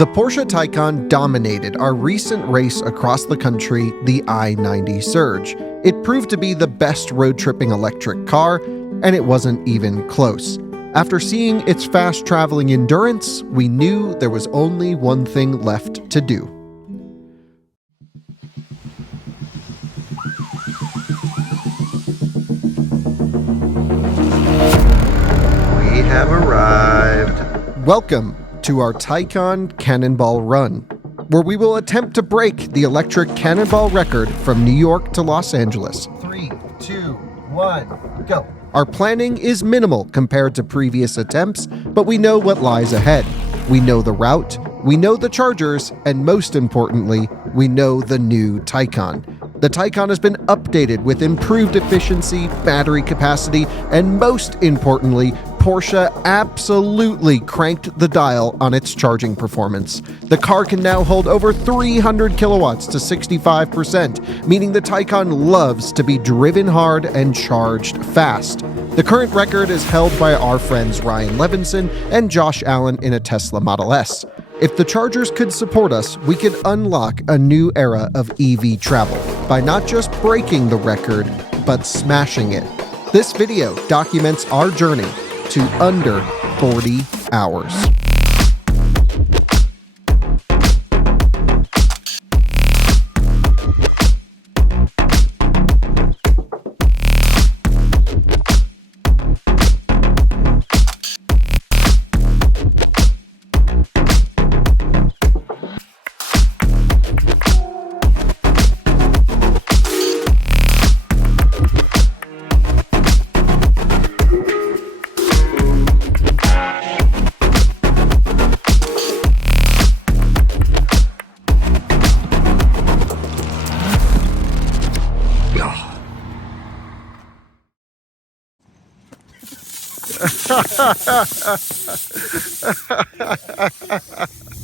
The Porsche Taycan dominated our recent race across the country, the I-90 Surge. It proved to be the best road-tripping electric car, and it wasn't even close. After seeing its fast-traveling endurance, we knew there was only one thing left to do. We have arrived. Welcome to our Taycan Cannonball run, where we will attempt to break the electric cannonball record from New York to Los Angeles. 3, 2, 1, go. Our planning is minimal compared to previous attempts, but we know what lies ahead. We know the route, we know the chargers, and most importantly, we know the new Taycan. The Taycan has been updated with improved efficiency, battery capacity, and most importantly, Porsche absolutely cranked the dial on its charging performance. The car can now hold over 300 kilowatts to 65%, meaning the Taycan loves to be driven hard and charged fast. The current record is held by our friends Ryan Levinson and Josh Allen in a Tesla Model S. If the chargers could support us, we could unlock a new era of EV travel by not just breaking the record, but smashing it. This video documents our journey to under 40 hours.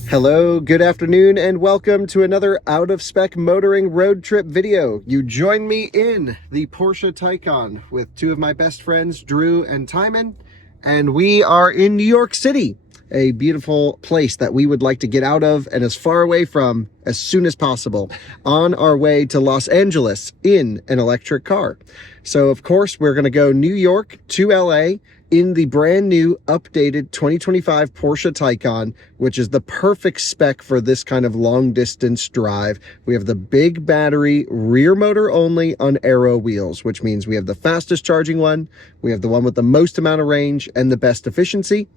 Hello, good afternoon, and welcome to another out-of-spec motoring road trip video. You join me in the Porsche Taycan with two of my best friends, Drew and Tijmen, and we are in New York City, a beautiful place that we would like to get out of and as far away from as soon as possible, on our way to Los Angeles in an electric car. So, of course, we're going to go New York to LA in the brand new updated 2025 Porsche Taycan, which is the perfect spec for this kind of long distance drive. We have the big battery, rear motor only on aero wheels, which means we have the fastest charging one, we have the one with the most amount of range and the best efficiency.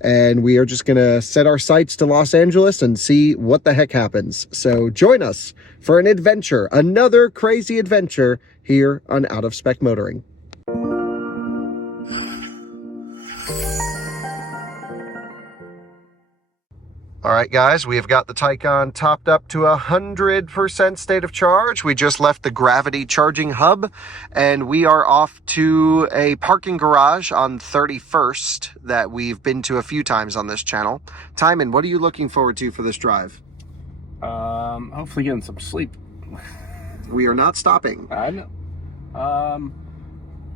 And we are just going to set our sights to Los Angeles and see what the heck happens. So join us for an adventure, another crazy adventure here on Out of Spec Motoring. All right, guys, we have got the Taycan topped up to 100% state of charge. We just left the gravity charging hub, and we are off to a parking garage on 31st that we've been to a few times on this channel. Tijmen, what are you looking forward to for this drive? Hopefully getting some sleep. We are not stopping. I know.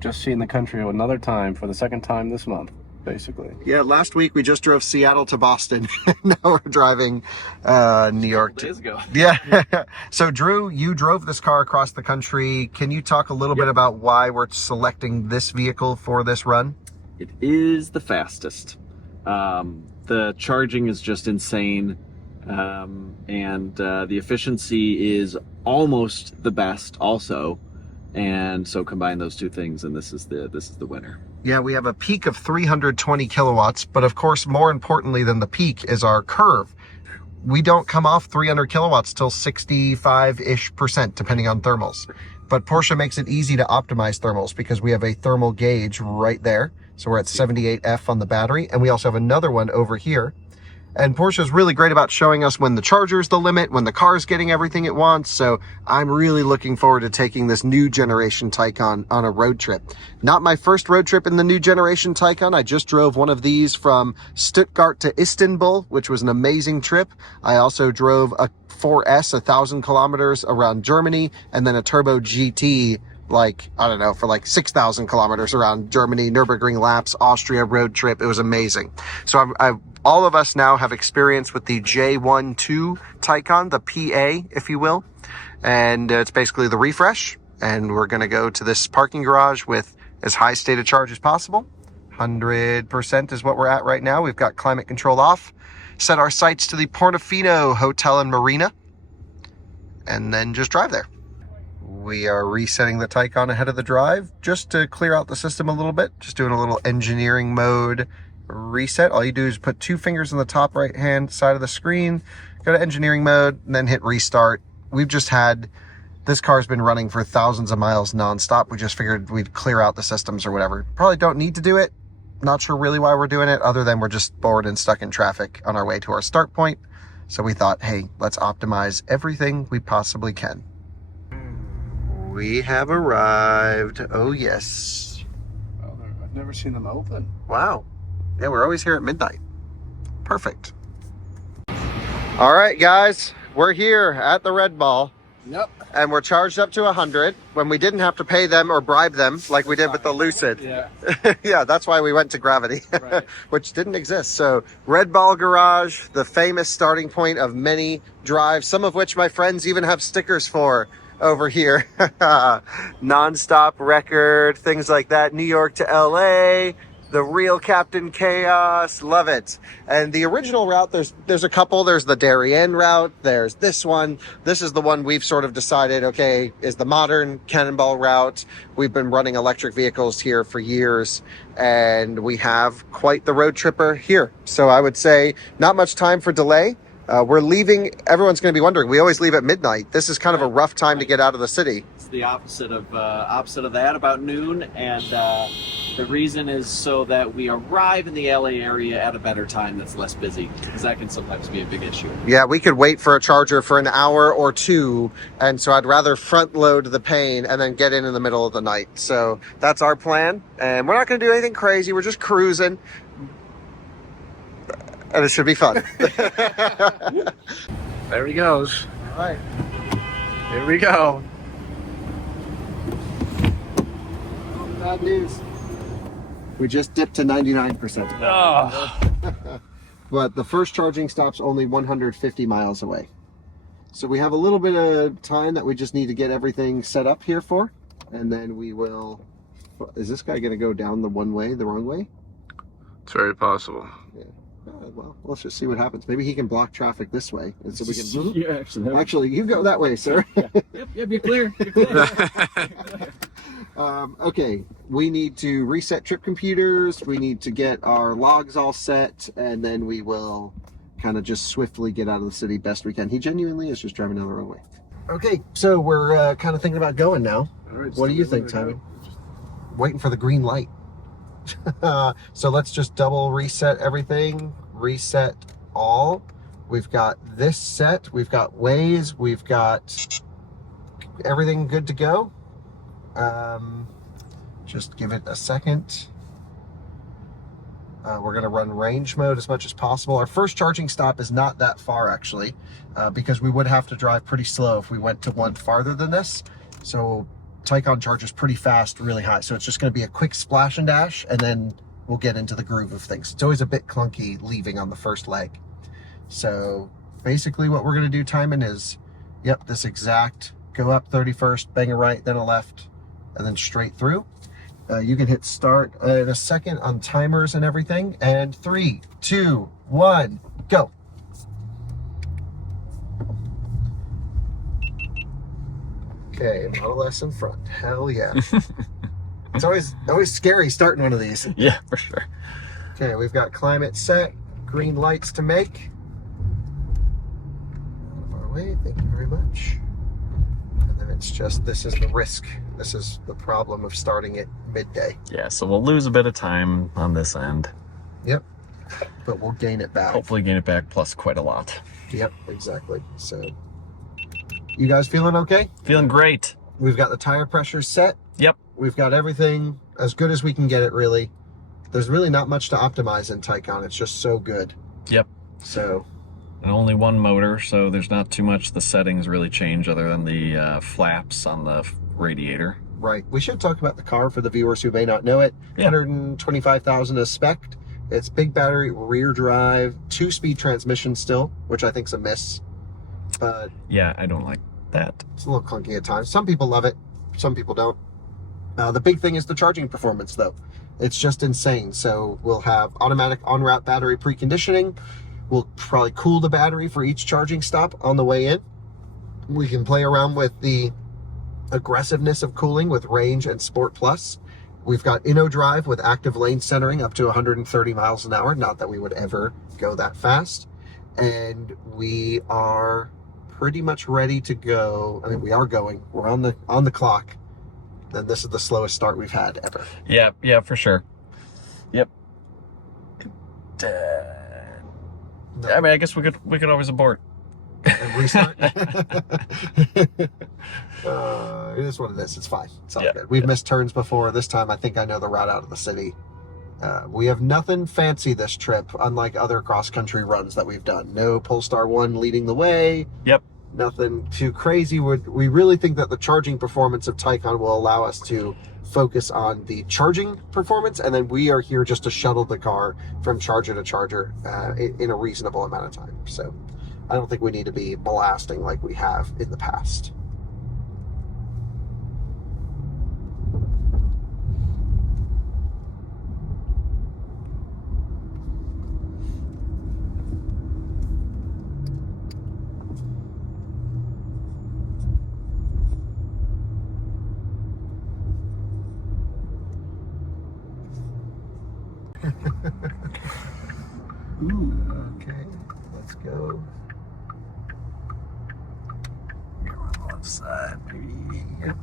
Just seeing the country another time for the second time this month, basically. Yeah, last week we just drove Seattle to Boston. Now we're driving New York to... Days ago. Yeah. So Drew, you drove this car across the country. Can you talk a little bit about why we're selecting this vehicle for this run? It is the fastest. The charging is just insane. And the efficiency is almost the best also. And so combine those two things and this is the winner. Yeah, we have a peak of 320 kilowatts, but of course, more importantly than the peak is our curve. We don't come off 300 kilowatts till 65-ish%, depending on thermals. But Porsche makes it easy to optimize thermals because we have a thermal gauge right there. So we're at 78F on the battery, and we also have another one over here. And Porsche is really great about showing us when the charger's the limit, when the car's getting everything it wants. So I'm really looking forward to taking this new generation Taycan on a road trip. Not my first road trip in the new generation Taycan. I just drove one of these from Stuttgart to Istanbul, which was an amazing trip. I also drove a 4S 1,000 kilometers around Germany, and then a Turbo GT like, I don't know, for like 6,000 kilometers around Germany, Nürburgring laps, Austria road trip. It was amazing. So all of us now have experience with the J12 Taycan, the PA, if you will. And it's basically the refresh. And we're going to go to this parking garage with as high state of charge as possible. 100% is what we're at right now. We've got climate control off. Set our sights to the Portofino Hotel and Marina. And then just drive there. We are resetting the Taycan ahead of the drive just to clear out the system a little bit. Just doing a little engineering mode reset. All you do is put 2 fingers on the top right hand side of the screen, go to engineering mode, and then hit restart. We've just had, this car's been running for thousands of miles nonstop. We just figured we'd clear out the systems or whatever. Probably don't need to do it. Not sure really why we're doing it, other than we're just bored and stuck in traffic on our way to our start point. So we thought, hey, let's optimize everything we possibly can. We have arrived. Oh, yes. Well, I've never seen them open. Wow. Yeah, we're always here at midnight. Perfect. All right, guys. We're here at the Red Ball. Yep. And we're charged up to 100 when we didn't have to pay them or bribe them like we did with the Lucid. Yeah. Yeah, that's why we went to Gravity, Right. which didn't exist. So Red Ball Garage, the famous starting point of many drives, some of which my friends even have stickers for over here. Non-stop record, things like that. New York to LA, the real Captain Chaos, love it. And the original route, there's a couple. There's the Darien route, there's this one. This is the one we've sort of decided, okay, is the modern Cannonball route. We've been running electric vehicles here for years, and we have quite the road tripper here. So I would say not much time for delay. We're leaving, everyone's going to be wondering, we always leave at midnight. This is kind of a rough time to get out of the city. It's the opposite of that, about noon, and the reason is so that we arrive in the LA area at a better time that's less busy, because that can sometimes be a big issue. Yeah, we could wait for a charger for an hour or two, and so I'd rather front load the pain and then get in the middle of the night. So that's our plan, and we're not going to do anything crazy. We're just cruising. And it should be fun. There he goes. All right. Here we go. Bad news. We just dipped to 99%. Oh. But the first charging stop's only 150 miles away. So we have a little bit of time that we just need to get everything set up here for. And then we will... Is this guy going to go down the one way, the wrong way? It's very possible. Yeah. Well, let's just see what happens. Maybe he can block traffic this way, and so we can. Yeah, actually, you go that way, sir. Yep, you're clear. You're clear. Okay, we need to reset trip computers. We need to get our logs all set, and then we will kind of just swiftly get out of the city best we can. He genuinely is just driving down the wrong way. Okay, so we're kind of thinking about going now. All right, What do you think, Tijmen? Waiting for the green light. So let's just double reset everything, reset all. We've got this set, we've got Waze, we've got everything good to go. Just give it a second. We're going to run range mode as much as possible. Our first charging stop is not that far, actually, because we would have to drive pretty slow if we went to one farther than this. So Taycan charges pretty fast, really high. So it's just going to be a quick splash and dash, and then we'll get into the groove of things. It's always a bit clunky leaving on the first leg. So basically what we're going to do, Tijmen, is, yep, this exact, go up 31st, bang a right, then a left, and then straight through. You can hit start in a second on timers and everything. And 3, 2, 1, go. Okay, Model S in front. Hell yeah. It's always scary starting one of these. Yeah, for sure. Okay, we've got climate set, green lights to make. Out of our way, thank you very much. And then it's just, this is the risk. This is the problem of starting at midday. Yeah, so we'll lose a bit of time on this end. Yep, but we'll gain it back. Hopefully gain it back plus quite a lot. Yep, exactly. So, you guys feeling okay? Feeling great. We've got the tire pressure set. Yep. We've got everything as good as we can get it, really. There's really not much to optimize in Taycan. It's just so good. Yep. So, And only one motor, so there's not too much the settings really change other than the flaps on the radiator. Right. We should talk about the car for the viewers who may not know it. Yeah. 125,000 is spec'd. It's big battery, rear drive, 2-speed transmission still, which I think's a miss. But Yeah, I don't like that. it's a little clunky at times. Some people love it, some people don't. The big thing is the charging performance, though. It's just insane. So we'll have automatic on-route battery preconditioning. We'll probably cool the battery for each charging stop on the way in. We can play around with the aggressiveness of cooling with Range and Sport Plus. We've got InnoDrive with active lane centering up to 130 miles an hour. Not that we would ever go that fast. And we are pretty much ready to go. I mean, we are going. We're on the clock. And this is the slowest start we've had ever. Yeah, for sure. Yep. I mean, I guess we could always abort. And restart. It is what it is. It's fine. It's all good. We've missed turns before. This time, I think I know the route out of the city. We have nothing fancy this trip, unlike other cross-country runs that we've done. No Polestar 1 leading the way. Yep. Nothing too crazy. We really think that the charging performance of Taycan will allow us to focus on the charging performance, and then we are here just to shuttle the car from charger to charger in a reasonable amount of time. So I don't think we need to be blasting like we have in the past. Okay, let's go. You're on the left side, baby. Yep.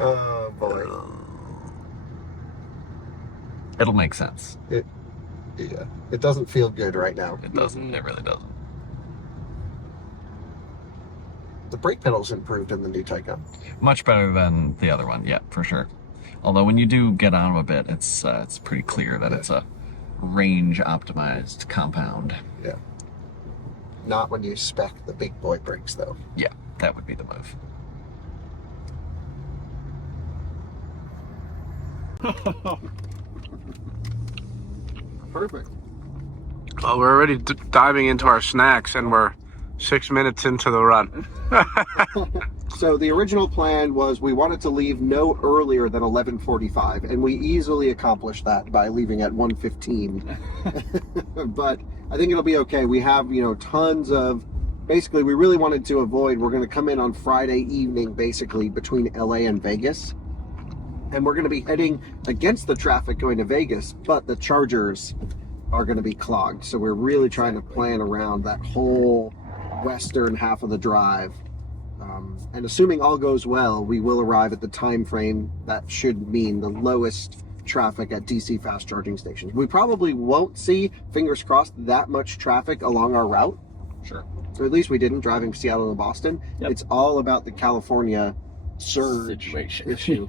Oh boy. It'll make sense. Yeah, it doesn't feel good right now. It doesn't. It really doesn't. The brake pedal's improved in the new Taycan. Much better than the other one, yeah, for sure. Although when you do get on them a bit, it's pretty clear that it's a range-optimized compound. Yeah. Not when you spec the big boy brakes, though. Yeah, that would be the move. Perfect. Well, we're already diving into our snacks, and we're 6 minutes into the run. So the original plan was we wanted to leave no earlier than 11:45, and we easily accomplished that by leaving at 1:15. But I think it'll be okay. We have, tons of, basically we really wanted to avoid, we're going to come in on Friday evening, basically between LA and Vegas. And we're going to be heading against the traffic going to Vegas, but the chargers are going to be clogged. So we're really trying to plan around that whole western half of the drive. And assuming all goes well, we will arrive at the time frame that should mean the lowest traffic at DC fast charging stations. We probably won't see, fingers crossed, that much traffic along our route. Sure. Or at least we didn't driving from Seattle to Boston. Yep. It's all about the California surge Situation. issue.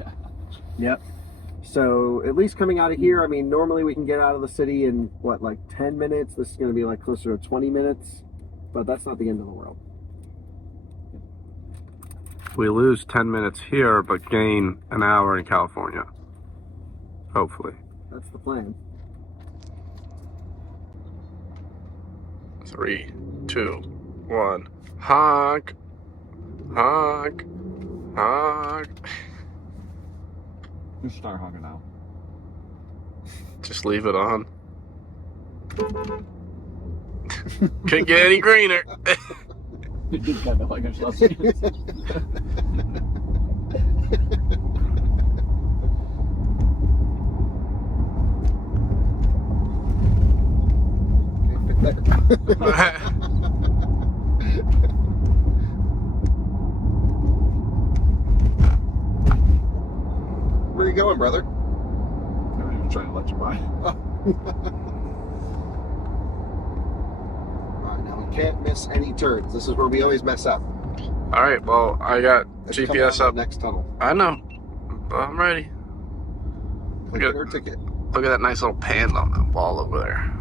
Yep. So at least coming out of here, I mean, normally we can get out of the city in what, like 10 minutes? This is going to be like closer to 20 minutes, but that's not the end of the world. We lose 10 minutes here, but gain an hour in California. Hopefully. That's the plan. 3, 2, 1. Honk. Honk. Honk. You start honking now. Just leave it on. Couldn't get any greener. You did kind of like yourself. Fit there. Where are you going, brother? I was even trying to let you by. Alright, now we can't miss any turns. This is where we always mess up. All right, well, I got Let's GPS come out up. of the next tunnel. I know. I'm ready. Click Good. our ticket. Look at that nice little pan on the wall over there.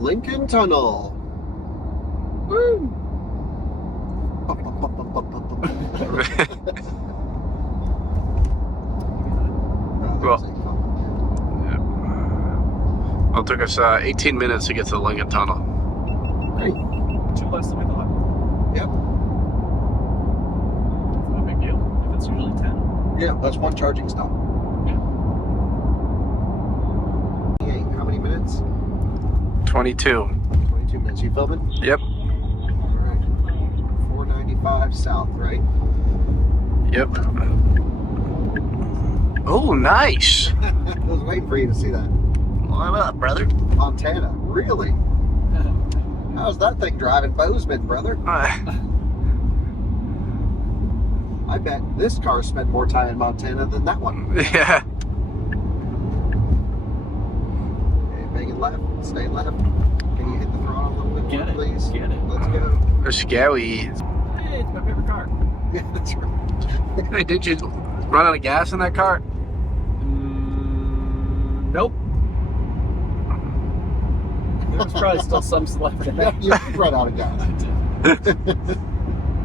Lincoln Tunnel. Woo! Well, it took us 18 minutes to get to the Lincoln Tunnel. Great. 2 less than we thought. Yep. No big deal. If it's usually 10. Yeah, that's one charging stop. Yeah. How many minutes? 22. 22 minutes. You filming? Yep. All right. 495 south, right? Yep. Oh, nice. I was waiting for you to see that. What up, brother? Montana. Really? How's that thing driving Bozeman, brother? I bet this car spent more time in Montana than that one. Yeah. Okay, make it left. Stay left. Can you hit the throttle a little bit more, please? Get it. Let's go. They're scary. Hey, it's my favorite car. Yeah, that's right. Hey, did you run out of gas in that car? Nope. There's probably still some left in there. You run out of gas.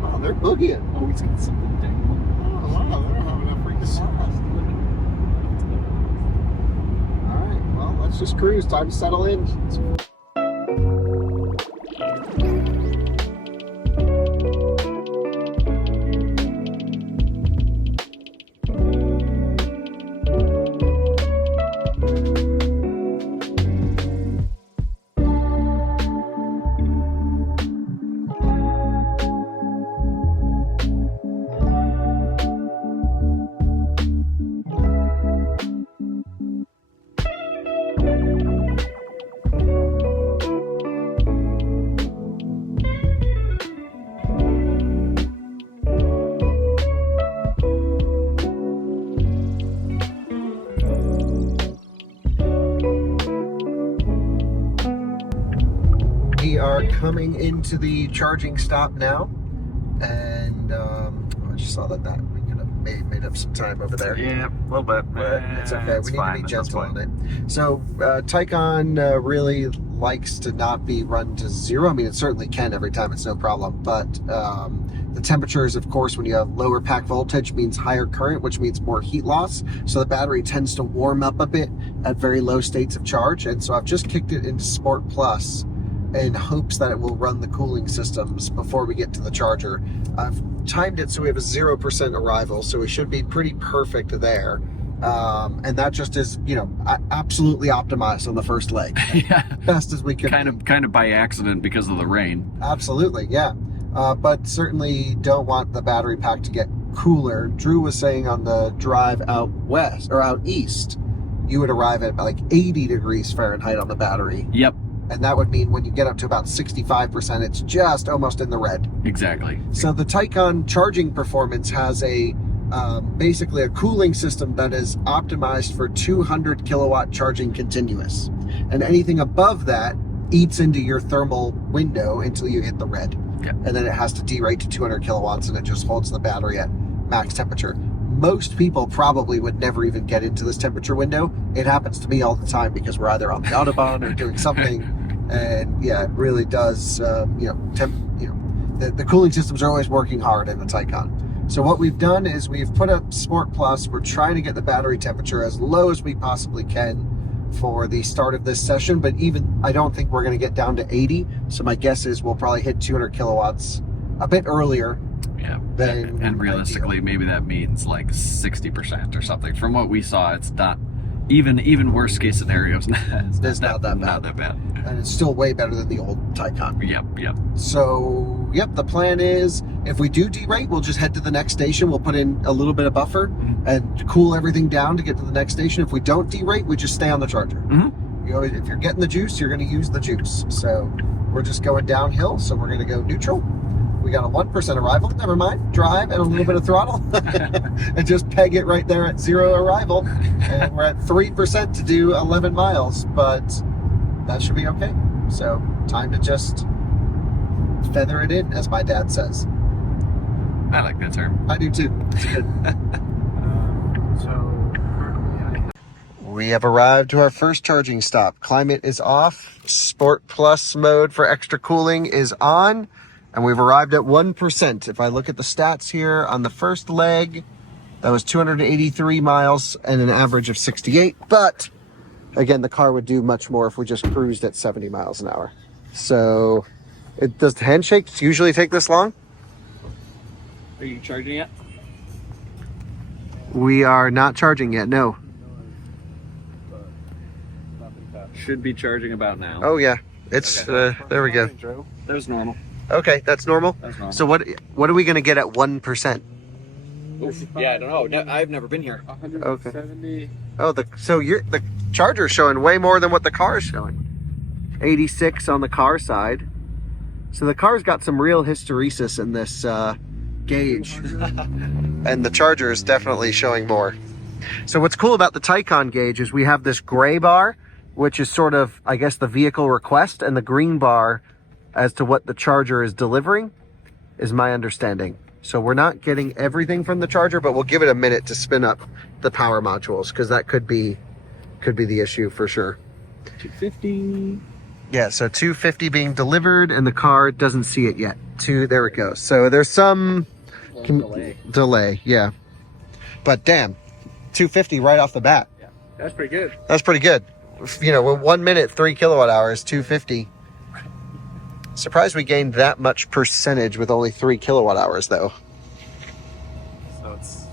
Oh, they're boogieing. Oh, he's got something dangling. Oh, wow, they're having a freaking blast. All right, well, let's just cruise. Time to settle in. We are coming into the charging stop now, and I just saw that we could have made up some time over there. Yeah, a little bit. But it's okay. We need to be gentle on it. So Taycan really likes to not be run to zero. I mean, it certainly can every time. It's no problem. But the temperatures, of course, when you have lower pack voltage, means higher current, which means more heat loss. So the battery tends to warm up a bit at very low states of charge. And so I've just kicked it into Sport Plus in hopes that it will run the cooling systems before we get to the charger. I've timed it so we have a 0% arrival, so we should be pretty perfect there. And that just is, absolutely optimized on the first leg. Yeah. Best as we could. Kind of by accident because of the rain. Absolutely, yeah. But certainly don't want the battery pack to get cooler. Drew was saying on the drive out west or out east, you would arrive at like 80 degrees Fahrenheit on the battery. Yep. And that would mean when you get up to about 65%, it's just almost in the red. Exactly. So the Taycan charging performance has basically a cooling system that is optimized for 200 kilowatt charging continuous. And anything above that eats into your thermal window until you hit the red. Yep. And then it has to derate to 200 kilowatts, and it just holds the battery at max temperature. Most people probably would never even get into this temperature window. It happens to me all the time because we're either on the Autobahn or doing something. And yeah, it really does, the cooling systems are always working hard in the Taycan. So what we've done is we've put up Sport Plus. We're trying to get the battery temperature as low as we possibly can for the start of this session, but even I don't think we're going to get down to 80. So my guess is we'll probably hit 200 kilowatts a bit earlier. Yeah. Than and realistically, ideal. Maybe that means like 60% or something. From what we saw, it's not even worst case scenarios. It's not that bad. Not that bad. And it's still way better than the old Taycan. Yep. So, the plan is if we do derate, we'll just head to the next station. We'll put in a little bit of buffer and cool everything down to get to the next station. If we don't derate, we just stay on the charger. Mm-hmm. If you're getting the juice, you're going to use the juice. So we're just going downhill. So we're going to go neutral. We got a 1% arrival. Never mind. Drive and a little bit of throttle and just peg it right there at 0 arrival. And we're at 3% to do 11 miles. But that should be okay. So time to just feather it in, as my dad says. I like that term. I do too. It's good. We have arrived to our first charging stop. Climate is off. Sport Plus mode for extra cooling is on. And we've arrived at 1%. If I look at the stats here on the first leg, that was 283 miles and an average of 68. But again, the car would do much more if we just cruised at 70 miles an hour. So does the handshakes usually take this long? Are you charging yet? We are not charging yet, no. Should be charging about now. Oh yeah, it's there we go. That was normal. Okay, that's normal. That's normal. So what are we gonna get at 1%? Yeah, I don't know. I've never been here. 170. Oh, the charger's showing way more than what the car is showing. 86 on the car side. So the car's got some real hysteresis in this gauge, and the charger is definitely showing more. So what's cool about the Taycan gauge is we have this gray bar, which is sort of, I guess, the vehicle request, and the green bar as to what the charger is delivering is my understanding. So we're not getting everything from the charger, but we'll give it a minute to spin up the power modules, because that could be the issue for sure. 250. Yeah, so 250 being delivered, and the car doesn't see it yet. There it goes. So there's some delay, yeah. But damn, 250 right off the bat. Yeah, that's pretty good. That's pretty good. You know, we're 1 minute, 3 kilowatt hours, 250. Surprised we gained that much percentage with only 3 kilowatt hours, though. So it's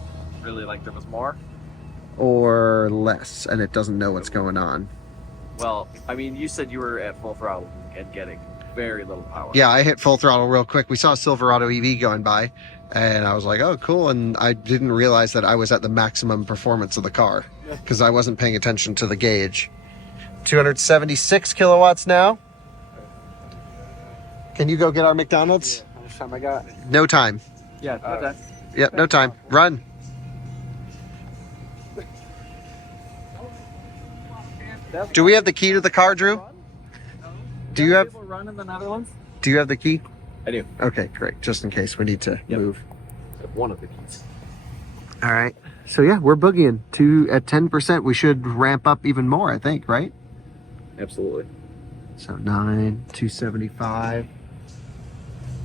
really like there was more? Or less, and it doesn't know what's going on. Well, I mean, you said you were at full throttle and getting very little power. Yeah, I hit full throttle real quick. We saw a Silverado EV going by, and I was like, oh, cool. And I didn't realize that I was at the maximum performance of the car because I wasn't paying attention to the gauge. 276 kilowatts now. Can you go get our McDonald's? How much time I got? No time. Yeah, okay. Yep, no time. Run. Do we have the key to the car, Drew? Do you have run in the Netherlands? Do you have the key? I do. Okay, great. Just in case we need to move. One of the keys. All right. So yeah, we're boogieing at 10%. We should ramp up even more, I think, right? Absolutely. So 275.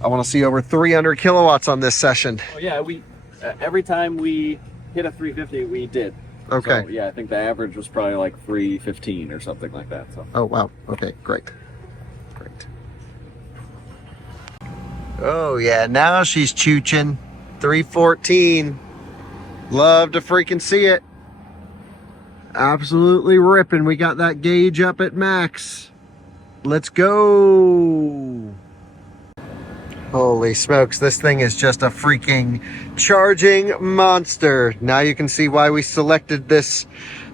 I want to see over 300 kilowatts on this session. Oh yeah, we every time we hit a 350, we did. Okay. So, yeah, I think the average was probably like 315 or something like that. So. Oh wow. Okay, great. Oh yeah, now she's chooching. 314. Love to freaking see it. Absolutely ripping. We got that gauge up at max. Let's go. Holy smokes, this thing is just a freaking charging monster. Now you can see why we selected this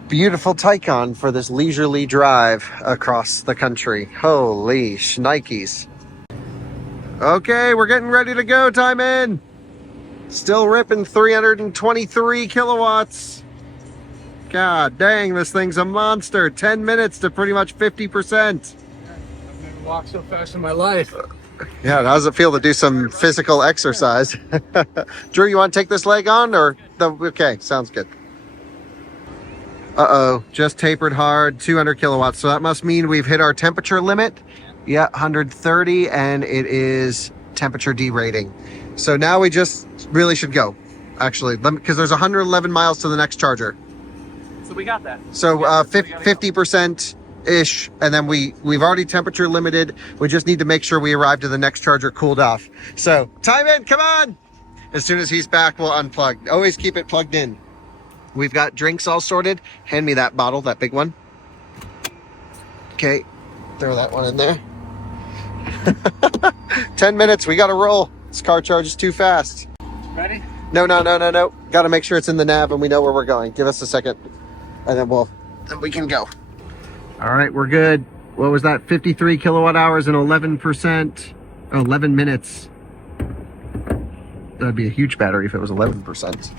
beautiful Taycan for this leisurely drive across the country. Holy shnikes. Okay, we're getting ready to go, Tijmen. Still ripping 323 kilowatts. God dang, this thing's a monster. 10 minutes to pretty much 50%. I've never walked so fast in my life. Yeah, how does it feel to do some physical exercise? Drew, you want to take this leg on or okay, sounds good. Uh-oh, just tapered hard, 200 kilowatts. So that must mean we've hit our temperature limit. Yeah, 130, and it is temperature derating. So now we just really should go, actually, because there's 111 miles to the next charger. So we got that. So 50%-ish, and then we've already temperature limited. We just need to make sure we arrive to the next charger cooled off. So, Tijmen, come on! As soon as he's back, we'll unplug. Always keep it plugged in. We've got drinks all sorted. Hand me that bottle, that big one. Okay, throw that one in there. 10 minutes, we gotta roll. This car charges too fast. Ready? No. Gotta make sure it's in the nav and we know where we're going. Give us a second, and then we can go. All right, we're good. What was that? 53 kilowatt hours and 11%, 11 minutes. That'd be a huge battery if it was 11%.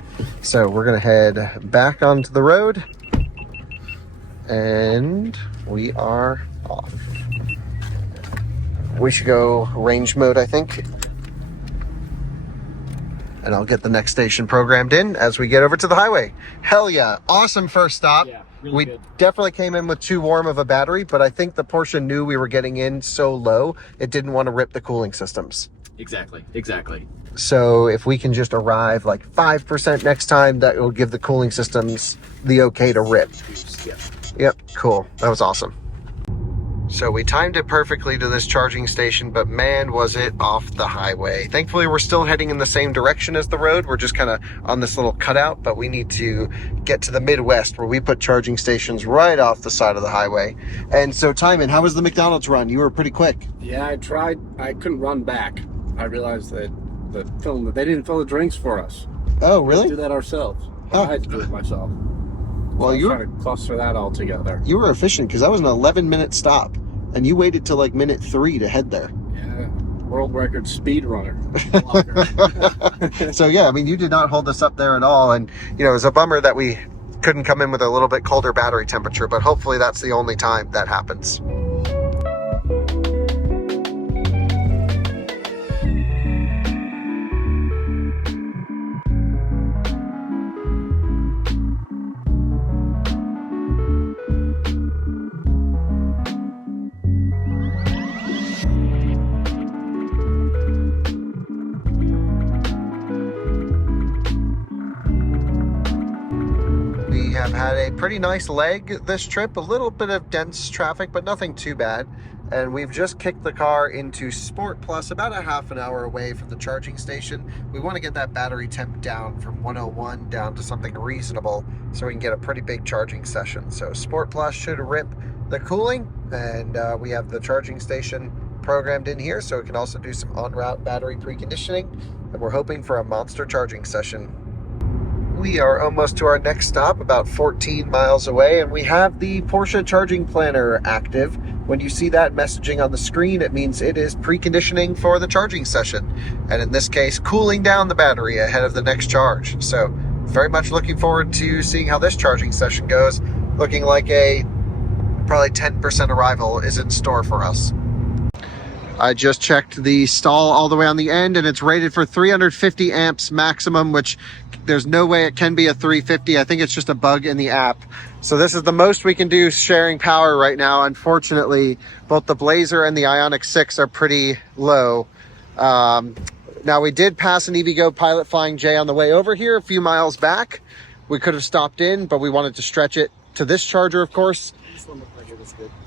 So we're gonna head back onto the road. And we are off. We should go range mode, I think. And I'll get the next station programmed in as we get over to the highway. Hell yeah. Awesome first stop. Yeah, really we good. definitely came in with too warm of a battery, but I think the Porsche knew we were getting in so low, it didn't want to rip the cooling systems. Exactly. So if we can just arrive like 5% next time, that will give the cooling systems the okay to rip. Yeah. Yep, cool. That was awesome. So we timed it perfectly to this charging station, but man, was it off the highway. Thankfully, we're still heading in the same direction as the road. We're just kind of on this little cutout, but we need to get to the Midwest where we put charging stations right off the side of the highway. And so, Tijmen, how was the McDonald's run? You were pretty quick. Yeah, I tried. I couldn't run back. I realized that they didn't fill the drinks for us. Oh, We had to really? do that ourselves. Huh. I had to do it myself. Well, I was you trying to cluster that all together. were efficient because that was an 11-minute stop, and you waited till like minute 3 to head there. Yeah, world record speed runner. So yeah, I mean, you did not hold us up there at all, and you know, it was a bummer that we couldn't come in with a little bit colder battery temperature, but hopefully that's the only time that happens. We have had a pretty nice leg this trip, a little bit of dense traffic, but nothing too bad. And we've just kicked the car into Sport Plus, about a half an hour away from the charging station. We want to get that battery temp down from 101 down to something reasonable so we can get a pretty big charging session. So Sport Plus should rip the cooling, and we have the charging station programmed in here so it can also do some en-route battery preconditioning. And we're hoping for a monster charging session. We are almost to our next stop, about 14 miles away, and we have the Porsche charging planner active. When you see that messaging on the screen, it means it is preconditioning for the charging session, and in this case, cooling down the battery ahead of the next charge. So very much looking forward to seeing how this charging session goes. Looking like a probably 10% arrival is in store for us. I just checked the stall all the way on the end, and it's rated for 350 amps maximum, which there's no way it can be a 350. I think it's just a bug in the app. So this is the most we can do sharing power right now. Unfortunately, both the Blazer and the Ioniq 6 are pretty low. Now, we did pass an EVgo Pilot Flying J on the way over here a few miles back. We could have stopped in, but we wanted to stretch it to this charger, of course.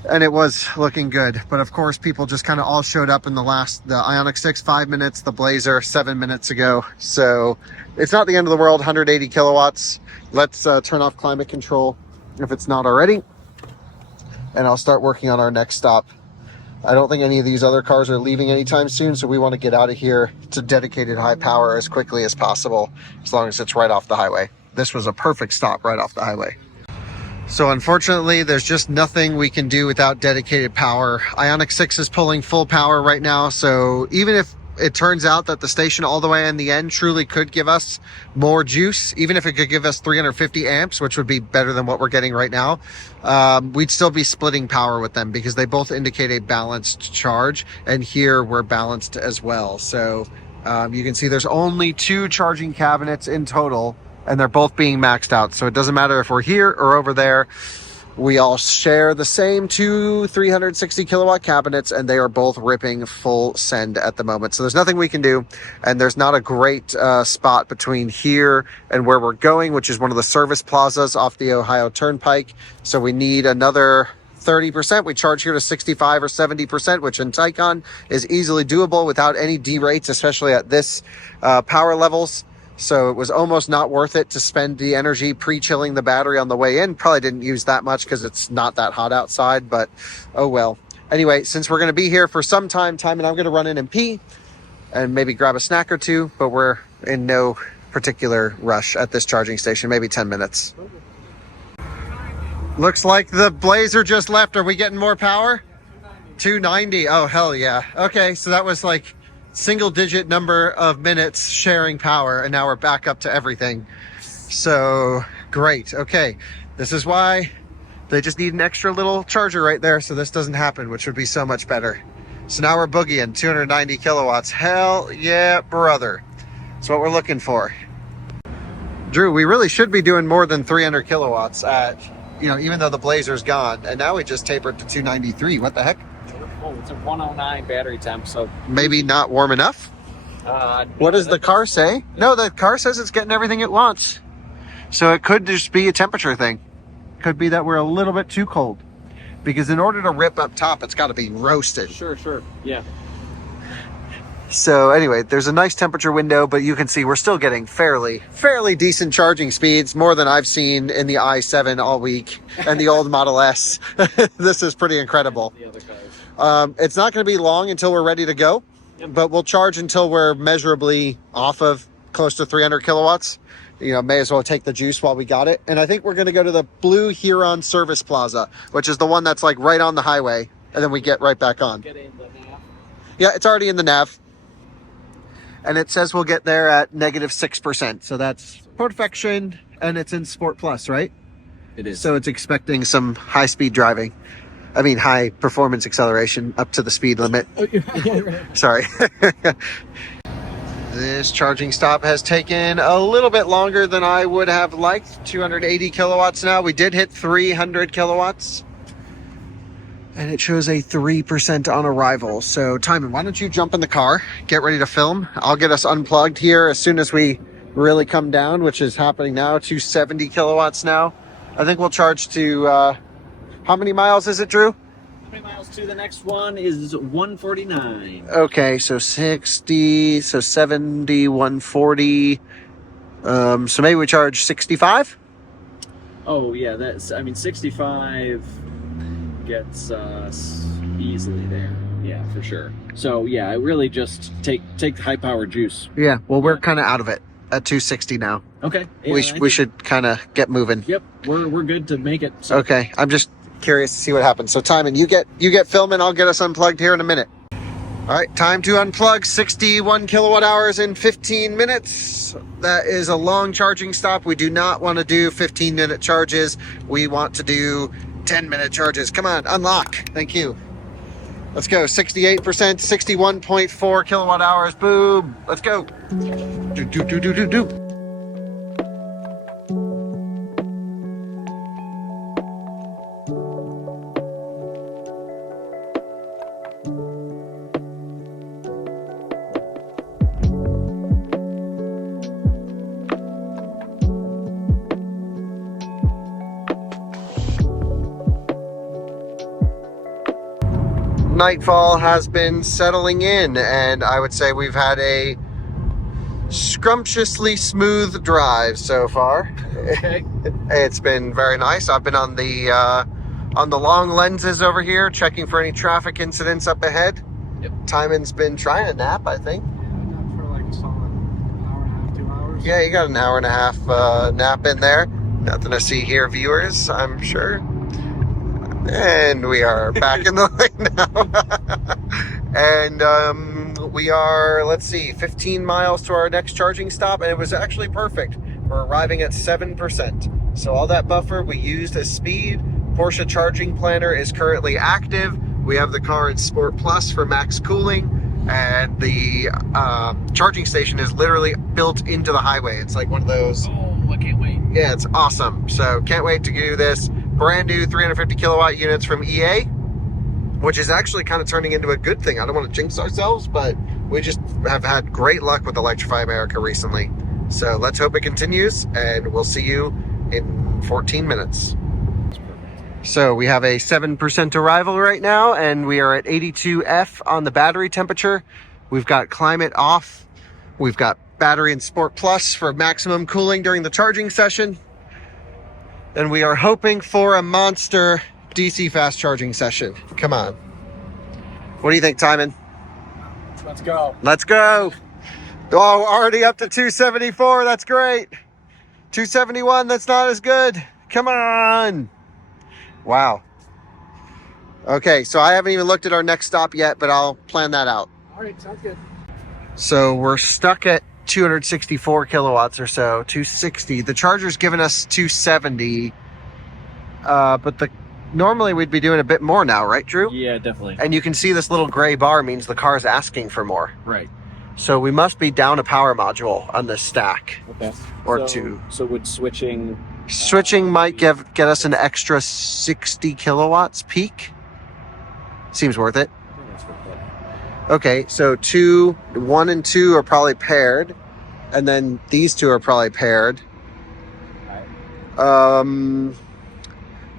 And it was looking good, but of course people just kind of all showed up in the Ioniq 6 5 minutes, the Blazer 7 minutes ago. So it's not the end of the world. 180 kilowatts. Let's turn off climate control if it's not already, and I'll start working on our next stop. I don't think any of these other cars are leaving anytime soon, so we want to get out of here to dedicated high power as quickly as possible, as long as it's right off the highway. This was a perfect stop right off the highway. So unfortunately, there's just nothing we can do without dedicated power. Ioniq 6 is pulling full power right now, so even if it turns out that the station all the way in the end truly could give us more juice, even if it could give us 350 amps, which would be better than what we're getting right now, we'd still be splitting power with them because they both indicate a balanced charge, and here we're balanced as well. So you can see there's only 2 charging cabinets in total, and they're both being maxed out. So it doesn't matter if we're here or over there. We all share the same 2 360 kilowatt cabinets, and they are both ripping full send at the moment. So there's nothing we can do, and there's not a great spot between here and where we're going, which is one of the service plazas off the Ohio Turnpike. So we need another 30%. We charge here to 65 or 70%, which in Taycan is easily doable without any derates, especially at this power levels. So it was almost not worth it to spend the energy pre-chilling the battery on the way in. Probably didn't use that much because it's not that hot outside, but oh well. Anyway, since we're going to be here for some time, and I'm going to run in and pee and maybe grab a snack or two, but we're in no particular rush at this charging station, maybe 10 minutes. Looks like the Blazer just left. Are we getting more power? 290. Oh, hell yeah. Okay, so that was like single digit number of minutes sharing power, and now we're back up to everything. So great. Okay, this is why They just need an extra little charger right there so this doesn't happen, which would be so much better. So now we're boogieing 290 kilowatts. Hell yeah, brother. That's what we're looking for. Drew, we really should be doing more than 300 kilowatts at, you know, even though the Blazer's gone. And now we just tapered to 293. What the heck? Oh, it's a 109 battery temp, so Maybe not warm enough? What does the car say? No, the car says it's getting everything it wants. So it could just be a temperature thing. Could be that we're a little bit too cold. Because in order to rip up top, it's got to be roasted. Sure, yeah. So anyway, there's a nice temperature window, but you can see we're still getting fairly decent charging speeds, more than I've seen in the i7 all week and the old Model S. This is pretty incredible. The other cars. It's not going to be long until we're ready to go, but we'll charge until we're measurably off of close to 300 kilowatts. You know, may as well take the juice while we got it. And I think we're going to go to the Blue Huron Service Plaza, which is the one that's like right on the highway, and then we get right back on. Get in the nav. Yeah, it's already in the nav. And it says we'll get there at -6%. So that's perfection, and it's in Sport Plus, right? It is. So it's expecting some high-speed driving. I mean, high performance acceleration up to the speed limit. Sorry. This charging stop has taken a little bit longer than I would have liked. 280 kilowatts now. We did hit 300 kilowatts. And it shows a 3% on arrival. So, Tijmen, why don't you jump in the car, get ready to film. I'll get us unplugged here as soon as we really come down, which is happening now. 270 kilowatts now. I think we'll charge to, how many miles is it, Drew? 20 miles to the next one is 149. Okay, so 60, so 70, 140. So maybe we charge 65? Oh, yeah, that's, I mean, 65 gets us easily there. Yeah, for sure. So, yeah, I really just take the high-power juice. Yeah, well, we're kind of out of it at 260 now. Okay. Yeah, We should kind of get moving. Yep, we're good to make it. So. Okay, I'm just curious to see what happens. So, Tijmen, you get filming. I'll get us unplugged here in a minute. All right, time to unplug. 61 kilowatt hours in 15 minutes. That is a long charging stop. We do not want to do 15-minute charges. We want to do 10-minute charges. Come on, unlock. Thank you. Let's go. 68%, 61.4 kilowatt hours. Boom. Let's go. Do. Nightfall has been settling in, and I would say we've had a scrumptiously smooth drive so far. Okay. It's been very nice. I've been on the long lenses over here, checking for any traffic incidents up ahead. Yep. Tijmen's been trying to nap, I think. For like a solid hour and a half, 2 hours. Yeah, you got an hour and a half nap in there. Nothing to see here, viewers, I'm sure. And we are back in the lane now. And we are, let's see, 15 miles to our next charging stop, and it was actually perfect. We're arriving at 7%. So all that buffer we used as speed. Porsche charging planner is currently active. We have the car in Sport Plus for max cooling, and the charging station is literally built into the highway. It's like one of those. Oh, I can't wait. Yeah, it's awesome. So can't wait to do this. Brand new 350 kilowatt units from EA, which is actually kind of turning into a good thing. I don't want to jinx ourselves, but we just have had great luck with Electrify America recently. So let's hope it continues, and we'll see you in 14 minutes. So we have a 7% arrival right now, and we are at 82F on the battery temperature. We've got climate off. We've got battery in Sport Plus for maximum cooling during the charging session. And we are hoping for a monster DC fast charging session. Come on. What do you think, Tijmen? Let's go. Let's go. Oh, already up to 274. That's great. 271. That's not as good. Come on. Wow. Okay, so I haven't even looked at our next stop yet, but I'll plan that out. All right, sounds good. So we're stuck at 264 kilowatts or so, 260. The charger's given us 270. but normally we'd be doing a bit more now, right, Drew? Yeah, definitely. And you can see this little gray bar means the car's asking for more. Right. So we must be down a power module on this stack. Okay. Or two. So would switching... Switching might get us an extra 60 kilowatts peak. Seems worth it. I think that's worth it. Okay, so 1 and 2 are probably paired. And then these two are probably paired.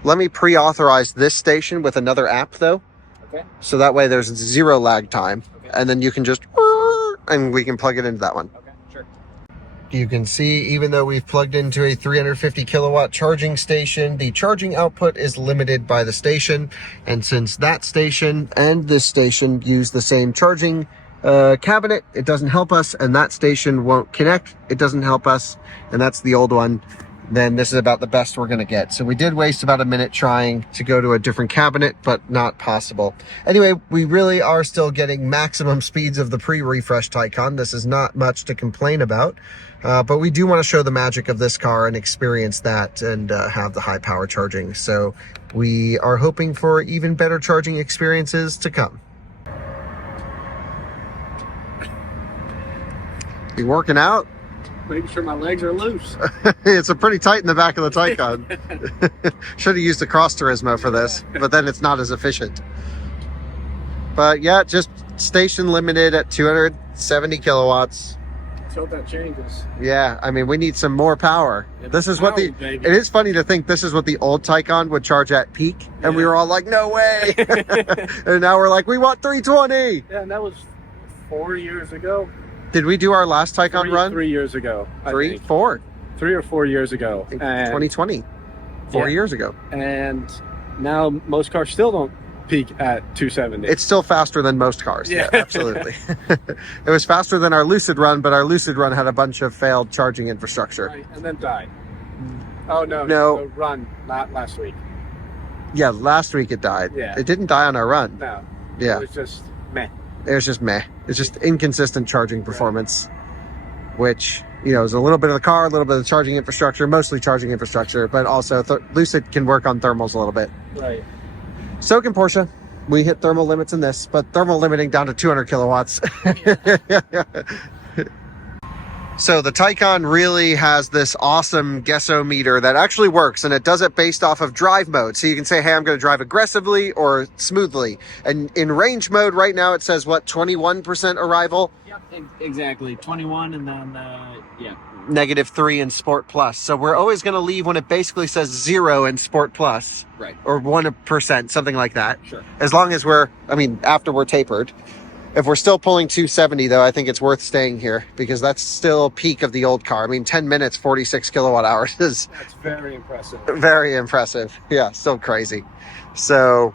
Let me pre-authorize this station with another app though. Okay. So that way there's 0 lag time. Okay. And then you can just, and we can plug it into that one. Okay, sure. You can see, even though we've plugged into a 350 kilowatt charging station, the charging output is limited by the station. And since that station and this station use the same charging cabinet, it doesn't help us. And that station won't connect. It doesn't help us. And that's the old one. Then this is about the best we're going to get. So we did waste about a minute trying to go to a different cabinet, but not possible. Anyway, we really are still getting maximum speeds of the pre-refresh Taycan. This is not much to complain about, but we do want to show the magic of this car and experience that and have the high power charging. So we are hoping for even better charging experiences to come. You working out? Making sure my legs are loose. It's a pretty tight in the back of the Taycan. Should have used a cross Turismo for this, but then it's not as efficient. But yeah, just station limited at 270 kilowatts. Let's hope that changes. Yeah, I mean, we need some more power. Yeah, This is what power, baby. it is funny to think this is what the old Taycan would charge at peak. And we Yeah. were all like, no way. And now we're like, we want 320. Yeah, and that was 4 years ago. Did we do our last Taycan run? 3 years ago. I think. 4? 3 or 4 years ago. I think And- 2020. 4 Yeah. years ago. And now most cars still don't peak at 270. It's still faster than most cars. Yeah, Yeah. absolutely. It was faster than our Lucid run, but our Lucid run had a bunch of failed charging infrastructure. Right, and then died. Oh no, No. the run, not last week. Yeah, last week it died. Yeah. It didn't die on our run. No. Yeah, It was just meh. it was just meh. It's just inconsistent charging performance, which, you know, is a little bit of the car, a little bit of the charging infrastructure, mostly charging infrastructure, but also Lucid can work on thermals a little bit. Right. So can Porsche. We hit thermal limits in this, but thermal limiting down to 200 kilowatts. So the Taycan really has this awesome guessometer that actually works, and it does it based off of drive mode. So you can say, hey, I'm going to drive aggressively or smoothly. And in range mode right now, it says, what, 21% arrival? Yep, exactly. 21 and then, yeah. -3 in Sport Plus. So we're always going to leave when it basically says 0 in Sport Plus. Right. Or 1%, something like that. Sure. As long as after we're tapered. If we're still pulling 270, though, I think it's worth staying here because that's still peak of the old car. I mean, 10 minutes, 46 kilowatt hours is That's very impressive. very impressive. Yeah, still crazy. So,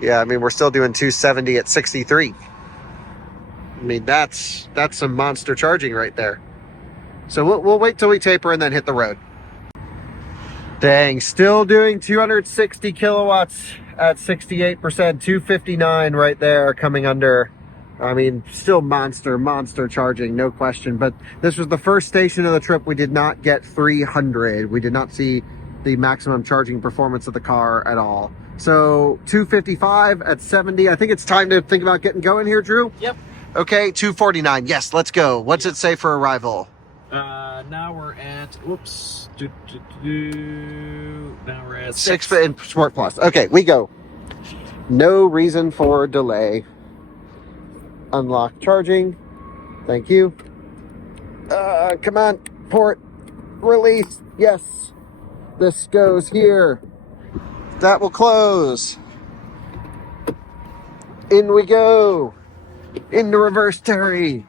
yeah, I mean, we're still doing 270 at 63. I mean, that's some monster charging right there. So we'll wait till we taper and then hit the road. Dang, still doing 260 kilowatts at 68%, 259 right there coming under. I mean, still monster charging, no question. But this was the first station of the trip. We did not get 300. We did not see the maximum charging performance of the car at all. So 255 at 70. I think it's time to think about getting going here, Drew. Yep. Okay, 249. Yes, let's go. What's it say for arrival? Now we're at, whoops. Now we're at 6 in Sport Plus. Okay, we go. No reason for delay. Unlock charging. Thank you. Come on, port. Release. Yes. This goes here. That will close. In we go. Into reverse Terry.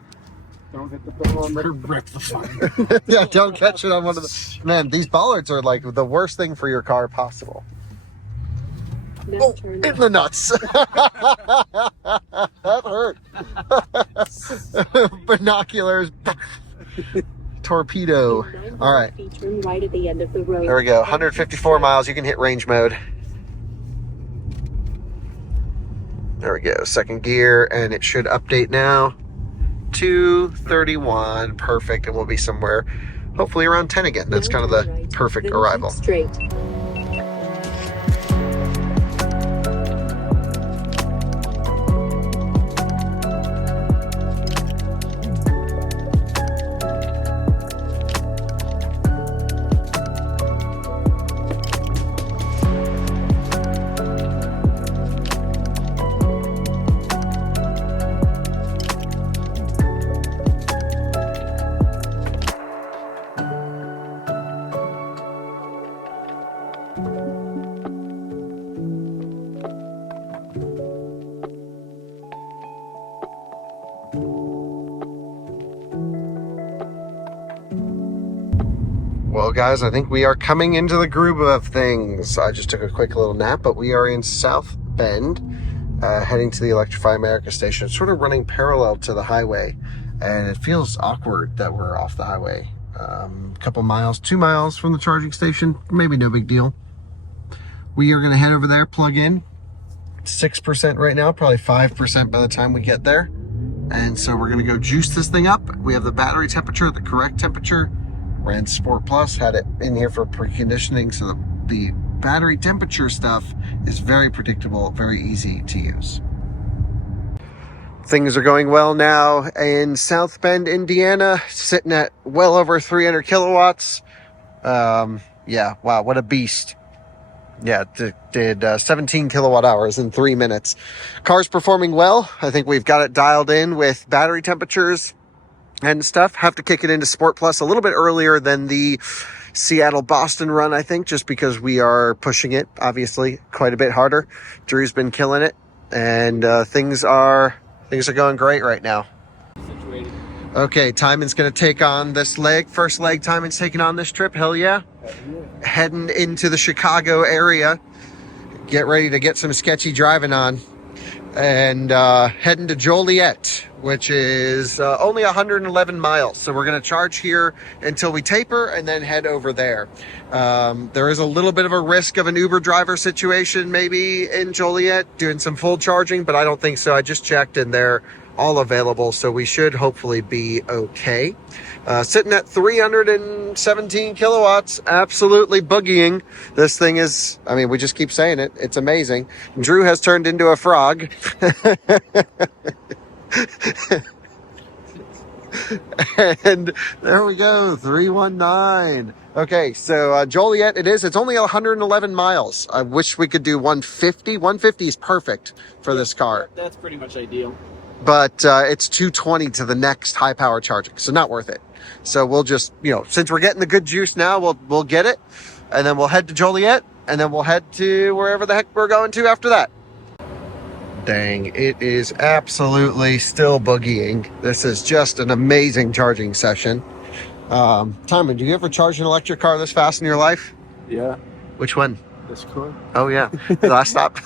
Don't hit the door on the wreck the fire. Yeah, don't catch it on one of the... Man, these bollards are like the worst thing for your car possible. Oh, in the nuts. That hurt. Binoculars. Torpedo. All right. Turn right at the end of the road. There we go. 154 miles. You can hit range mode. There we go. Second gear, and it should update now. 231. Perfect. And we'll be somewhere, hopefully around 10 again. That's kind of the perfect arrival. Straight. Well, guys, I think we are coming into the groove of things. I just took a quick little nap, but we are in South Bend, heading to the Electrify America station. It's sort of running parallel to the highway, and it feels awkward that we're off the highway. A couple miles, 2 miles from the charging station, maybe no big deal. We are going to head over there, plug in. 6% right now, probably 5% by the time we get there. And so we're going to go juice this thing up. We have the battery temperature, the correct temperature. Ran Sport Plus, had it in here for preconditioning, so the battery temperature stuff is very predictable, very easy to use. Things are going well now in South Bend, Indiana, sitting at well over 300 kilowatts. Yeah, wow, what a beast. Yeah, did 17 kilowatt hours in 3 minutes. Car's performing well. I think we've got it dialed in with battery temperatures and stuff. Have to kick it into Sport Plus a little bit earlier than the Seattle-Boston run, I think, just because we are pushing it, obviously, quite a bit harder. Drew's been killing it, and things are going great right now. Okay, Tijmen's going to take on this leg. First leg Tijmen's taking on this trip. Hell yeah. Heading into the Chicago area. Get ready to get some sketchy driving on. And heading to Joliet, which is only 111 miles. So we're going to charge here until we taper and then head over there. There is a little bit of a risk of an Uber driver situation maybe in Joliet doing some full charging, but I don't think so. I just checked and they're all available, so we should hopefully be okay. Sitting at 317 kilowatts, absolutely boogieing. This thing is, I mean, we just keep saying it. It's amazing. Drew has turned into a frog. And there we go, 319. Okay, so Joliet it is. It's only 111 miles. I wish we could do 150. 150 is perfect for this car. That's pretty much ideal. But it's 220 to the next high power charging, so not worth it. So we'll just, since we're getting the good juice now, we'll get it, and then we'll head to Joliet, and then we'll head to wherever the heck we're going to after that. Dang, it is absolutely still boogieing. This is just an amazing charging session. Tijmen, do you ever charge an electric car this fast in your life? Yeah, Which one? this car. Oh yeah, the last stop.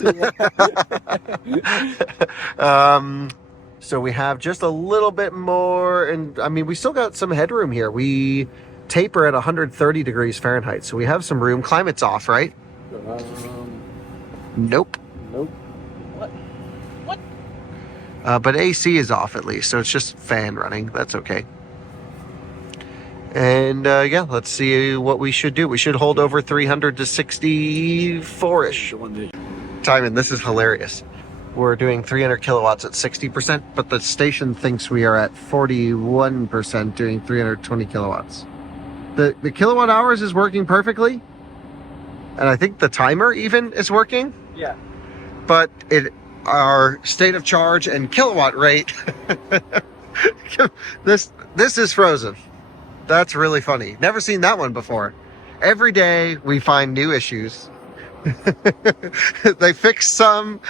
So we have just a little bit more, and I mean, we still got some headroom here. We taper at 130 degrees Fahrenheit, so we have some room. Climate's off, right? Nope. Nope. But AC is off at least, so it's just fan running. That's okay. And yeah, let's see what we should do. We should hold over 300 to 64-ish. Tijmen, this is hilarious. We're doing 300 kilowatts at 60%, but the station thinks we are at 41% doing 320 kilowatts. The kilowatt hours is working perfectly, and I think the timer even is working. Yeah. But our state of charge and kilowatt rate, this is frozen. That's really funny. Never seen that one before. Every day we find new issues. They fix some,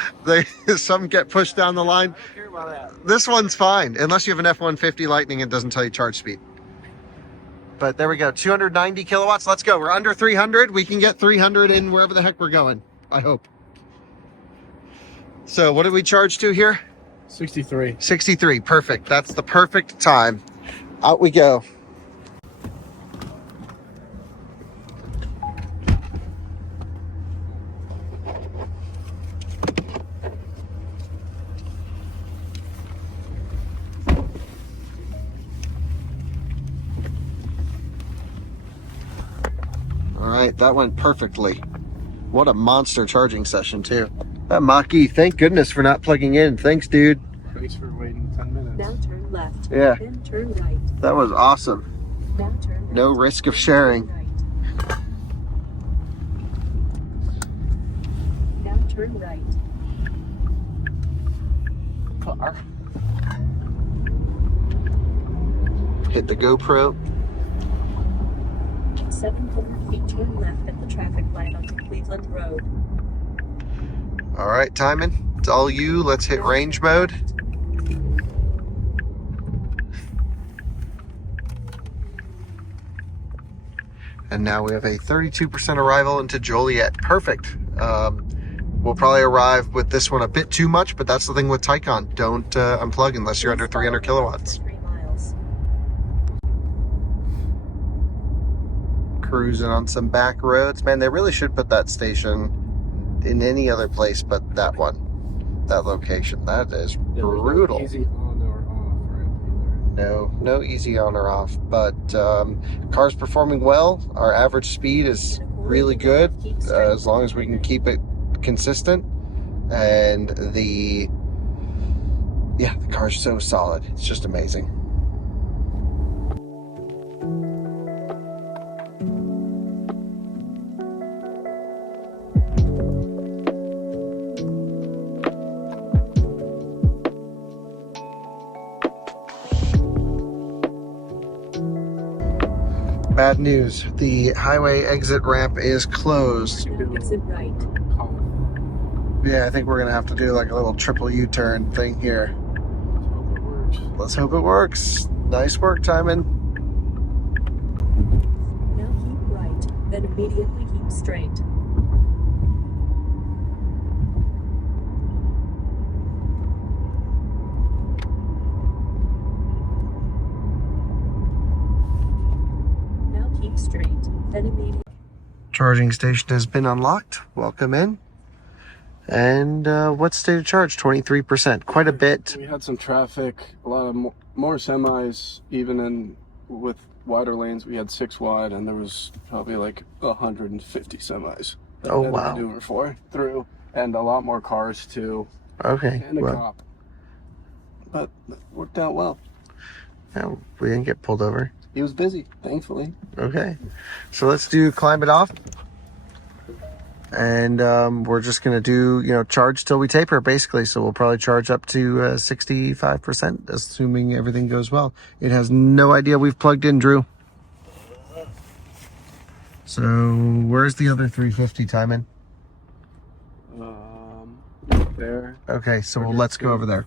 some get pushed down the line. I don't care about that. This one's fine, unless you have an F-150 Lightning and doesn't tell you charge speed. But there we go, 290 kilowatts. Let's go. We're under 300. We can get 300 in wherever the heck we're going, I hope. So what did we charge to here? 63. 63, perfect. That's the perfect time. Out we go. All right, that went perfectly. What a monster charging session too. That Mach-E, thank goodness for not plugging in. Thanks, dude. Thanks for waiting 10 minutes. Now turn left. Yeah. Then turn right. That was awesome. Now turn right. No risk of sharing. Right. Now turn right. Car. Hit the GoPro. 700 feet, turn left at the traffic light onto Cleveland Road. All right, Tijmen, it's all you. Let's hit range mode. And now we have a 32% arrival into Joliet. Perfect. We'll probably arrive with this one a bit too much, but that's the thing with Taycan. Don't unplug unless you're under 300 kilowatts. 3 miles. Cruising on some back roads. Man, they really should put that station in any other place but that one, that location. That is brutal. Easy on or off, right? No easy on or off, but car's performing well. Our average speed is really good, as long as we can keep it consistent. And the car's so solid. It's just amazing. Bad news. The highway exit ramp is closed. Exit right. Yeah, I think we're gonna have to do like a little triple U-turn thing here. Let's hope it works. Nice work, Tijmen. Now keep right, then immediately keep straight. Now keep straight, then immediately. Charging station has been unlocked. Welcome in. And what's state of charge? 23%. Quite a bit. We had some traffic, a lot of more semis, even with wider lanes. We had 6 wide, and there was probably like 150 semis. Oh, that wow. we were for through, and a lot more cars too, Okay. and a Well, cop. But it worked out well. no, we didn't get pulled over. He was busy, thankfully. Okay. So let's climb it off. And we're just going to do, charge till we taper, basically. So we'll probably charge up to 65%, assuming everything goes well. It has no idea we've plugged in, Drew. So where's the other 350, Tijmen? Right there. Okay, so let's go over there.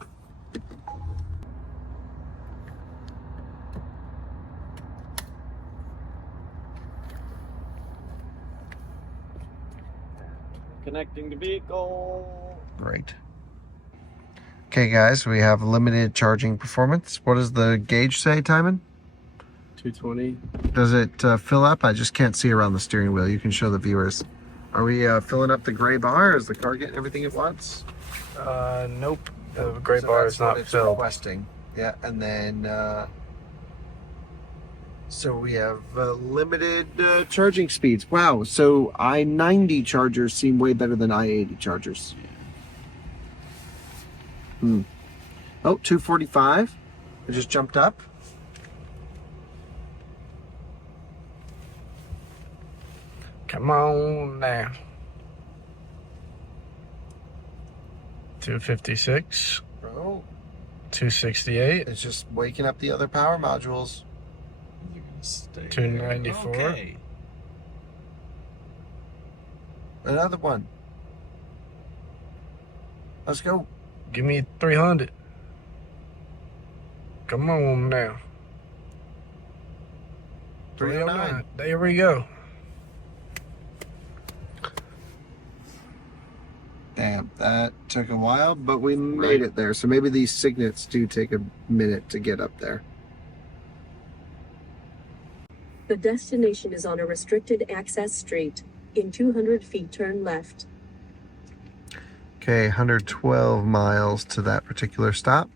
Connecting to vehicle. Great. Okay, guys, we have limited charging performance. What does the gauge say, Tijmen? 220. Does it fill up? I just can't see around the steering wheel. You can show the viewers. Are we filling up the gray bar? Is the car getting everything it wants? Nope. The gray So bar that's is what not it's filled. requesting. Yeah, and then so we have limited charging speeds. Wow, so I-90 chargers seem way better than I-80 chargers. Oh, 245. It just jumped up. Come on now. 256. Oh, 268. it's just waking up the other power modules. 294. Okay. Another one. Let's go. Give me 300. Come on now. 309. There we go. Damn, that took a while, but we made it there. So maybe these signets do take a minute to get up there. The destination is on a restricted access street. In 200 feet, turn left. Okay, 112 miles to that particular stop.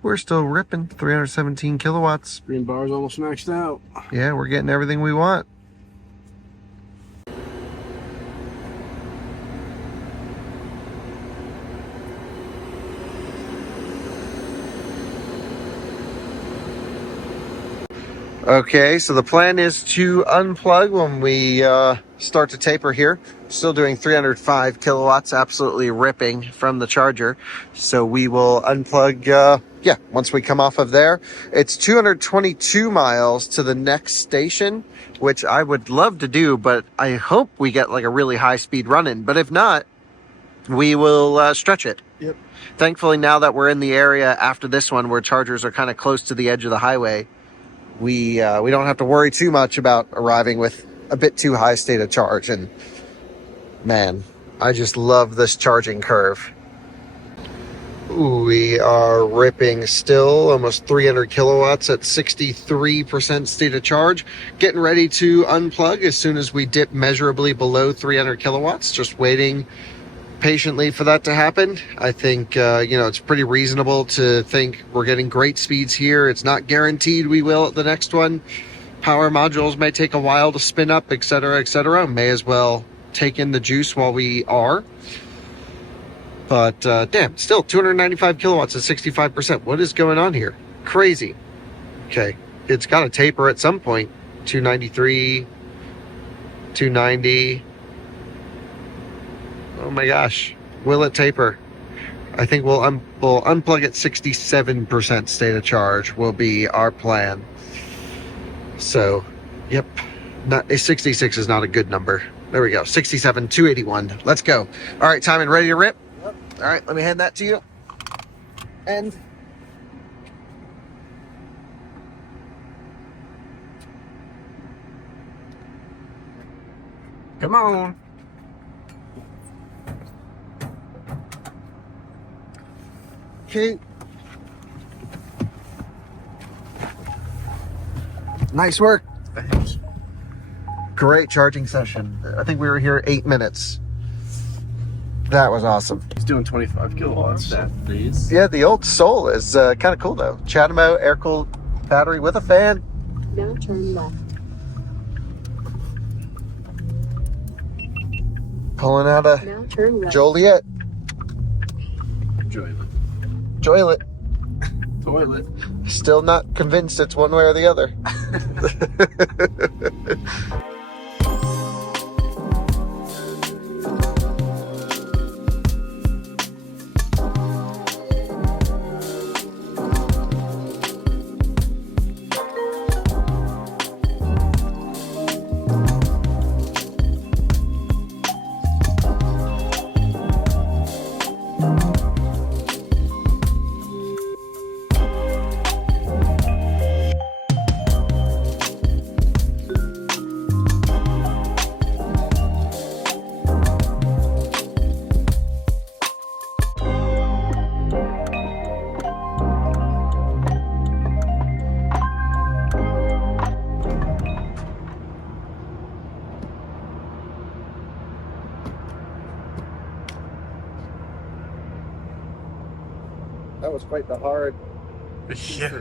We're still ripping 317 kilowatts. Green bar's almost maxed out. Yeah, we're getting everything we want. Okay, so the plan is to unplug when we start to taper here. Still doing 305 kilowatts, absolutely ripping from the charger. So we will unplug, once we come off of there. It's 222 miles to the next station, which I would love to do, but I hope we get like a really high speed run-in. But if not, we will stretch it. Yep. Thankfully, now that we're in the area after this one where chargers are kind of close to the edge of the highway, we don't have to worry too much about arriving with a bit too high state of charge. And man, I just love this charging curve. We are ripping still, almost 300 kilowatts at 63% state of charge. Getting ready to unplug as soon as we dip measurably below 300 kilowatts. Just waiting patiently for that to happen. I think, it's pretty reasonable to think we're getting great speeds here. It's not guaranteed we will at the next one. Power modules may take a while to spin up, etc., etc. May as well take in the juice while we are. But damn, still 295 kilowatts at 65%. What is going on here? Crazy. Okay, it's got to taper at some point. 293, 290. Oh my gosh, will it taper? I think we'll unplug at 67% state of charge will be our plan. So, yep, not a 66 is not a good number. There we go, 67, 281. Let's go. All right, Tijmen, ready to rip? Yep. All right, let me hand that to you. And Come on. okay. Nice work. Thanks. Great charging session. I think we were here 8 minutes. That was awesome. He's doing 25 kilowatts. Please. Yeah, the old Soul is kind of cool though. Chatamo air-cooled battery with a fan. Now turn left. Pulling out a Now turn right. Joliet. Joylet. Joylet. Toilet. Still not convinced it's one way or the other. That was quite the hard. Yeah.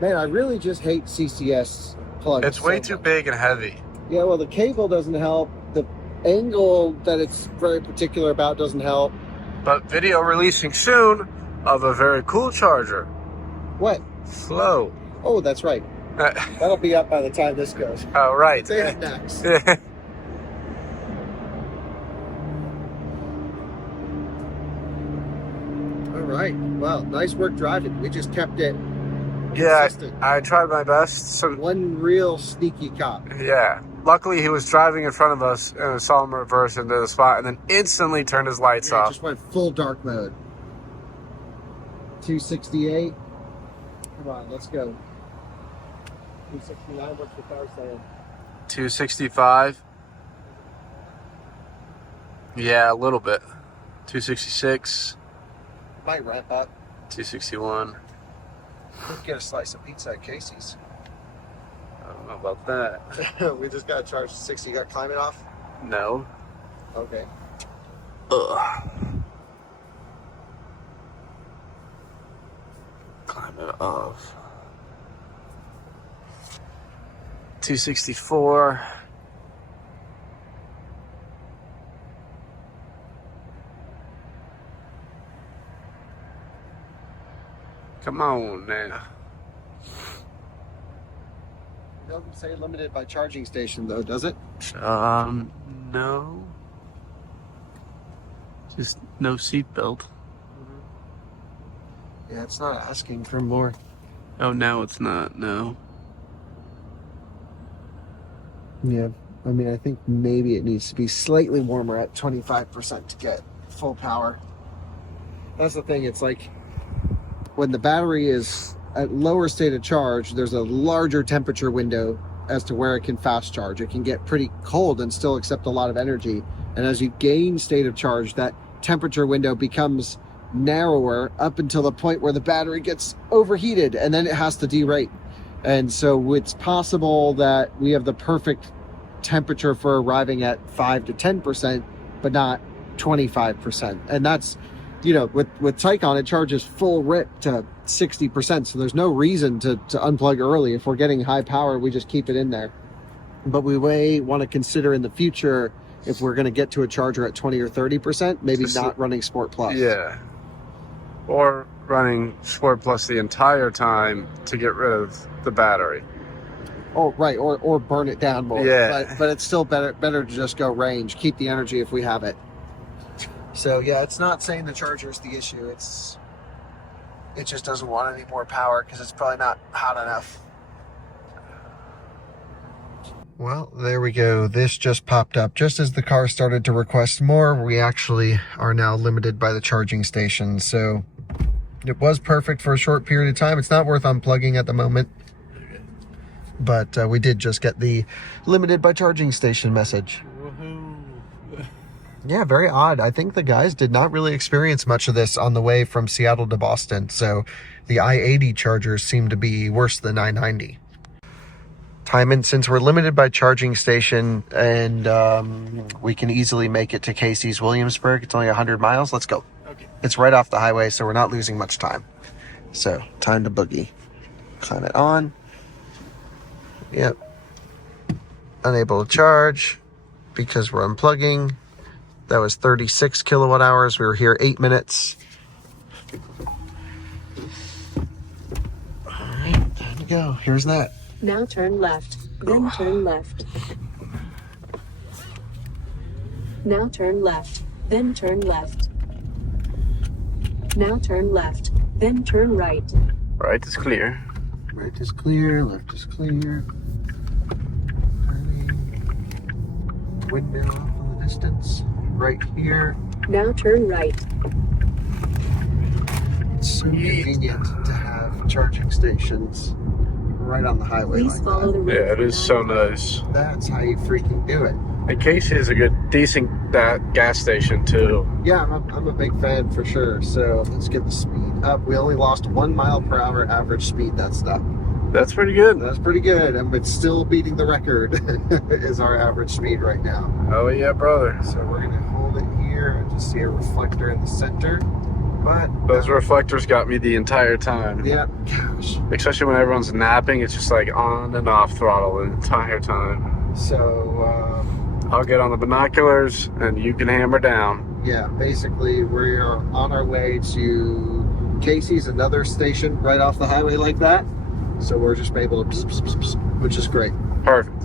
Man, I really just hate CCS plugs. It's way so too much. big and heavy. Yeah, well, the cable doesn't help. The angle that it's very particular about doesn't help. But video releasing soon of a very cool charger. What? Flow. Oh, that's right. That'll be up by the time this goes. Oh, right. Say it next. All right. Well, nice work driving. We just kept it Yeah, consistent. I tried my best. So, One real sneaky cop. yeah. Luckily, he was driving in front of us and I saw him reverse into the spot and then instantly turned his lights Yeah, off. just went full dark mode. 268. Come on, let's go. 269. What's the car saying? 265. Yeah, a little bit. 266. Might wrap up. 261. Let's get a slice of pizza at Casey's. I don't know about that. We just got charged 60. You got to climb it off? No. Okay. Ugh. Climb it off. 264. Come on now. Doesn't say limited by charging station though, does it? No. Just no seatbelt. Yeah, it's not asking for more. Oh, now it's not. No. Yeah, I mean, I think maybe it needs to be slightly warmer at 25% to get full power. That's the thing. It's like when the battery is at lower state of charge, there's a larger temperature window as to where it can fast charge. It can get pretty cold and still accept a lot of energy. And as you gain state of charge, that temperature window becomes narrower up until the point where the battery gets overheated and then it has to derate. And so it's possible that we have the perfect temperature for arriving at 5 to 10%, but not 25%. And that's, you know, with Taycan, it charges full rip to 60%. So there's no reason to unplug early. If we're getting high power, we just keep it in there. But we may want to consider in the future, if we're going to get to a charger at 20 or 30%, maybe not running Sport Plus. Yeah. Or running Sport Plus the entire time to get rid of the battery. Oh, right. Or burn it down more. Yeah. But it's still better to just go range, keep the energy if we have it. So yeah, it's not saying the charger is the issue. It just doesn't want any more power because it's probably not hot enough. Well, there we go. This just popped up. Just as the car started to request more, we actually are now limited by the charging station. So it was perfect for a short period of time. It's not worth unplugging at the moment. But we did just get the limited by charging station message. Woohoo. Yeah, very odd. I think the guys did not really experience much of this on the way from Seattle to Boston. So the I-80 chargers seem to be worse than I-90. Tijmen, since we're limited by charging station and we can easily make it to Casey's Williamsburg, it's only 100 miles. Let's go. Okay. It's right off the highway, so we're not losing much time. So time to boogie. Climb it on. Yep. Unable to charge because we're unplugging. That was 36 kilowatt hours. We were here 8 minutes. All right, time to go. Here's that. Now turn left, then turn left. Now turn left, then turn left. Now turn left, then turn right. Right is clear. Right is clear, left is clear. Turning. Window off in the distance. Right here. Now turn right. It's so convenient to have charging stations right on the highway. Please like follow that. the road. Yeah, it is so nice. That's how you freaking do it. And Casey is a good, decent gas station too. Yeah, I'm a big fan for sure. So let's get the speed up. We only lost 1 mile per hour average speed. That's That's pretty good. That's pretty good. And it's still beating the record is our average speed right now. Oh yeah, brother. So we're gonna hold it here and just see a reflector in the center. But Those reflectors got me the entire time. yeah, gosh. Especially when everyone's napping, it's just like on and off throttle the entire time. So I'll get on the binoculars and you can hammer down. yeah, basically we are on our way to Casey's, another station right off the highway like that. So we're just able to, which is great. Perfect.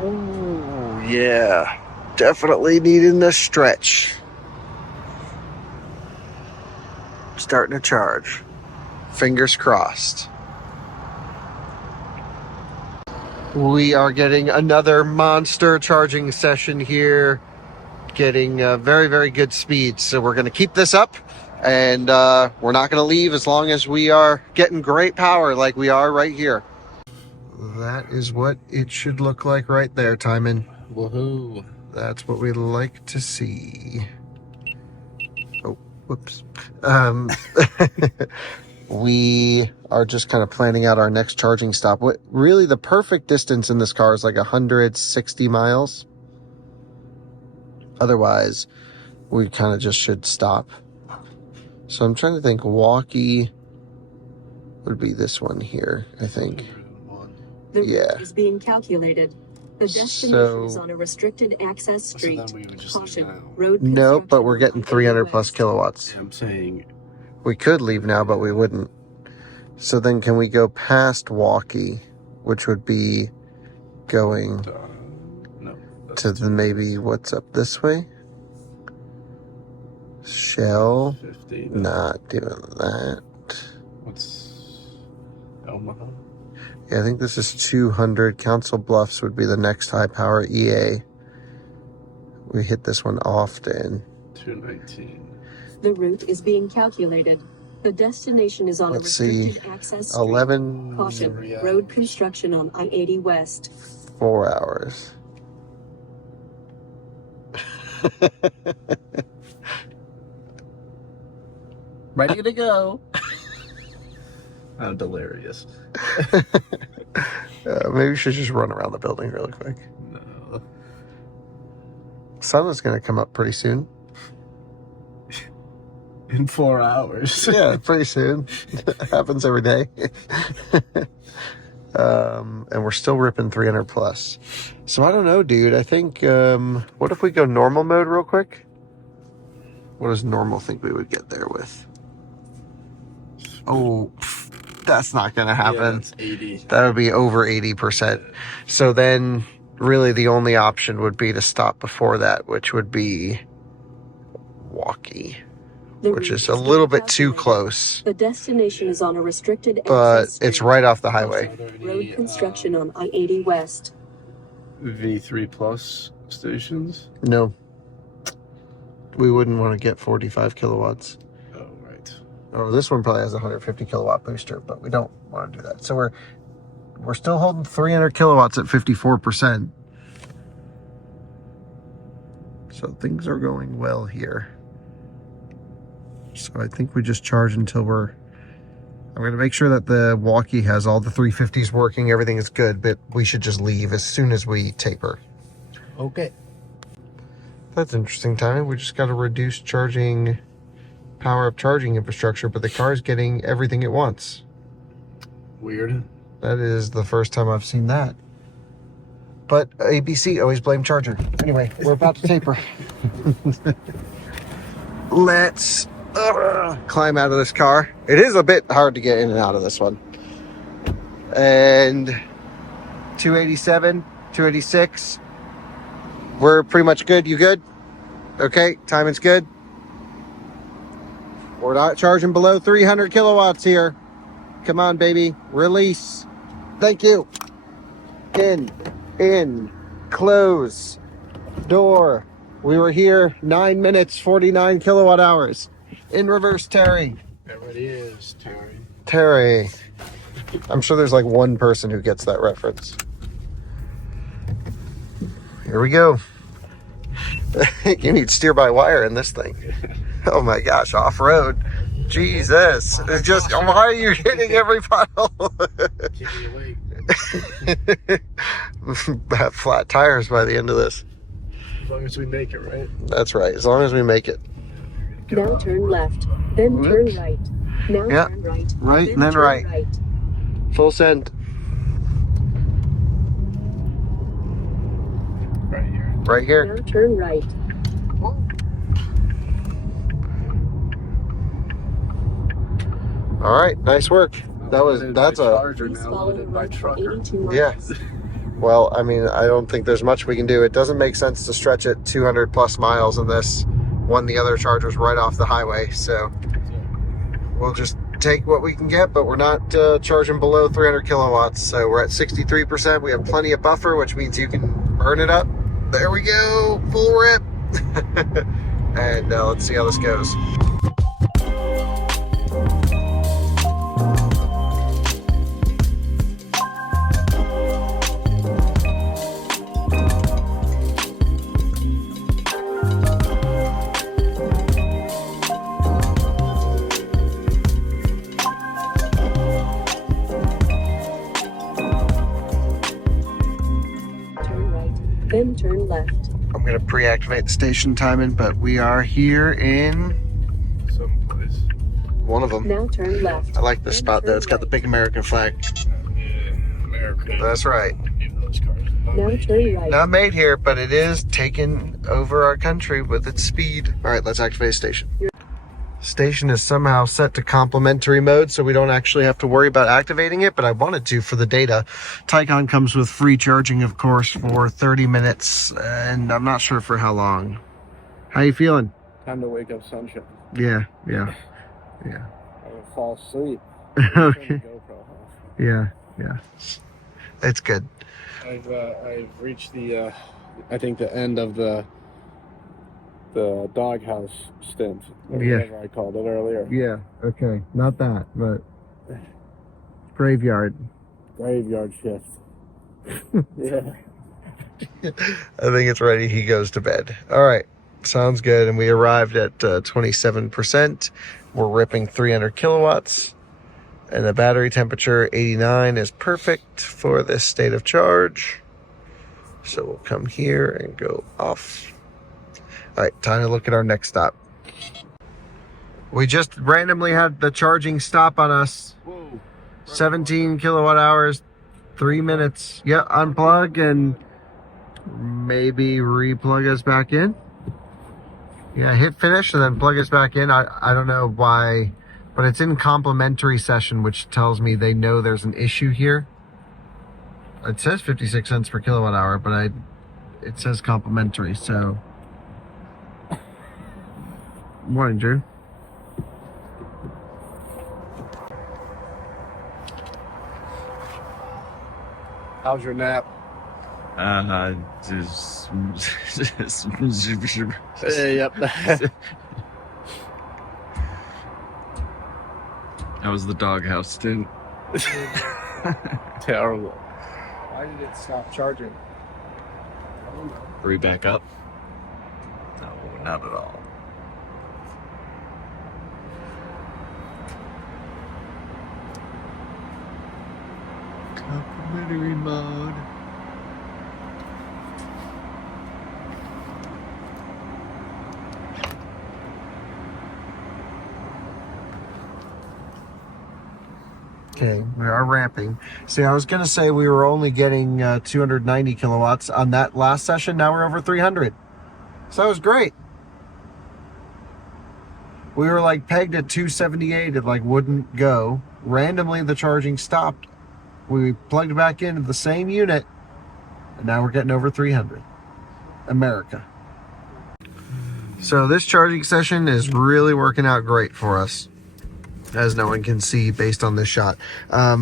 Ooh, yeah, definitely needing a stretch. Starting to charge. Fingers crossed. We are getting another monster charging session here. Getting very, very good speed. So we're going to keep this up. And we're not going to leave as long as we are getting great power like we are right here. That is what it should look like right there, Tijmen. Woohoo. That's what we like to see. Oh, whoops. we are just kind of planning out our next charging stop. What really the perfect distance in this car is like 160 miles. Otherwise, we kind of just should stop. So I'm trying to think. Walkie would be this one here, I think. The Yeah. route is being calculated. The destination is on a restricted access street. then we would just leave Caution, now. road No, but we're construction getting on 300 plus West. kilowatts. I'm saying We could leave now, but we wouldn't. So then can we go past Walkie, which would be going no. to the maybe what's up this way? Shell, 50. not doing that. What's Omaha? Yeah, I think this is 200. Council Bluffs would be the next high power EA. We hit this one often. 219. The route is being calculated. The destination is on Let's a see. restricted access street. 11, Caution, road construction on I-80 West. 4 hours. Ready to go. How delirious. Maybe we should just run around the building really quick. No. Sun is going to come up pretty soon. In 4 hours. Yeah, pretty soon. Happens every day. And we're still ripping 300 plus. So I don't know, dude. I think, what if we go normal mode real quick? What does normal think we would get there with? Oh, that's not going to Yeah, happen. that's 80. That would be over 80%. So then really the only option would be to stop before that, which would be Walkie, The which route is a being little bit too calculated. close, The destination is on a restricted but access street. it's right off the highway. Are there any, Road construction on I-80 West. V3 plus stations? No, we wouldn't want to get 45 kilowatts. Oh, right. Oh, this one probably has a 150 kilowatt booster, but we don't want to do that. So we're still holding 300 kilowatts at 54%. So things are going well here. So I think we just charge until I'm going to make sure that the Walkie has all the 350s working. Everything is good, but we should just leave as soon as we taper. Okay. That's interesting, Tommy. We just got a reduced charging, power up charging infrastructure, but the car's getting everything it wants. Weird. That is the first time I've seen that. But ABC, always blame charger. Anyway, we're about to taper. Let's climb out of this car. It is a bit hard to get in and out of this one. And 287, 286. We're pretty much good. You good? Okay, timing's good. We're not charging below 300 kilowatts here. Come on, baby. Release. Thank you. In, close, door. We were here 9 minutes, 49 kilowatt hours. In reverse, Terry. There it is, Terry. Terry. I'm sure there's like one person who gets that reference. Here we go. You need steer by wire in this thing. Oh my gosh, off-road. Jesus. It's just, why are you hitting every puddle? Keep me awake. Have flat tires by the end of this. As long as we make it, right? That's right, as long as we make it. Now turn left, then turn right. Now Yeah. turn right. Right, and then turn right. Full send. Right here. Right here. Now turn right. All right, nice work. That's a, charger Please now follow the limited by road for trucker. 82 miles. yeah. Well, I mean, I don't think there's much we can do. It doesn't make sense to stretch it 200 plus miles in this when the other charger's right off the highway. So we'll just take what we can get, but we're not charging below 300 kilowatts. So we're at 63%. We have plenty of buffer, which means you can burn it up. There we go, full rip. And let's see how this goes. then turn left. I'm gonna pre-activate the station timing, but we are here in Someplace. one of them. Now turn left. I like this then spot though. turn It's got the right. big American flag. Yeah, America. That's right. Those cars. Now turn right. Not made here, but it is taking over our country with its speed. All right, let's activate station. Station is somehow set to complimentary mode, so we don't actually have to worry about activating it, but I wanted to for the data. Taycan comes with free charging, of course, for 30 minutes, and I'm not sure for how long. How you feeling? Time to wake up, sunshine. Yeah. I'm gonna fall asleep. Okay. Turn the GoPro off. Yeah. It's good. I've reached the I think the end of the doghouse stint, or Yeah. whatever I called it earlier. Yeah, okay. Not that, but graveyard. Graveyard shift. Yeah. I think it's ready. He goes to bed. All right. Sounds good. And we arrived at 27%. We're ripping 300 kilowatts. And the battery temperature, 89, is perfect for this state of charge. So we'll come here and go off. All right, time to look at our next stop. We just randomly had the charging stop on us. Whoa. 17 kilowatt hours, 3 minutes. Yeah, unplug and maybe replug us back in. Yeah, hit finish and then plug us back in. I don't know why, but it's in complimentary session, which tells me they know there's an issue here. It says 56 cents per kilowatt hour, but it says complimentary, so. Morning, Drew. How's your nap? Just Yep. That was the doghouse stint. Terrible. Why did it stop charging? Hurry back up? No, not at all. Complimentary mode. Okay, we are ramping. See, I was going to say we were only getting 290 kilowatts on that last session. Now we're over 300. So that was great. We were like pegged at 278. It like wouldn't go. Randomly, the charging stopped. We plugged back into the same unit. And now we're getting over 300. America. So this charging session is really working out great for us, as no one can see based on this shot.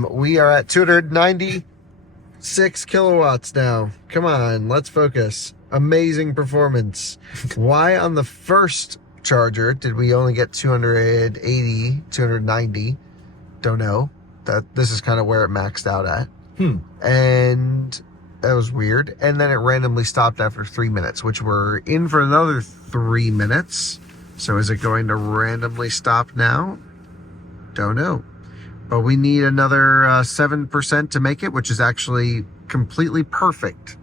We are at 296 kilowatts now. Come on, let's focus. Amazing performance. Why on the first charger did we only get 280, 290? Don't know. This is kind of where it maxed out at. And that was weird. And then it randomly stopped after 3 minutes, which we're in for another 3 minutes. So is it going to randomly stop now? Don't know. But we need another 7% to make it, which is actually completely perfect.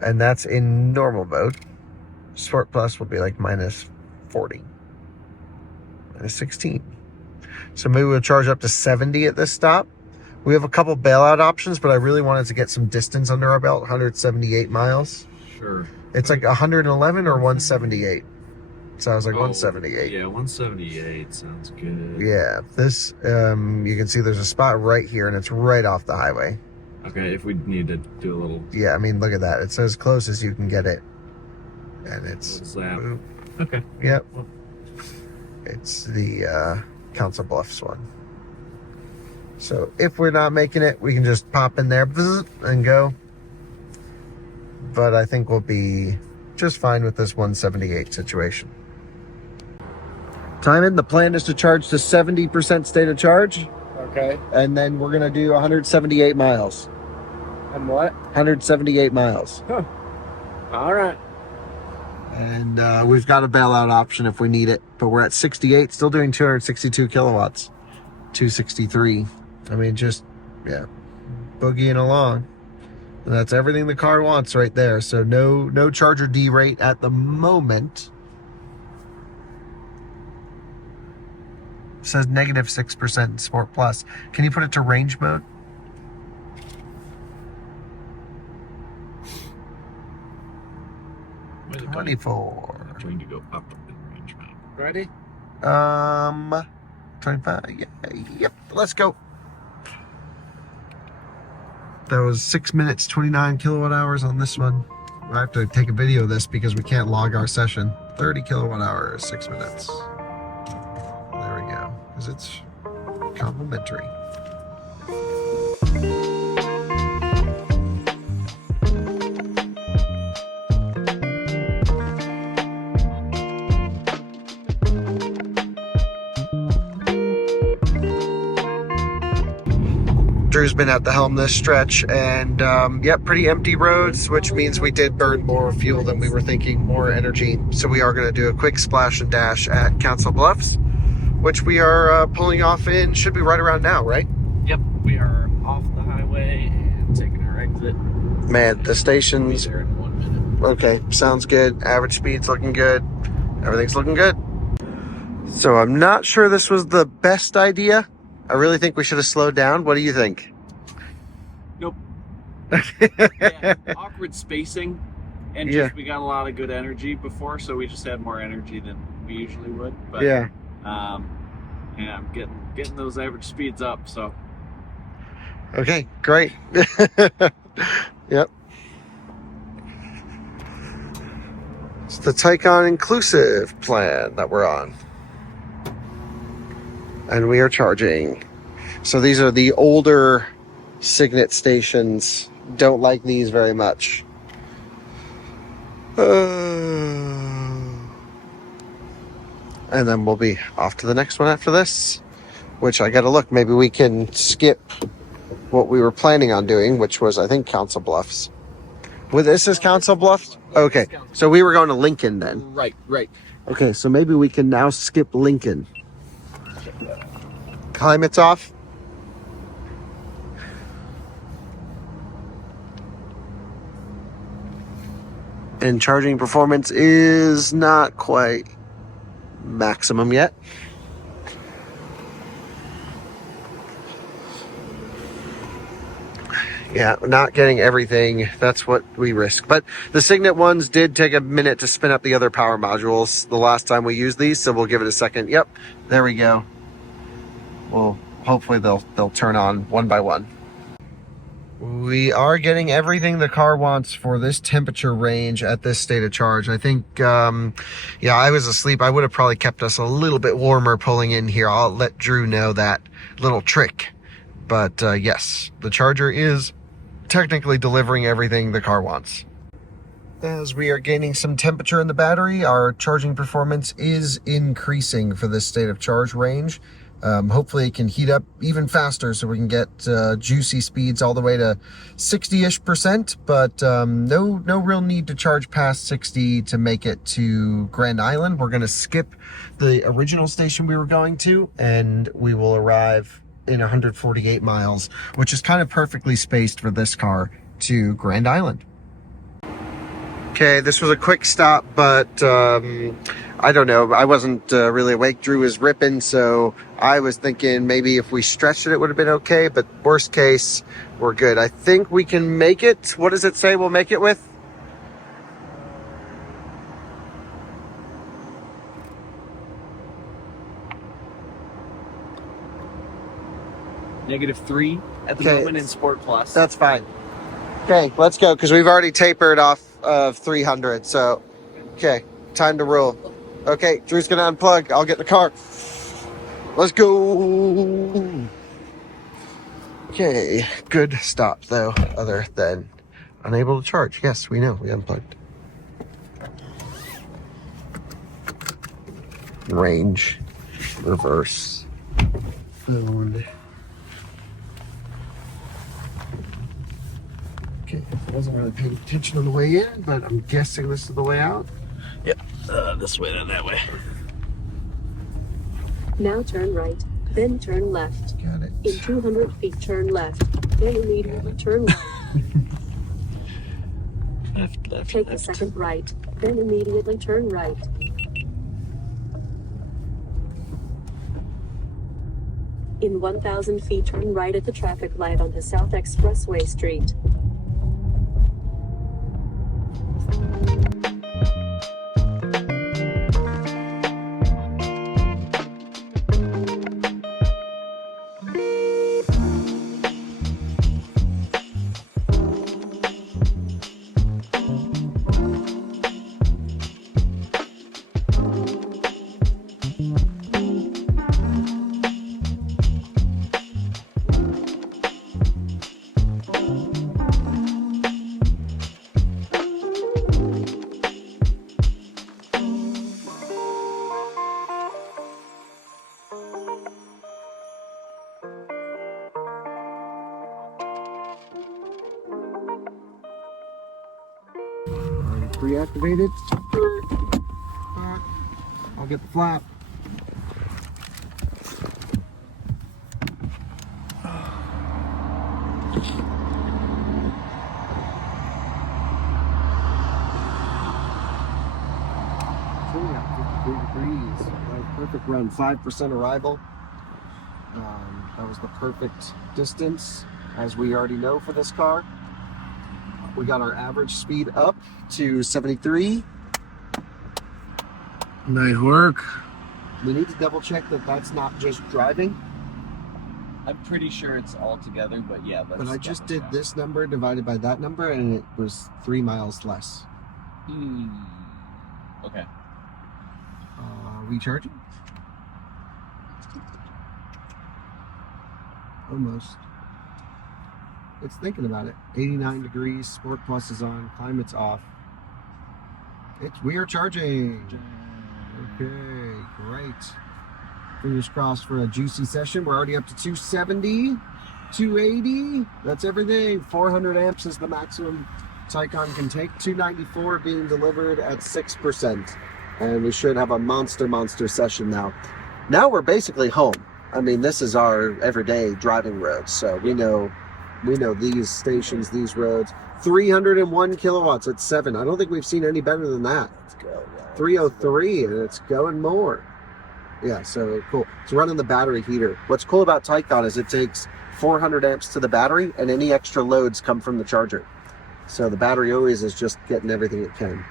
And that's in normal mode. Sport Plus will be like minus 40. Minus 16. So maybe we'll charge up to 70 at this stop. We have a couple bailout options, but I really wanted to get some distance under our belt. 178 miles. Sure. It's like 111 or 178. So I was like 178. Yeah, 178 sounds good. Yeah, this, you can see there's a spot right here and it's right off the highway. Okay, if we need to do a little... Yeah, I mean, look at that. It's as close as you can get it. And it's... What's that? Okay. Yep. It's the Council Bluffs one. So if we're not making it, we can just pop in there and go. But I think we'll be just fine with this 178 situation. Tijmen, the plan is to charge to 70% state of charge. Okay. And then we're going to do 178 miles. And what? 178 miles. All right. And we've got a bailout option if we need it. But we're at 68, still doing 262 kilowatts. 263. I mean, just, yeah, boogieing along. That's everything the car wants right there. So no charger D rate at the moment. It says negative 6% in Sport Plus. Can you put it to range mode? Where's it going? 24. I'm trying to go up in range mode. Ready? 25. Yeah, yep. Let's go. That was 6 minutes, 29 kilowatt hours on this one. I have to take a video of this because we can't log our session. 30 kilowatt hours, 6 minutes. There we go. Because it's complimentary. Drew's been at the helm this stretch, and yep, pretty empty roads, which means we did burn more fuel than we were thinking, more energy. So we are going to do a quick splash and dash at Council Bluffs, which we are pulling off in, should be right around now, right? Yep, we are off the highway and taking our exit. Man, the station's... There in 1 minute. Okay, sounds good. Average speed's looking good. Everything's looking good. So I'm not sure this was the best idea. I really think we should have slowed down. What do you think? Nope. Yeah, awkward spacing, and just we got a lot of good energy before, so we just had more energy than we usually would. But yeah, I'm getting those average speeds up. So okay, great. Yep. It's the Taycan inclusive plan that we're on. And we are charging. So these are the older Signet stations. Don't like these very much. And then we'll be off to the next one after this, which I gotta look. Maybe we can skip what we were planning on doing, which was, I think, Council Bluffs. Well, this is Council Bluffs? Okay, so we were going to Lincoln then. right. Okay, so maybe we can now skip Lincoln. Climate's off. And charging performance is not quite maximum yet. Yeah, not getting everything. That's what we risk. But the Signet ones did take a minute to spin up the other power modules the last time we used these, so we'll give it a second. Yep, there we go. Well, hopefully they'll turn on one by one. We are getting everything the car wants for this temperature range at this state of charge. I think, yeah, I was asleep. I would have probably kept us a little bit warmer pulling in here. I'll let Drew know that little trick. But yes, the charger is technically delivering everything the car wants. As we are gaining some temperature in the battery, our charging performance is increasing for this state of charge range. Hopefully it can heat up even faster so we can get juicy speeds all the way to 60-ish%, but no real need to charge past 60 to make it to Grand Island. We're going to skip the original station we were going to, and we will arrive in 148 miles, which is kind of perfectly spaced for this car to Grand Island. Okay, this was a quick stop, but I don't know. I wasn't really awake. Drew was ripping, so I was thinking maybe if we stretched it, it would have been okay, but worst case, we're good. I think we can make it. What does it say we'll make it with? -3 at the moment in Sport Plus. That's fine. Okay, let's go, because we've already tapered off of 300, so, okay, time to roll. Okay, Drew's gonna unplug. I'll get the car. Let's go. Okay, good stop, though, other than unable to charge. Yes, we know, we unplugged. Range, reverse, phone. Okay, I wasn't really paying attention on the way in, but I'm guessing this is the way out. Yep, this way then that way. Now turn right, then turn left. Got it. In 200 feet, turn left. Then immediately turn right. Take the second right, then immediately turn right. In 1,000 feet, turn right at the traffic light onto South Expressway Street. Reactivated. I'll get the flap. So yeah, 53 degrees. That was perfect run. 5% arrival. That was the perfect distance, as we already know for this car. We got our average speed up to 73. Nice work. We need to double check that that's not just driving. I'm pretty sure it's all together, but yeah. But I just did this number divided by that number, and it was 3 miles less. Okay. Recharging? Almost. It's thinking about it. 89 degrees, Sport Plus is on, climate's off. We are charging. Okay, great. Fingers crossed for a juicy session. We're already up to 270, 280. That's everything. 400 amps is the maximum Taycan can take. 294 being delivered at 6%. And we should have a monster session now. Now we're basically home. I mean, this is our everyday driving road. So we know these stations, these roads. 301 kilowatts at 7. I don't think we've seen any better than that. 303, and it's going more. Yeah, so cool. It's running the battery heater. What's cool about Taycan is it takes 400 amps to the battery, and any extra loads come from the charger. So the battery always is just getting everything it can.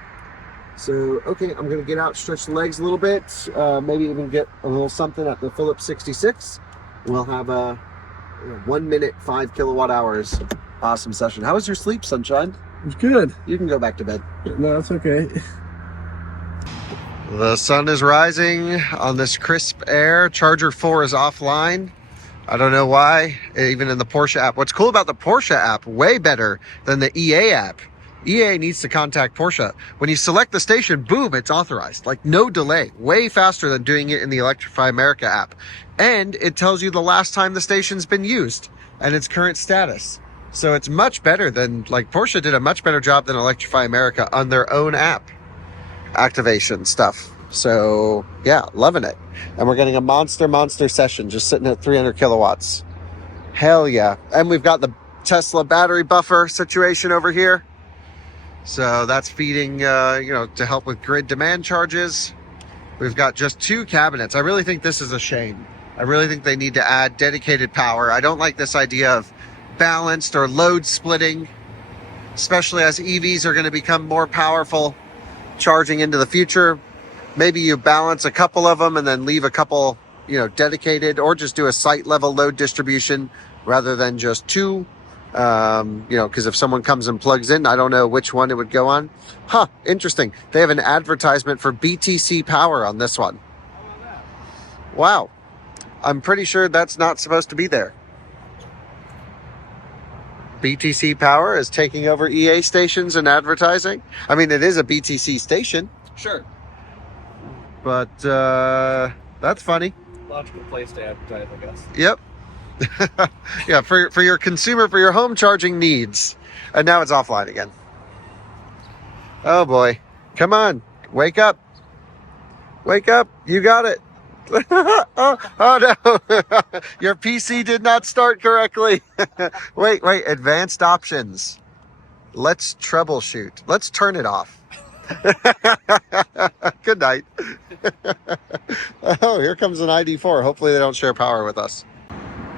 So, okay, I'm going to get out, stretch the legs a little bit, maybe even get a little something at the Phillips 66. We'll have a 1 minute, 5 kilowatt hours. Awesome session. How was your sleep, Sunshine? It's good. You can go back to bed. No, it's okay. The sun is rising on this crisp air. Charger 4 is offline. I don't know why, even in the Porsche app. What's cool about the Porsche app, way better than the EA app. EA needs to contact Porsche. When you select the station, boom, it's authorized. Like no delay. Way faster than doing it in the Electrify America app. And it tells you the last time the station's been used and its current status. So it's much better than, like Porsche did a much better job than Electrify America on their own app activation stuff. So yeah, loving it. And we're getting a monster session just sitting at 300 kilowatts. Hell yeah. And we've got the Tesla battery buffer situation over here. So that's feeding, to help with grid demand charges. We've got just 2 cabinets. I really think this is a shame. I really think they need to add dedicated power. I don't like this idea of balanced or load splitting, especially as EVs are going to become more powerful charging into the future. Maybe you balance a couple of them and then leave a couple, dedicated, or just do a site level load distribution rather than just 2. Because if someone comes and plugs in, I don't know which one it would go on. Huh, interesting. They have an advertisement for BTC power on this one. Wow. I'm pretty sure that's not supposed to be there. BTC power is taking over EA stations and advertising. I mean, it is a BTC station. Sure. But that's funny. Logical place to advertise, I guess. Yep. Yeah, for your consumer, for your home charging needs. And now it's offline again. Oh boy. Come on. Wake up. Wake up. You got it. oh no. Your PC did not start correctly. Wait. Advanced options. Let's troubleshoot. Let's turn it off. Good night. Oh, here comes an ID4. Hopefully they don't share power with us.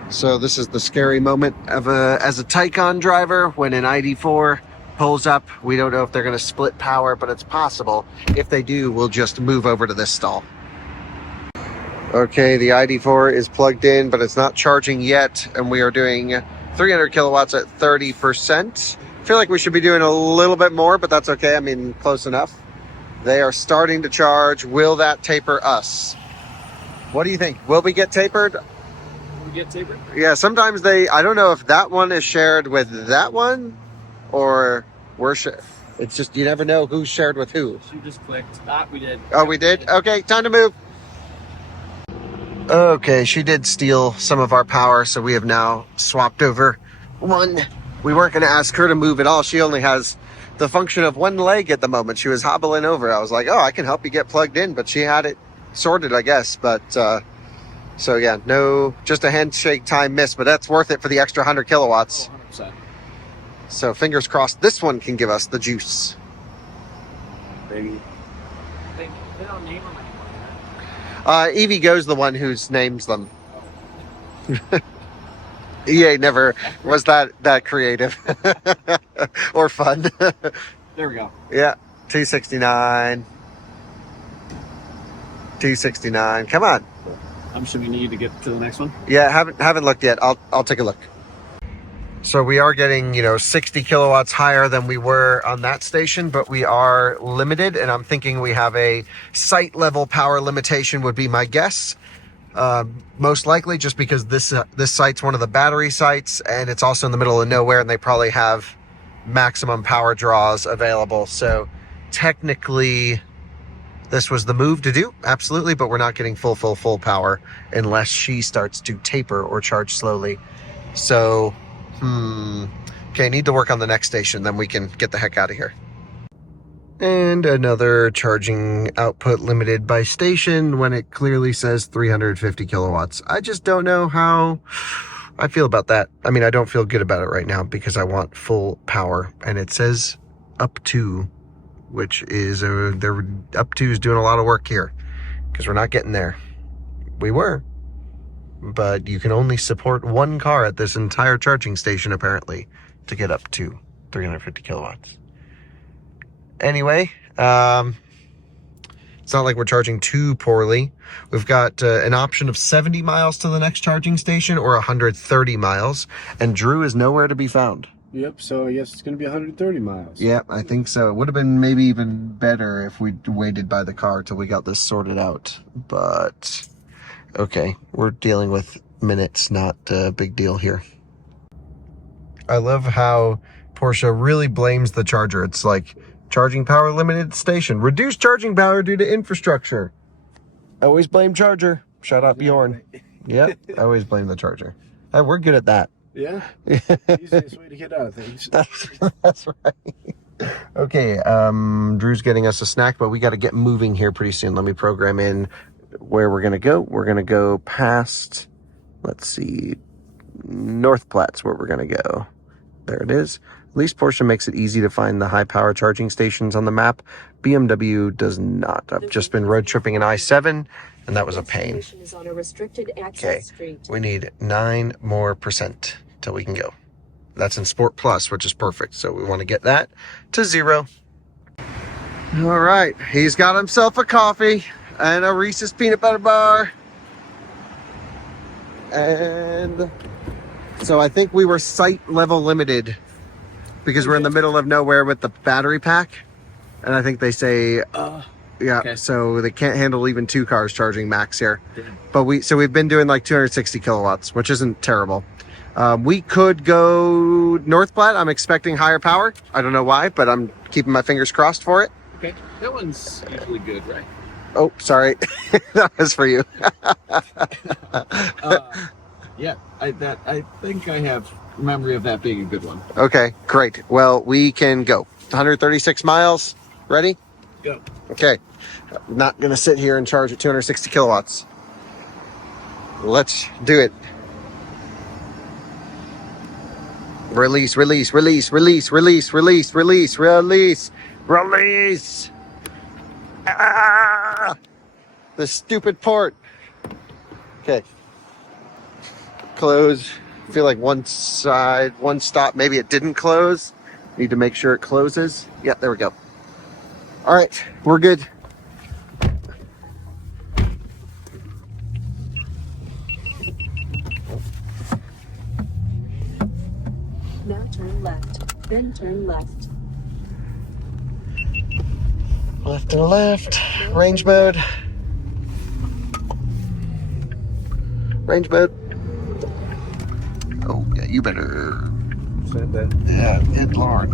So this is the scary moment of as a Taycan driver when an ID4 pulls up. We don't know if they're going to split power, but it's possible. If they do, we'll just move over to this stall. Okay, the ID4 is plugged in, but it's not charging yet, and we are doing 300 kilowatts at 30%. I feel like we should be doing a little bit more, but that's okay. I mean, close enough. They are starting to charge. Will that taper us? What do you think? Will we get tapered? Get tapered? Yeah, sometimes I don't know if that one is shared with that one or we're shared. It's just, you never know who's shared with who. She just clicked. Ah, we did. Oh, we did? Okay, time to move. Okay, she did steal some of our power, so we have now swapped over one. We weren't going to ask her to move at all. She only has the function of one leg at the moment. She was hobbling over. I was like, oh, I can help you get plugged in, but she had it sorted, I guess. But, so yeah, no, just a handshake time miss, but that's worth it for the extra 100 kilowatts. Oh, 100%. So fingers crossed this one can give us the juice. Baby. They don't name them anymore. Evie Go's the one who's names them. EA never was that creative or fun. There we go. Yeah, 269. 269. Come on. Should we need to get to the next one? Yeah, haven't looked yet. I'll take a look. So we are getting, 60 kilowatts higher than we were on that station, but we are limited, and I'm thinking we have a site level power limitation would be my guess. Most likely just because this site's one of the battery sites, and it's also in the middle of nowhere, and they probably have maximum power draws available. So technically this was the move to do, absolutely, but we're not getting full power unless she starts to taper or charge slowly. So, okay, need to work on the next station, then we can get the heck out of here. And another charging output limited by station when it clearly says 350 kilowatts. I just don't know how I feel about that. I mean, I don't feel good about it right now because I want full power, and it says up to, which is they're up to is doing a lot of work here because we're not getting there. We were, but you can only support one car at this entire charging station apparently to get up to 350 kilowatts. Anyway, it's not like we're charging too poorly. We've got an option of 70 miles to the next charging station or 130 miles, and Drew is nowhere to be found. Yep, so I guess it's going to be 130 miles. Yeah, I think so. It would have been maybe even better if we waited by the car till we got this sorted out. But, okay, we're dealing with minutes, not a big deal here. I love how Porsche really blames the charger. It's like, charging power limited station. Reduced charging power due to infrastructure. Always blame charger. Shut up, Bjorn. Yep, always blame the charger. We're good at that. Yeah? Easiest way to get out of things. That's right. Okay, Drew's getting us a snack, but we got to get moving here pretty soon. Let me program in where we're going to go. We're going to go past, let's see, North Platte's where we're going to go. There it is. At least Porsche makes it easy to find the high power charging stations on the map. BMW does not. I've just been road tripping an I-7, and that was a pain. Okay, we need 9% more till we can go. That's in Sport Plus, which is perfect. So we want to get that to 0. All right, he's got himself a coffee and a Reese's peanut butter bar. And so I think we were site level limited because we're in the middle of nowhere with the battery pack. And I think they say, yeah, okay. So they can't handle even 2 cars charging max here. But we've been doing like 260 kilowatts, which isn't terrible. We could go North Platte. I'm expecting higher power. I don't know why, but I'm keeping my fingers crossed for it. Okay, that one's usually good, right? Oh, sorry. That was for you. Yeah, I think I have memory of that being a good one. Okay, great. Well, we can go. 136 miles. Ready? Go. Okay. I'm not going to sit here and charge at 260 kilowatts. Let's do it. Release, release, release, release, release, release, release, release, release. Ah! The stupid port. Okay. Close. I feel like one side, one stop, maybe it didn't close. Need to make sure it closes. Yeah, there we go. All right, we're good. Now turn left, then turn left. Left and left. Range mode. Range mode. Oh, yeah, you better. Send that. Yeah, good lord.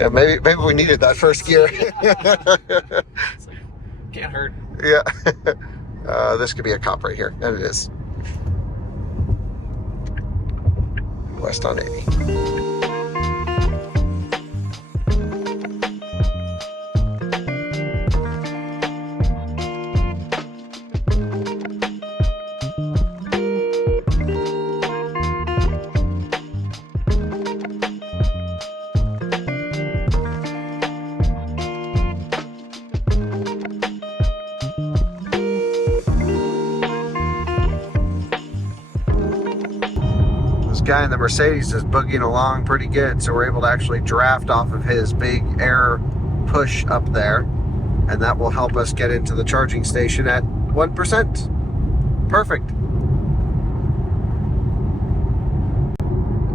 Yeah, maybe we needed that first gear. Can't hurt. Yeah. This could be a cop right here, and it is. West on 80. Guy in the Mercedes is boogieing along pretty good, so we're able to actually draft off of his big air push up there, and that will help us get into the charging station at 1%. Perfect.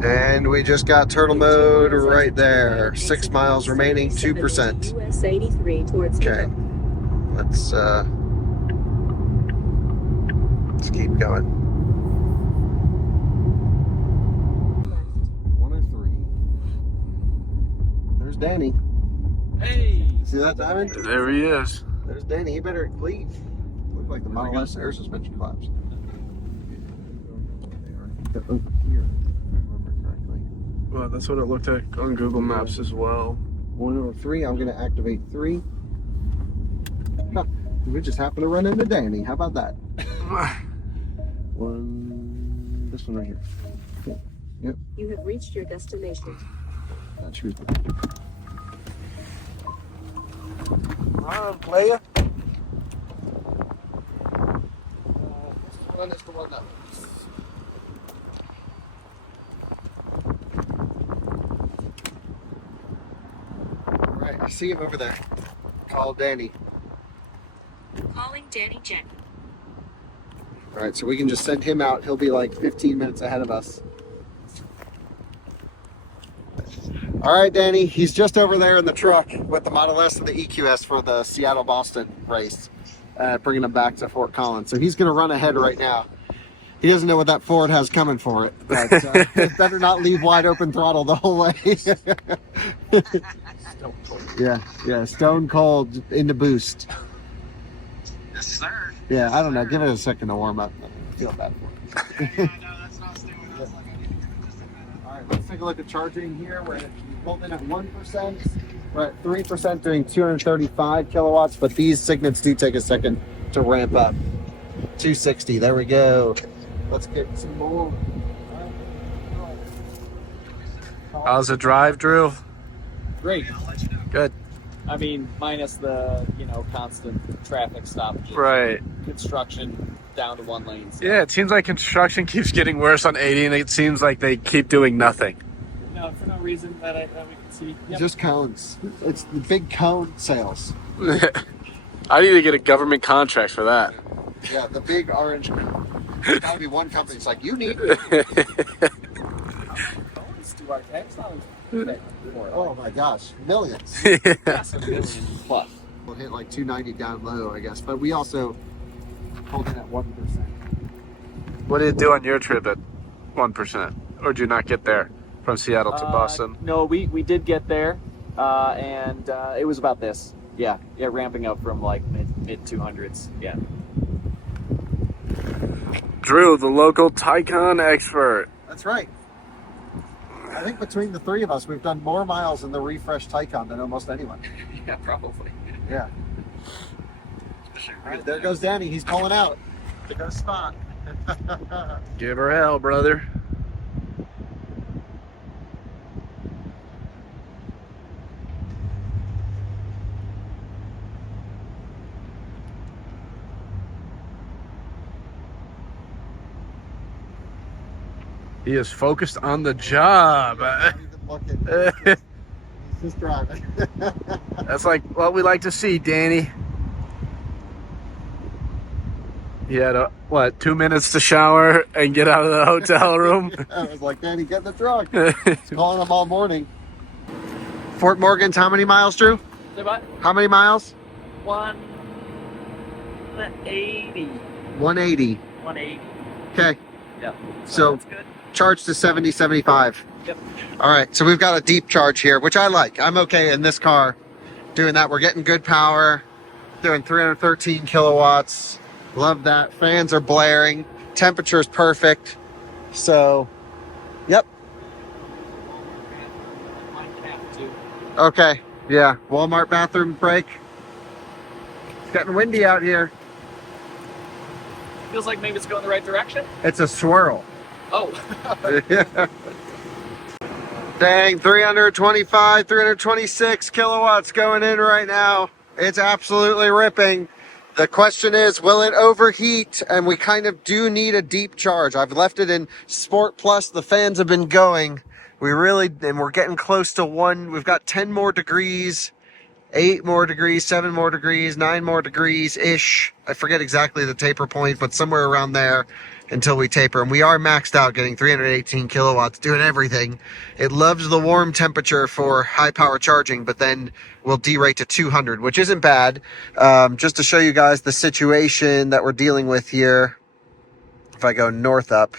And we just got turtle mode right there. 6 miles remaining, 2%. US 83 towards Okay. Let's keep going. 103. There's Danny. Hey! See that, Diamond? There he is. There's Danny. He better leave. Look like the Model S air suspension collapsed. Over here, if I remember correctly. Well, that's what it looked like on Google Maps as well. 103. I'm going to activate 3. Huh. We just happen to run into Danny. How about that? This one right here. Cool. Yep. You have reached your destination. Choose. Come on, player. This one is the one that. All right, I see him over there. Call Danny. Calling Danny Jen. All right, so we can just send him out. He'll be like 15 minutes ahead of us. All right, Danny, he's just over there in the truck with the Model S and the EQS for the Seattle-Boston race, bringing him back to Fort Collins. So he's going to run ahead right now. He doesn't know what that Ford has coming for it, but it better not leave wide open throttle the whole way. Yeah, stone cold into boost. Yes, sir. Yeah, I don't know. Give it a second to warm up. I feel bad for it. No, that's not staying with us like I need to do just a minute. All right, let's take a look at charging here. We're holding at 1%. We're at 3% doing 235 kilowatts, but these signets do take a second to ramp up. 260, there we go. Let's get some more. How's the drive, Drew? Great. Good. I mean, minus the, constant traffic stoppages. Right. Construction down to 1 lane. So. Yeah, it seems like construction keeps getting worse on 80, and it seems like they keep doing nothing. No, for no reason that we can see. Yep. Just cones. It's the big cone sales. I need to get a government contract for that. Yeah, the big orange cone. There's gotta be one company that's like, you need Phones to our tax dollars. Oh my gosh, millions. Yes, a million plus. We'll hit like 290 down low, I guess, but we also hold it at 1%. What did it do on your trip at 1%? Or did you not get there from Seattle to Boston? No, we did get there, and it was about this. Yeah, ramping up from like mid 200s. Yeah. Drew, the local Taycan expert. That's right. I think between the three of us, we've done more miles in the refreshed Taycan than almost anyone. Yeah, probably. Yeah. All right, there goes Danny. He's pulling out. To go spot. Give her hell, brother. He is focused on the job. He's just driving. That's like what we like to see, Danny. He had, 2 minutes to shower and get out of the hotel room? I was like, Danny, get in the truck. He's calling him all morning. Fort Morgan's how many miles, Drew? Say what? How many miles? 180. 180. 180. Okay. Yep. So that's good. charge to 70, 75. Yep. All right, so we've got a deep charge here, which I like. I'm okay in this car doing that. We're getting good power, doing 313 kilowatts. Love that. Fans are blaring. Temperature is perfect. So, yep. Okay, yeah. Walmart bathroom break. It's getting windy out here. Feels like maybe it's going the right direction. It's a swirl. Oh. Dang, 325, 326 kilowatts going in right now. It's absolutely ripping. The question is, will it overheat? And we kind of do need a deep charge. I've left it in Sport Plus. The fans have been going. And we're getting close to 1. We've got 10 more degrees, 8 more degrees, 7 more degrees, 9 more degrees-ish. I forget exactly the taper point, but somewhere around there until we taper. And we are maxed out, getting 318 kilowatts, doing everything. It loves the warm temperature for high power charging, but then we'll derate to 200, which isn't bad. Just to show you guys the situation that we're dealing with here. If I go north up,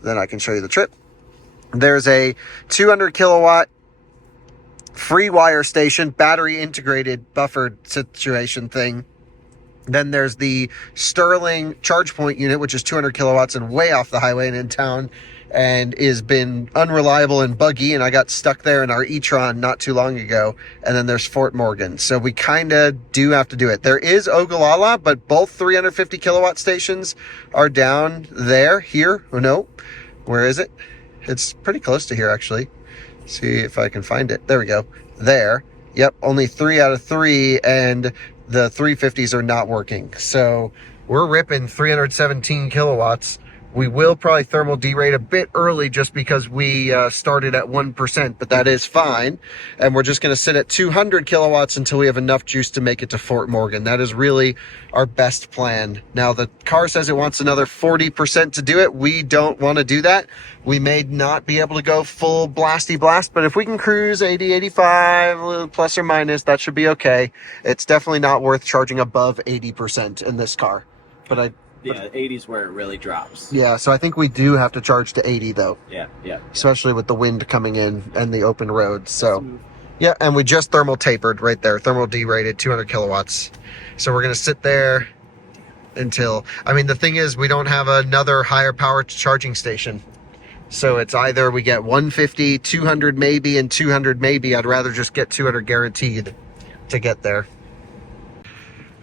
then I can show you the trip. There's a 200 kilowatt free wire station, battery integrated buffered situation thing. Then there's the Sterling charge point unit, which is 200 kilowatts and way off the highway and in town, and has been unreliable and buggy. And I got stuck there in our e-tron not too long ago. And then there's Fort Morgan. So we kind of do have to do it. There is Ogallala, but both 350 kilowatt stations are down there. Here, oh no, where is it? It's pretty close to here, actually. See if I can find it. There we go. There. Yep, only 3 out of 3, and the 350s are not working. So we're ripping 317 kilowatts. We will probably thermal derate a bit early just because we started at 1%, but that is fine. And we're just going to sit at 200 kilowatts until we have enough juice to make it to Fort Morgan. That is really our best plan. Now, the car says it wants another 40% to do it. We don't want to do that. We may not be able to go full blasty blast, but if we can cruise 80, 85, plus or minus, that should be okay. It's definitely not worth charging above 80% in this car. But Yeah, 80's where it really drops. yeah, so I think we do have to charge to 80 though. Yeah. Especially with the wind coming in and the open road. So yeah, and we just thermal tapered right there. Thermal derated 200 kilowatts. So we're going to sit there until, I mean, the thing is we don't have another higher power charging station. So it's either we get 150, 200 maybe, and 200 maybe. I'd rather just get 200 guaranteed to get there.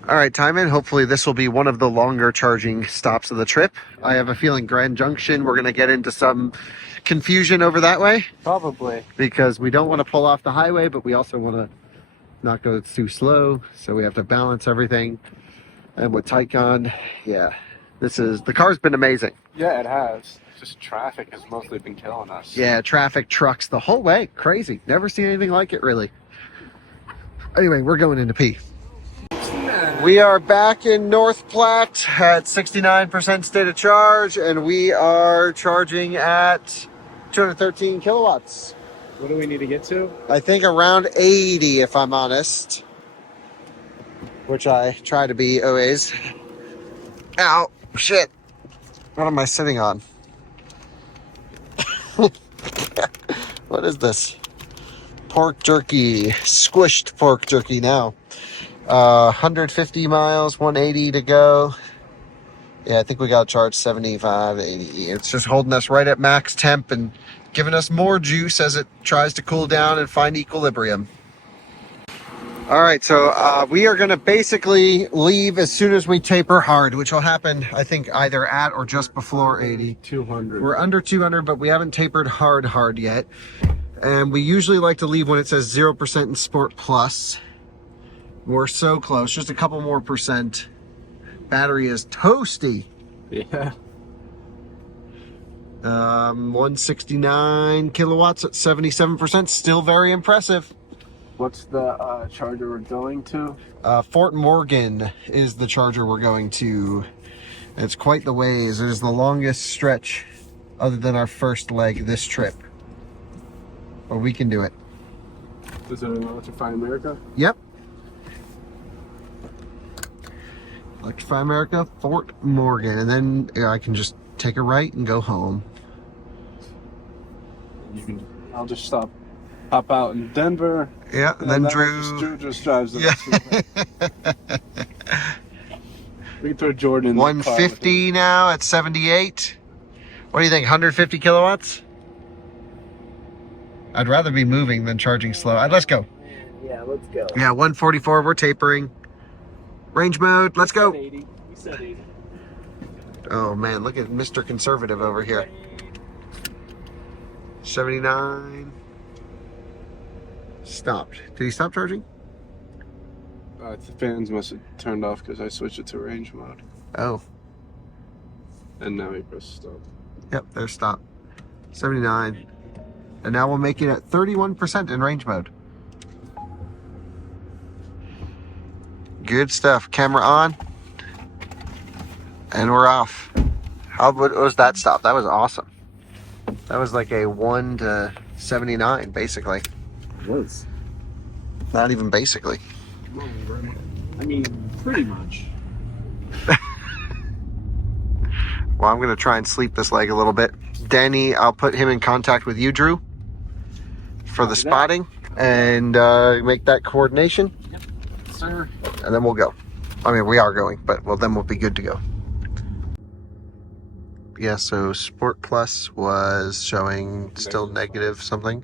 All right, Tijmen, hopefully this will be one of the longer charging stops of the trip. I have a feeling Grand Junction, we're going to get into some confusion over that way. Probably. Because we don't want to pull off the highway, but we also want to not go too slow. So we have to balance everything. And with Taycan, yeah, the car's been amazing. Yeah, it has. Just traffic has mostly been killing us. Yeah, traffic, trucks the whole way. Crazy. Never seen anything like it, really. Anyway, we're going into P. We are back in North Platte at 69% state of charge, and we are charging at 213 kilowatts. What do we need to get to? I think around 80, if I'm honest. Which I try to be always. Ow, shit. What am I sitting on? What is this? Pork jerky. Squished pork jerky now. 150 miles, 180 to go. Yeah, I think we got to charge 75 to 80. It's just holding us right at max temp and giving us more juice as it tries to cool down and find equilibrium. All right, so we are going to basically leave as soon as we taper hard, which will happen, I think, either at or just before 80. 200. We're under 200, but we haven't tapered hard yet. And we usually like to leave when it says 0% in Sport Plus. We're so close, just a couple more percent. Battery is toasty. Yeah. 169 kilowatts at 77%, still very impressive. What's the charger we're going to? Fort Morgan is the charger we're going to. It's quite the ways. It is the longest stretch other than our first leg this trip. But we can do it. Is it in Electrify America? Yep. Electrify America, Fort Morgan. And then I can just take a right and go home. I'll just hop out in Denver. Yeah, and then Drew just drives the rest of the way. We can throw Jordan in the car with 150 now at 78. What do you think, 150 kilowatts? I'd rather be moving than charging slow. Let's go. Yeah, let's go. Yeah, 144, we're tapering. Range mode, let's go. 80. We said 80. Oh man, look at Mr. Conservative over here. 79. Stopped. Did he stop charging? The fans must have turned off because I switched it to range mode. Oh, And now he pressed stop. yep, there's stop. 79. And now we'll make it at 31% in range mode. Good stuff. Camera on. And we're off. How was that stop? That was awesome. That was like a 1 to 79, basically. It was. Not even basically. I mean, pretty much. Well, I'm going to try and sleep this leg a little bit. Danny, I'll put him in contact with you, Drew, for the spotting and make that coordination. Yep, sir. And then we'll go. I mean, we are going, but then we'll be good to go. Yeah, so Sport Plus was showing still negative something.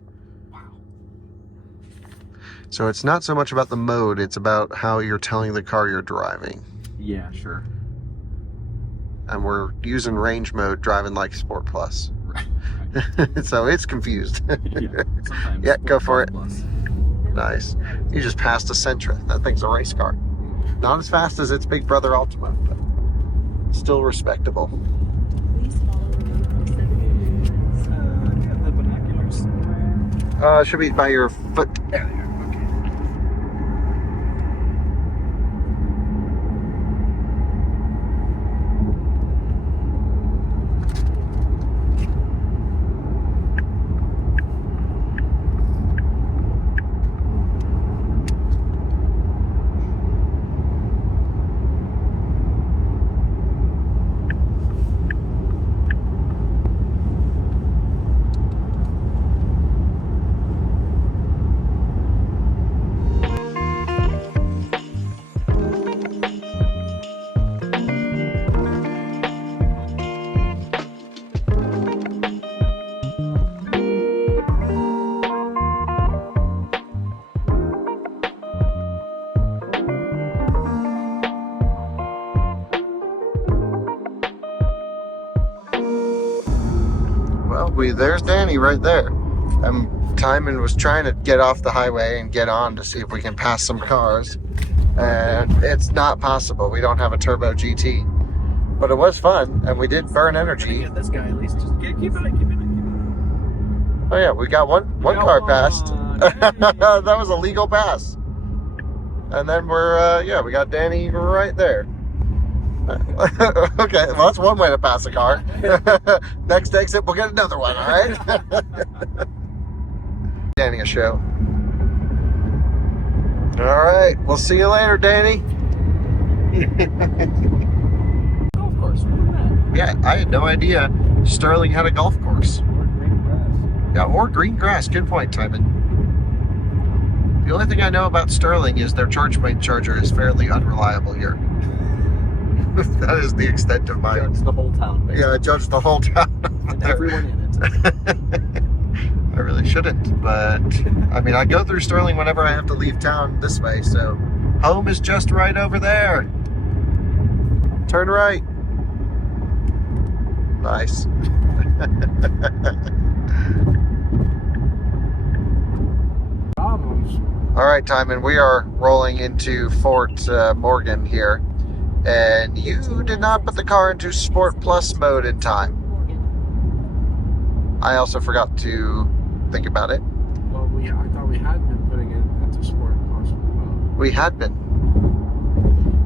So it's not so much about the mode, it's about how you're telling the car you're driving. Yeah, sure. And we're using range mode driving like Sport Plus. Right. So it's confused. Yeah, sometimes. Yeah, go for it. Plus. Nice. You just passed a Sentra. That thing's a race car. Not as fast as its big brother Altima, but still respectable. Please follow the road for 70 minutes. Do you have the binoculars somewhere? Should be by your foot. There they are. Okay. Well, there's Danny right there. Tijmen was trying to get off the highway and get on to see if we can pass some cars. And it's not possible. We don't have a turbo GT. But it was fun, and we did burn energy. Get this guy at least. Just keep it. Oh yeah, we got one car passed. That was a legal pass. And then we got Danny right there. Okay, well that's one way to pass a car. Next exit, we'll get another one, all right? Danny a show. All right, we'll see you later, Danny. Golf course. Remember that? Yeah, I had no idea Sterling had a golf course. Or green grass. Yeah, or green grass. Good point, Tijmen. The only thing I know about Sterling is their charge point charger is fairly unreliable here. That is the extent of my... Judge the whole town. Basically. Yeah, I judged the whole town. And everyone in it. I really should. shouldn't, but I mean, I go through Sterling whenever I have to leave town this way, so home is just right over there. Turn right. Nice. Problems. All right, Tijmen, we are rolling into Fort Morgan here, and you did not put the car into Sport Plus mode in time. I also forgot to think about it. Well, I thought we had been putting it into Sport Plus. We had been.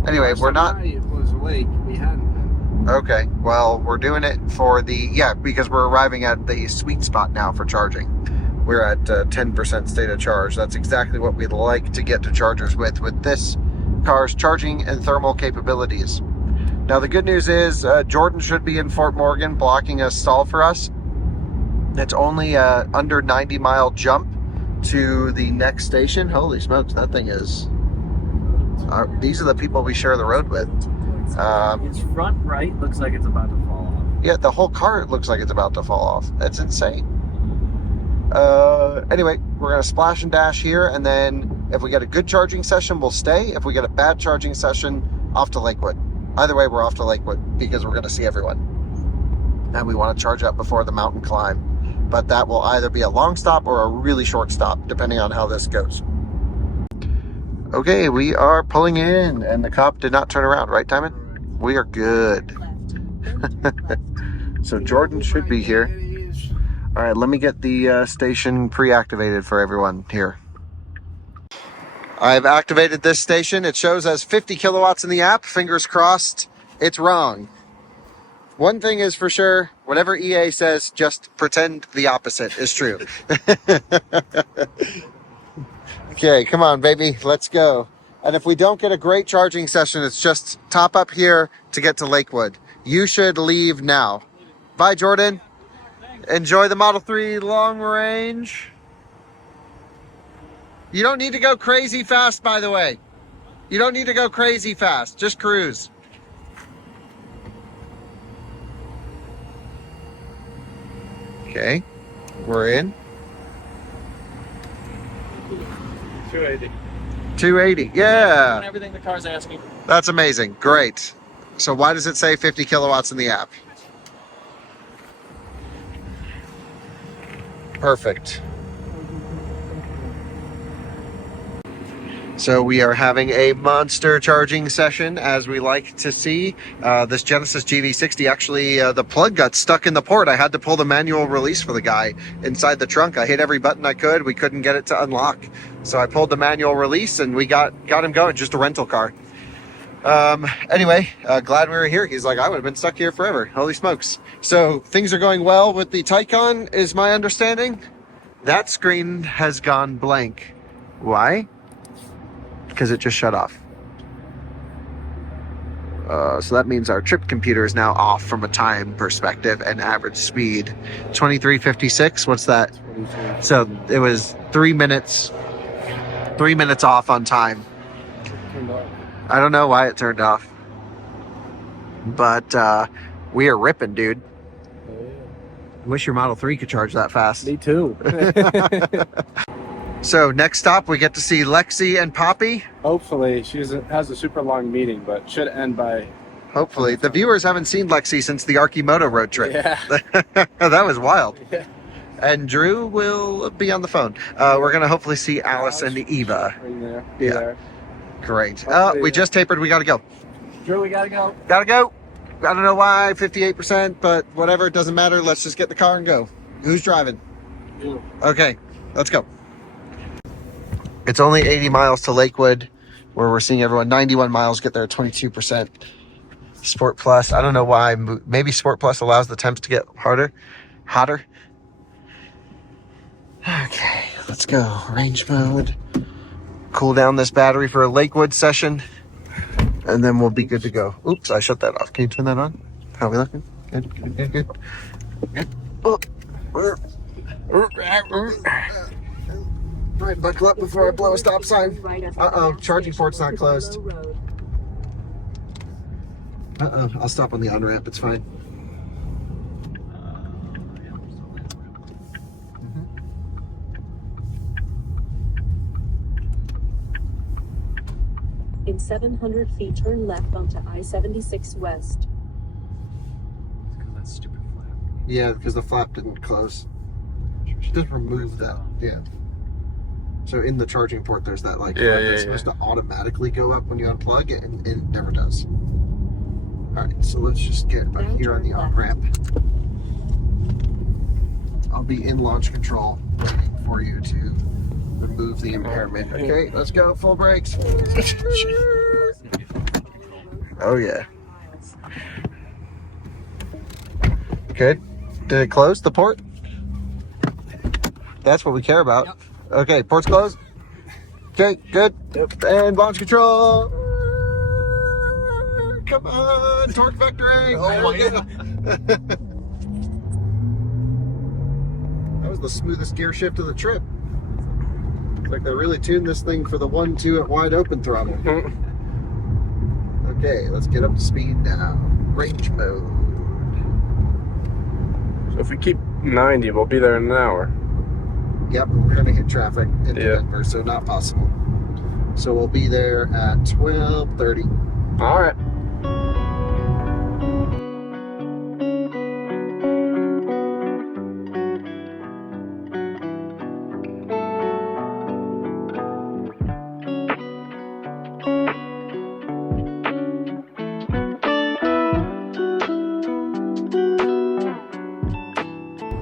Anyway, we're not. It was late. We hadn't been. Okay, well, we're doing it for because we're arriving at the sweet spot now for charging. We're at 10% state of charge. That's exactly what we'd like to get to chargers with this car's charging and thermal capabilities. Now, the good news is Jordan should be in Fort Morgan blocking a stall for us. It's only under 90-mile jump to the next station. Holy smokes, that thing is... these are the people we share the road with. Its front right looks like it's about to fall off. Yeah, the whole car looks like it's about to fall off. That's insane. Anyway, we're going to splash and dash here, and then if we get a good charging session, we'll stay. If we get a bad charging session, off to Lakewood. Either way, we're off to Lakewood because we're going to see everyone. And we want to charge up before the mountain climb. But that will either be a long stop or a really short stop, depending on how this goes. Okay, we are pulling in, and the cop did not turn around, right, Tijmen? We are good. So Jordan should be here. All right, let me get the station pre-activated for everyone here. I've activated this station. It shows as 50 kilowatts in the app. Fingers crossed, it's wrong. One thing is for sure, whatever EA says, just pretend the opposite is true. Okay, come on, baby, let's go. And if we don't get a great charging session, it's just top up here to get to Lakewood. You should leave now. Bye, Jordan. Enjoy the Model 3 long range. You don't need to go crazy fast, by the way. You don't need to go crazy fast. Just cruise. Okay, we're in. 280. 280, yeah. Everything the car's asking. That's amazing, great. So why does it say 50 kilowatts in the app? Perfect. So we are having a monster charging session, as we like to see. This Genesis GV60, actually, the plug got stuck in the port. I had to pull the manual release for the guy inside the trunk. I hit every button I could. We couldn't get it to unlock. So I pulled the manual release, and we got him going. Just a rental car. Anyway, glad we were here. He's like, I would have been stuck here forever. Holy smokes. So things are going well with the Taycan, is my understanding. That screen has gone blank. Why? Because it just shut off. So that means our trip computer is now off from a time perspective and average speed. 2356, what's that? 23. So it was 3 minutes off on time. I don't know why it turned off. But we are ripping, dude. I wish your Model 3 could charge that fast. Me too. So next stop, we get to see Lexi and Poppy. Hopefully, she has a super long meeting, but should end by... Hopefully. The viewers haven't seen Lexi since the Arkimoto road trip. Yeah. That was wild. Yeah. And Drew will be on the phone. We're going to hopefully see Alice and Eva. Right there. Yeah. There. Great. Hopefully, We just tapered. We got to go. Drew, we gotta go. Got to go. I don't know why, 58%, but whatever. It doesn't matter. Let's just get the car and go. Who's driving? You. Okay, let's go. It's only 80 miles to Lakewood, where we're seeing everyone. 91 miles, get there at 22%. Sport Plus, I don't know why. Maybe Sport Plus allows the temps to get hotter. Okay, let's go. Range mode. Cool down this battery for a Lakewood session, and then we'll be good to go. Oops, I shut that off. Can you turn that on? How are we looking? Good. Oh. Right, buckle up before I blow a stop sign. Uh-oh, charging port's not closed. Uh-oh, I'll stop on the on-ramp, it's fine. In 700 feet, turn left onto I-76 West. Because that stupid flap. Yeah, because the flap didn't close. Just remove that. Yeah. So in the charging port, there's that like flap that's supposed to automatically go up when you unplug it, and it never does. All right, so let's just get back here on the on-ramp. I'll be in launch control waiting for you to remove the impairment. Okay, let's go. Full brakes. Oh, yeah. Good. Did it close the port? That's what we care about. Yep. Okay, port's closed. Okay, good. Yep. And launch control. Come on, torque vectoring. Oh, yeah. That was the smoothest gear shift of the trip. It's like they really tuned this thing for the 1-2 at wide open throttle. Okay, let's get up to speed now. Range mode. So if we keep 90, we'll be there in an hour. Yep, we're gonna hit traffic into Denver, so not possible. So we'll be there at 12:30. All right.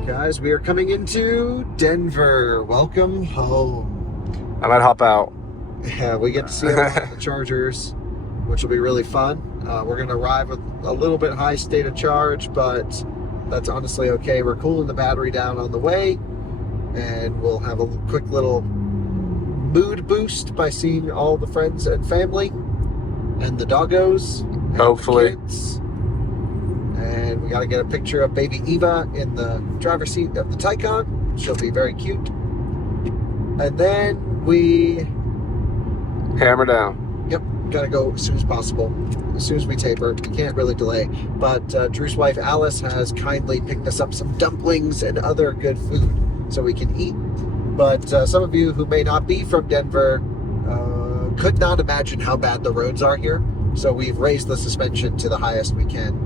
Guys, we are coming into Denver. Welcome home. I might hop out. Yeah, we get to see the Chargers, which will be really fun. We're going to arrive with a little bit high state of charge, but that's honestly okay. We're cooling the battery down on the way, and we'll have a quick little mood boost by seeing all the friends and family and the doggos. And hopefully. The kids. And we got to get a picture of baby Eva in the driver's seat of the Taycan. She'll be very cute. And then we... hammer down. Yep, got to go as soon as possible. As soon as we taper. We can't really delay. But Drew's wife, Alice, has kindly picked us up some dumplings and other good food so we can eat. But some of you who may not be from Denver could not imagine how bad the roads are here. So we've raised the suspension to the highest we can.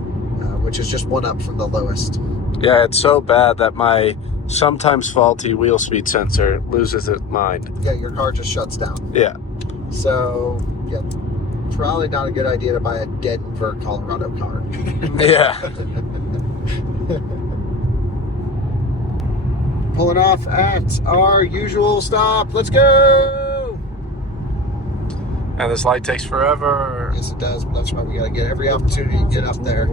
Which is just one up from the lowest. Yeah, it's so bad that my sometimes faulty wheel speed sensor loses its mind. Yeah, your car just shuts down. Yeah. So, yeah, probably not a good idea to buy a Denver, Colorado car. Yeah. Pulling off at our usual stop. Let's go! And this light takes forever. Yes, it does, but that's why we got to get every opportunity to get up there.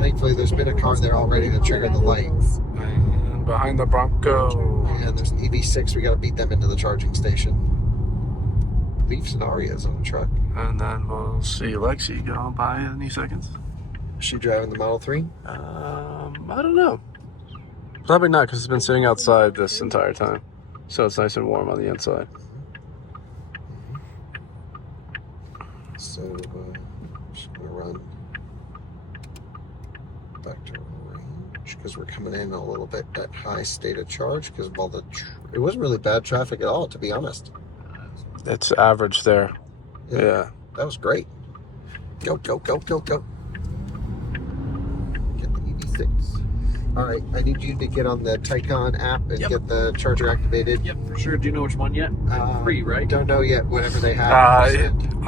Thankfully, there's been a car there already to trigger the light. And behind the Bronco. And there's an EV6. We got to beat them into the charging station. Leafs and Arias on the truck. And then we'll see Lexi going by any seconds. Is she driving the Model 3? I don't know. Probably not, because it's been sitting outside this entire time. So it's nice and warm on the inside. So, just going to run back to range because we're coming in a little bit at high state of charge because of all the... it wasn't really bad traffic at all, to be honest. It's average there. Yeah. That was great. Go, go, go, go, go. Get the EV6. All right, I need you to get on the Taycan app and get the charger activated. Yep, for sure. Do you know which one yet? Free, right? Don't know yet, whatever they have.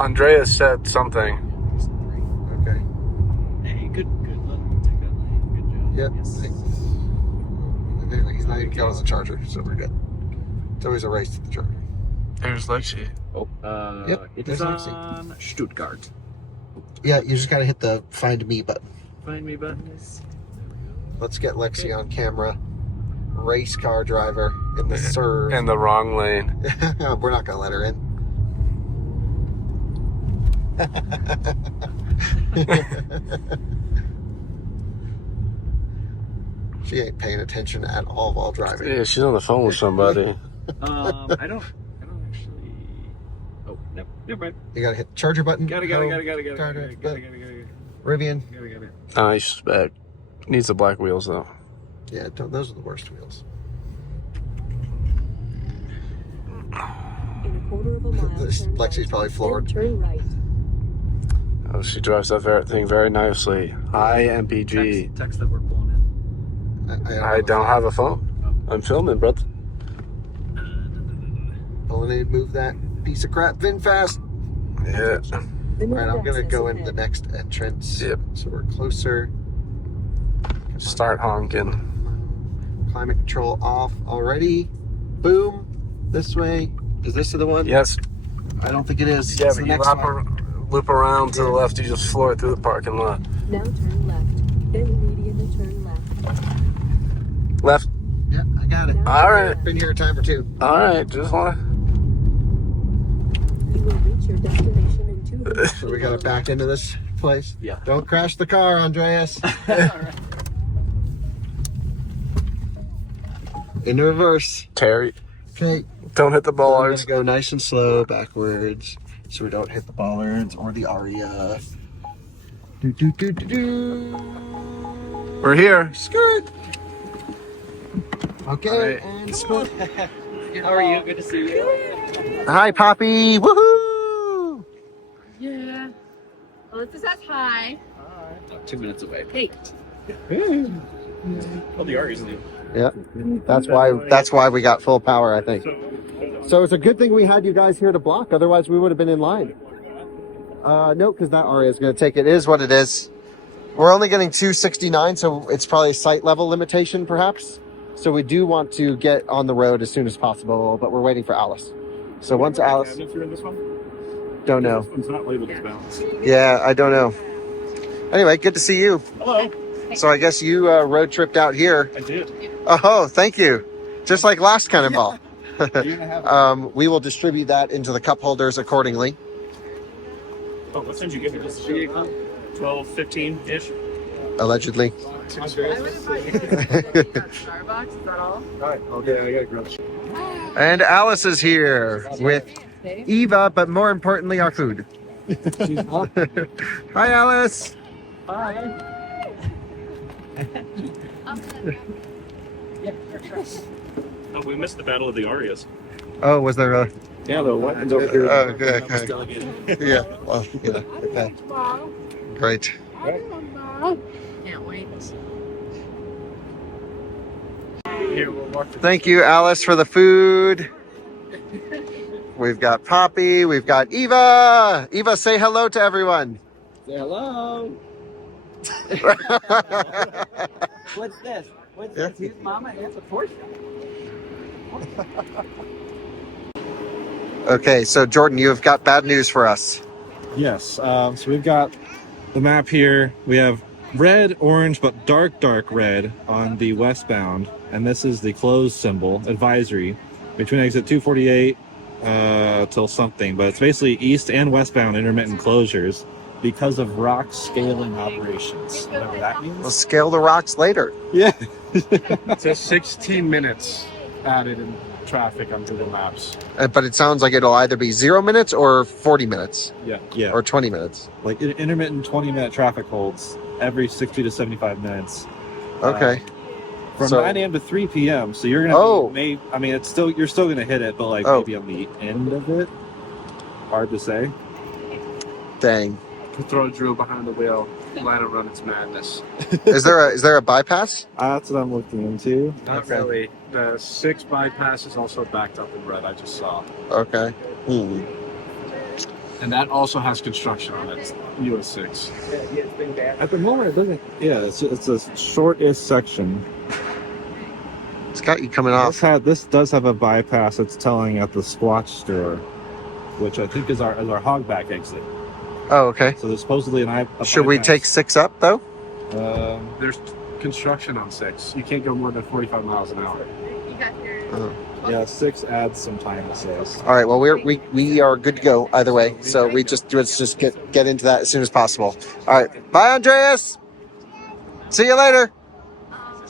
Andreas said something. Okay. Hey, good luck. Take that lane. Good job. Yep. Yes. He's not even counting the charger, so we're good. It's always a race to the charger. There's Lexi. Oh, Yep, it there's is Lexi. on Stuttgart. Yeah, you just gotta hit the find me button. Find me button. Let's get Lexi on camera. Race car driver in the serve. In the wrong lane. We're not gonna let her in. She ain't paying attention at all while driving. Yeah, she's on the phone with somebody. I don't actually. Oh, no, never mind. You gotta hit the charger button. Got it. Rivian. Nice back. Needs the black wheels though. Yeah, those are the worst wheels. In quarter of a mile. Turn Lexi's right, probably then floored. turn right. Oh, she drives that thing very nicely. High MPG. Text that we're pulling in. I don't have a phone. I'm filming, brother. Only move that piece of crap VIN fast. Yeah. All right, I'm gonna go in the next entrance. Yep. So we're closer. Start honking. Climate control off already. Boom. This way. Is this the one? Yes. I don't think it is. Yeah, It's but the you next one. loop around to the left. You just floor it through the parking lot. Now turn left. Then immediately turn left. Left. Yep, I got it. All right. Been here a time or two. All right. Just want You will reach your destination in 200 So we gotta back into this place. Yeah. Don't crash the car, Andreas. Into reverse. Terry. Okay. Don't hit the I'm bollards. gonna go nice and slow backwards so we don't hit the bollards or the aria. Do, do, do, do, do. We're here. Skirt. Okay, Alright. and split. How are you? Good to see you. Hi, Poppy. Woohoo! Yeah. Well, this says hi. 2 minutes away. Hey. Oh, the Ari's new. Yeah, that's why we got full power, I think. So it's a good thing we had you guys here to block. Otherwise, we would have been in line. No, because that Aria is going to take it. It is what it is. We're only getting 269, so it's probably a site level limitation, perhaps. So we do want to get on the road as soon as possible, but we're waiting for Alice. So once Alice, don't know. It's not labeled as balanced. Yeah, I don't know. Anyway, good to see you. Hello. So I guess you road tripped out here. I did. Oh, thank you. Just like last Cannonball. We will distribute that into the cup holders accordingly. Oh, what time did you get here? 12, 15-ish? Allegedly. I would invite you to Starbucks. Is that all? Okay, I got a grill. And Alice is here with Eva, but more importantly, our food. Hi, Alice. Oh, we missed the Battle of the Arias. Oh, was there a... Yeah, the weapons over here. Oh, okay. Yeah, well, yeah, okay. Great. Can't wait. Here, we'll walk the Thank you, Alice, for the food. We've got Poppy. We've got Eva. Eva, say hello to everyone. Say hello. What's this? What's this? Here's Mama. That's a Porsche. Okay, so Jordan, you've got bad news for us. Yes, so we've got the map here. We have red, orange, but dark red on the westbound, and this is the closed symbol, advisory, between exit 248 till something, but it's basically east and westbound intermittent closures because of rock scaling operations, whatever that means. We'll scale the rocks later. Yeah. It says 16 minutes added in traffic on Google Maps. But it sounds like it'll either be 0 minutes or 40 minutes Yeah. or 20 minutes. Like intermittent 20-minute traffic holds every 60 to 75 minutes. Okay. From So- 9 a.m. to 3 p.m. So you're gonna it's still you're still gonna hit it, but like maybe on the end of it. Hard to say. Dang. Throw Drew behind the wheel. Let it run its madness. Is there a bypass? That's what I'm looking into. Not really. The 6 bypass is also backed up in red. I just saw. Okay. And that also has construction on it. US 6. At the moment, it doesn't. Yeah, it's a shortish section. It's got you coming off. This does have a bypass. It's telling at the Squatch store, which I think is our hogback exit. Oh, okay. So there's supposedly a Should we bypass. take 6 up though? There's construction on 6. You can't go more than 45 miles an hour. You got your. Yeah, 6 adds some time, it says. All right. Well, we are good to go either way. So let's just get into that as soon as possible. All right. Bye, Andreas. See you later.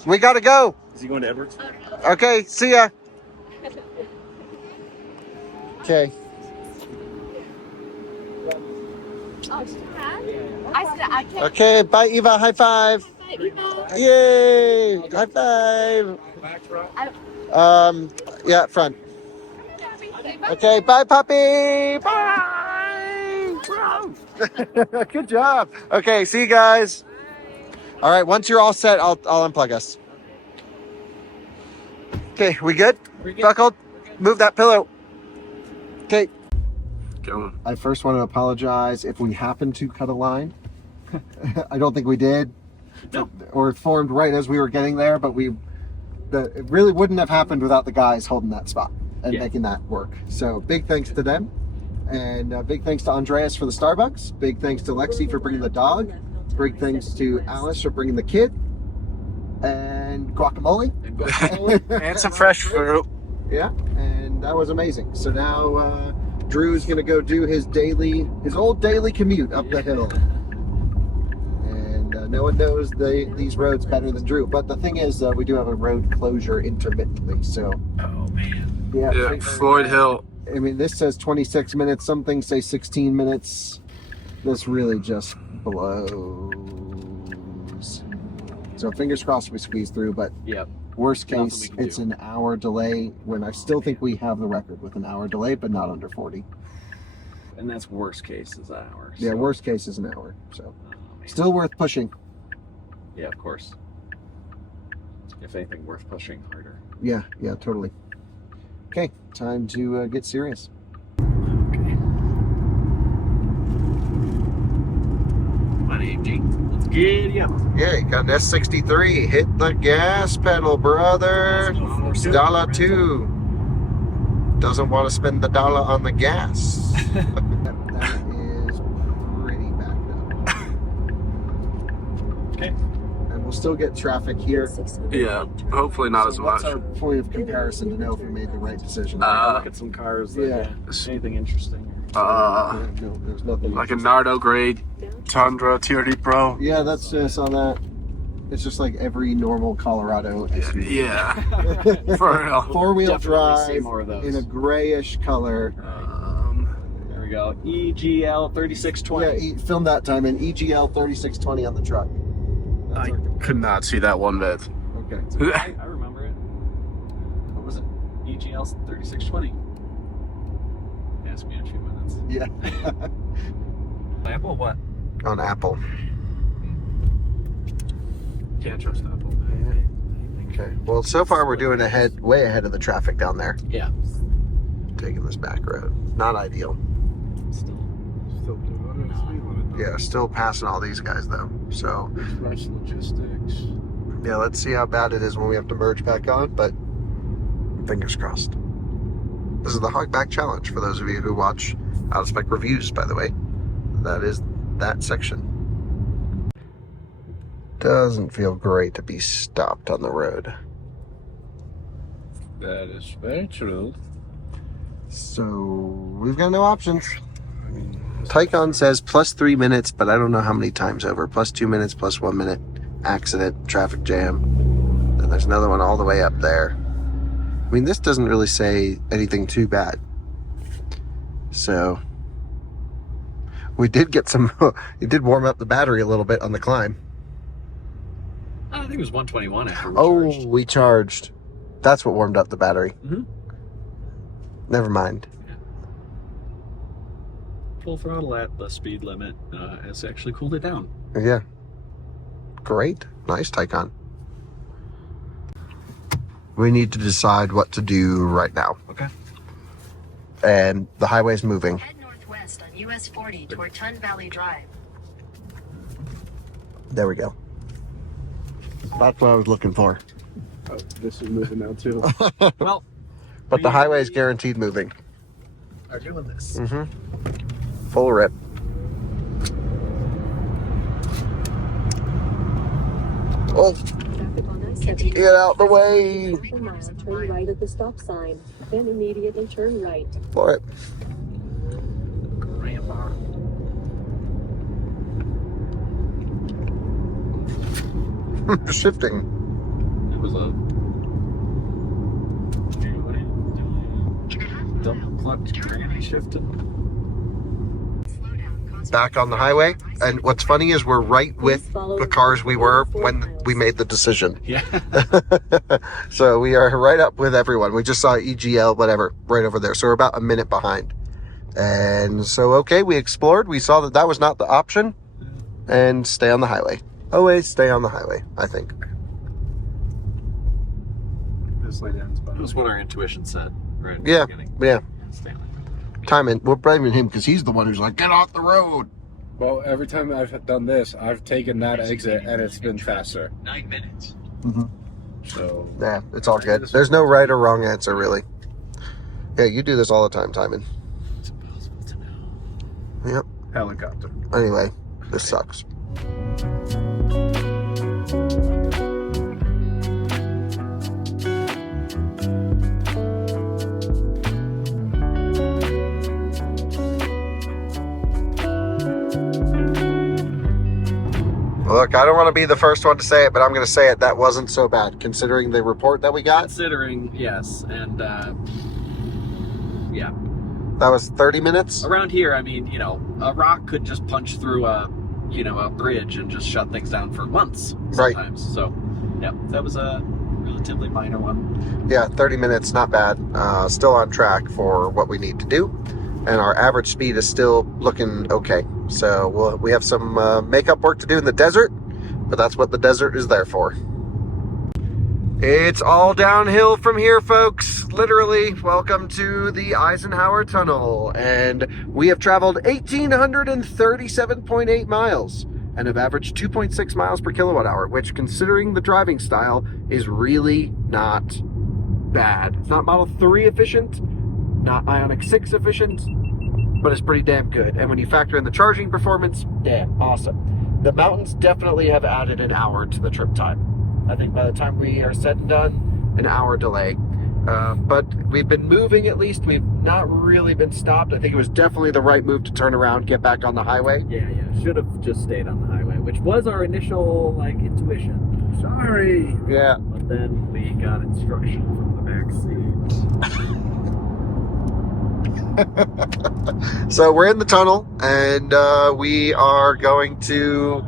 We gotta go. Is he going to Edwards? Okay. See ya. Okay. I can't. Okay. Bye, Eva. High five. Yay! High five. Yeah, front. Okay, bye, puppy. Bye. Good job. Okay, see you guys. All right, once you're all set, I'll unplug us. Okay, we good? Buckled? Move that pillow. Okay. Going. I first want to apologize if we happened to cut a line. I don't think we did. No. Or it formed right as we were getting there, but it really wouldn't have happened without the guys holding that spot and making that work. So big thanks to them. And big thanks to Andreas for the Starbucks. Big thanks to Lexi for bringing the dog. Big thanks to Alice for bringing the kid. And guacamole. And some fresh fruit. Yeah, and that was amazing. So now Drew's gonna go do his old daily commute up the hill. And no one knows these roads better than Drew. But the thing is, we do have a road closure intermittently. So. Oh man. Yeah, Floyd Hill. I mean, this says 26 minutes. Some things say 16 minutes. This really just blows. So fingers crossed we squeeze through, but worst case, it's an hour delay when I still think we have the record with an hour delay, but not under 40. And that's worst case is an hour. Yeah, worst case is an hour. So still worth pushing. Yeah, of course. If anything, worth pushing harder. Yeah, totally. Okay, time to get serious. Let's get ya. Yeah, you got an S63. Hit the gas pedal, brother. $2. Doesn't want to spend the dollar on the gas. That is pretty backed up. Okay. And we'll still get traffic here. Yeah, hopefully not as much. What's our point of comparison to know if we made the right decision? Look at some cars. Anything interesting? No, there's nothing. Like a Nardo grade Tundra TRD Pro. Yeah, that's just on that. It's just like every normal Colorado SUV. Yeah, for real. Four-wheel Definitely see drive more of those. in a grayish color. There we go. EGL 3620. Yeah, film that time in EGL 3620 on the truck. I could not see that one bit. Okay. I remember it. What was it? EGL 3620. Ask me in a few minutes. Yeah. Apple what? On Apple. Can't trust Apple. Okay. Well, so far we're doing way ahead of the traffic down there. Yeah. Taking this back road. Not ideal. Still doing it. Speed limit. Yeah, still passing all these guys though. So. Fresh logistics. Yeah, let's see how bad it is when we have to merge back on, but fingers crossed. This is the Hogback Challenge for those of you who watch Out of Spec reviews, by the way. That is that section. Doesn't feel great to be stopped on the road. That is very true. So we've got no options. Taycan says plus 3 minutes, but I don't know how many times over. Plus 2 minutes, plus 1 minute. Accident, traffic jam. Then there's another one all the way up there. I mean, this doesn't really say anything too bad. So we did get some, it did warm up the battery a little bit on the climb. I think it was 121 after we charged. We charged. That's what warmed up the battery. Mm-hmm. Never mind. Yeah. Full throttle at the speed limit has actually cooled it down. Yeah. Great. Nice, Taycan. We need to decide what to do right now. Okay. And the highway's moving. Head northwest on US 40 toward Tun Valley Drive. There we go. That's what I was looking for. Oh, this is moving now too. Well, But the highway is guaranteed moving. are doing this. Mm-hmm. Full rip. Oh, get out the way. Turn right at the stop sign, then immediately turn right. For it. Shifting. It was a double clutch granny shifting. Slow down, back on the highway. And what's funny is we're right with the cars we were when we made the decision. Yeah. So we are right up with everyone. We just saw EGL, whatever, right over there. So we're about a minute behind. And so, okay, we explored. We saw that was not the option. And stay on the highway. Always stay on the highway, I think. This lay down. That was what our intuition said, right? At the Yeah, beginning. yeah. Stay on it. Tijmen, we're blaming him because he's the one who's like, get off the road. Well, every time I've done this, I've taken that exit and it's been faster. 9 minutes. So Yeah, it's all good. There's no right or wrong answer, really. Yeah, you do this all the time, Tijmen. It's impossible to know. Yep. Helicopter. Anyway, this sucks. Look, I don't want to be the first one to say it, but I'm going to say it. That wasn't so bad, considering the report that we got. Considering, yes, and yeah. That was 30 minutes? Around here, I mean, a rock could just punch through a bridge and just shut things down for months sometimes. Right. So, yeah, that was a relatively minor one. Yeah, 30 minutes, not bad. Still on track for what we need to do. And our average speed is still looking okay. So we have some makeup work to do in the desert, but that's what the desert is there for. It's all downhill from here, folks. Literally, welcome to the Eisenhower Tunnel. And we have traveled 1,837.8 miles and have averaged 2.6 miles per kilowatt hour, which, considering the driving style, is really not bad. It's not Model 3 efficient, not Ioniq 6 efficient, but it's pretty damn good. And when you factor in the charging performance, damn awesome. The mountains definitely have added an hour to the trip time. I think by the time we are said and done, an hour delay. But we've been moving at least. We've not really been stopped. I think it was definitely the right move to turn around, get back on the highway. Yeah. Should have just stayed on the highway, which was our initial, intuition. Sorry. Yeah. But then we got instruction from the back seat. So we're in the tunnel, and we are going to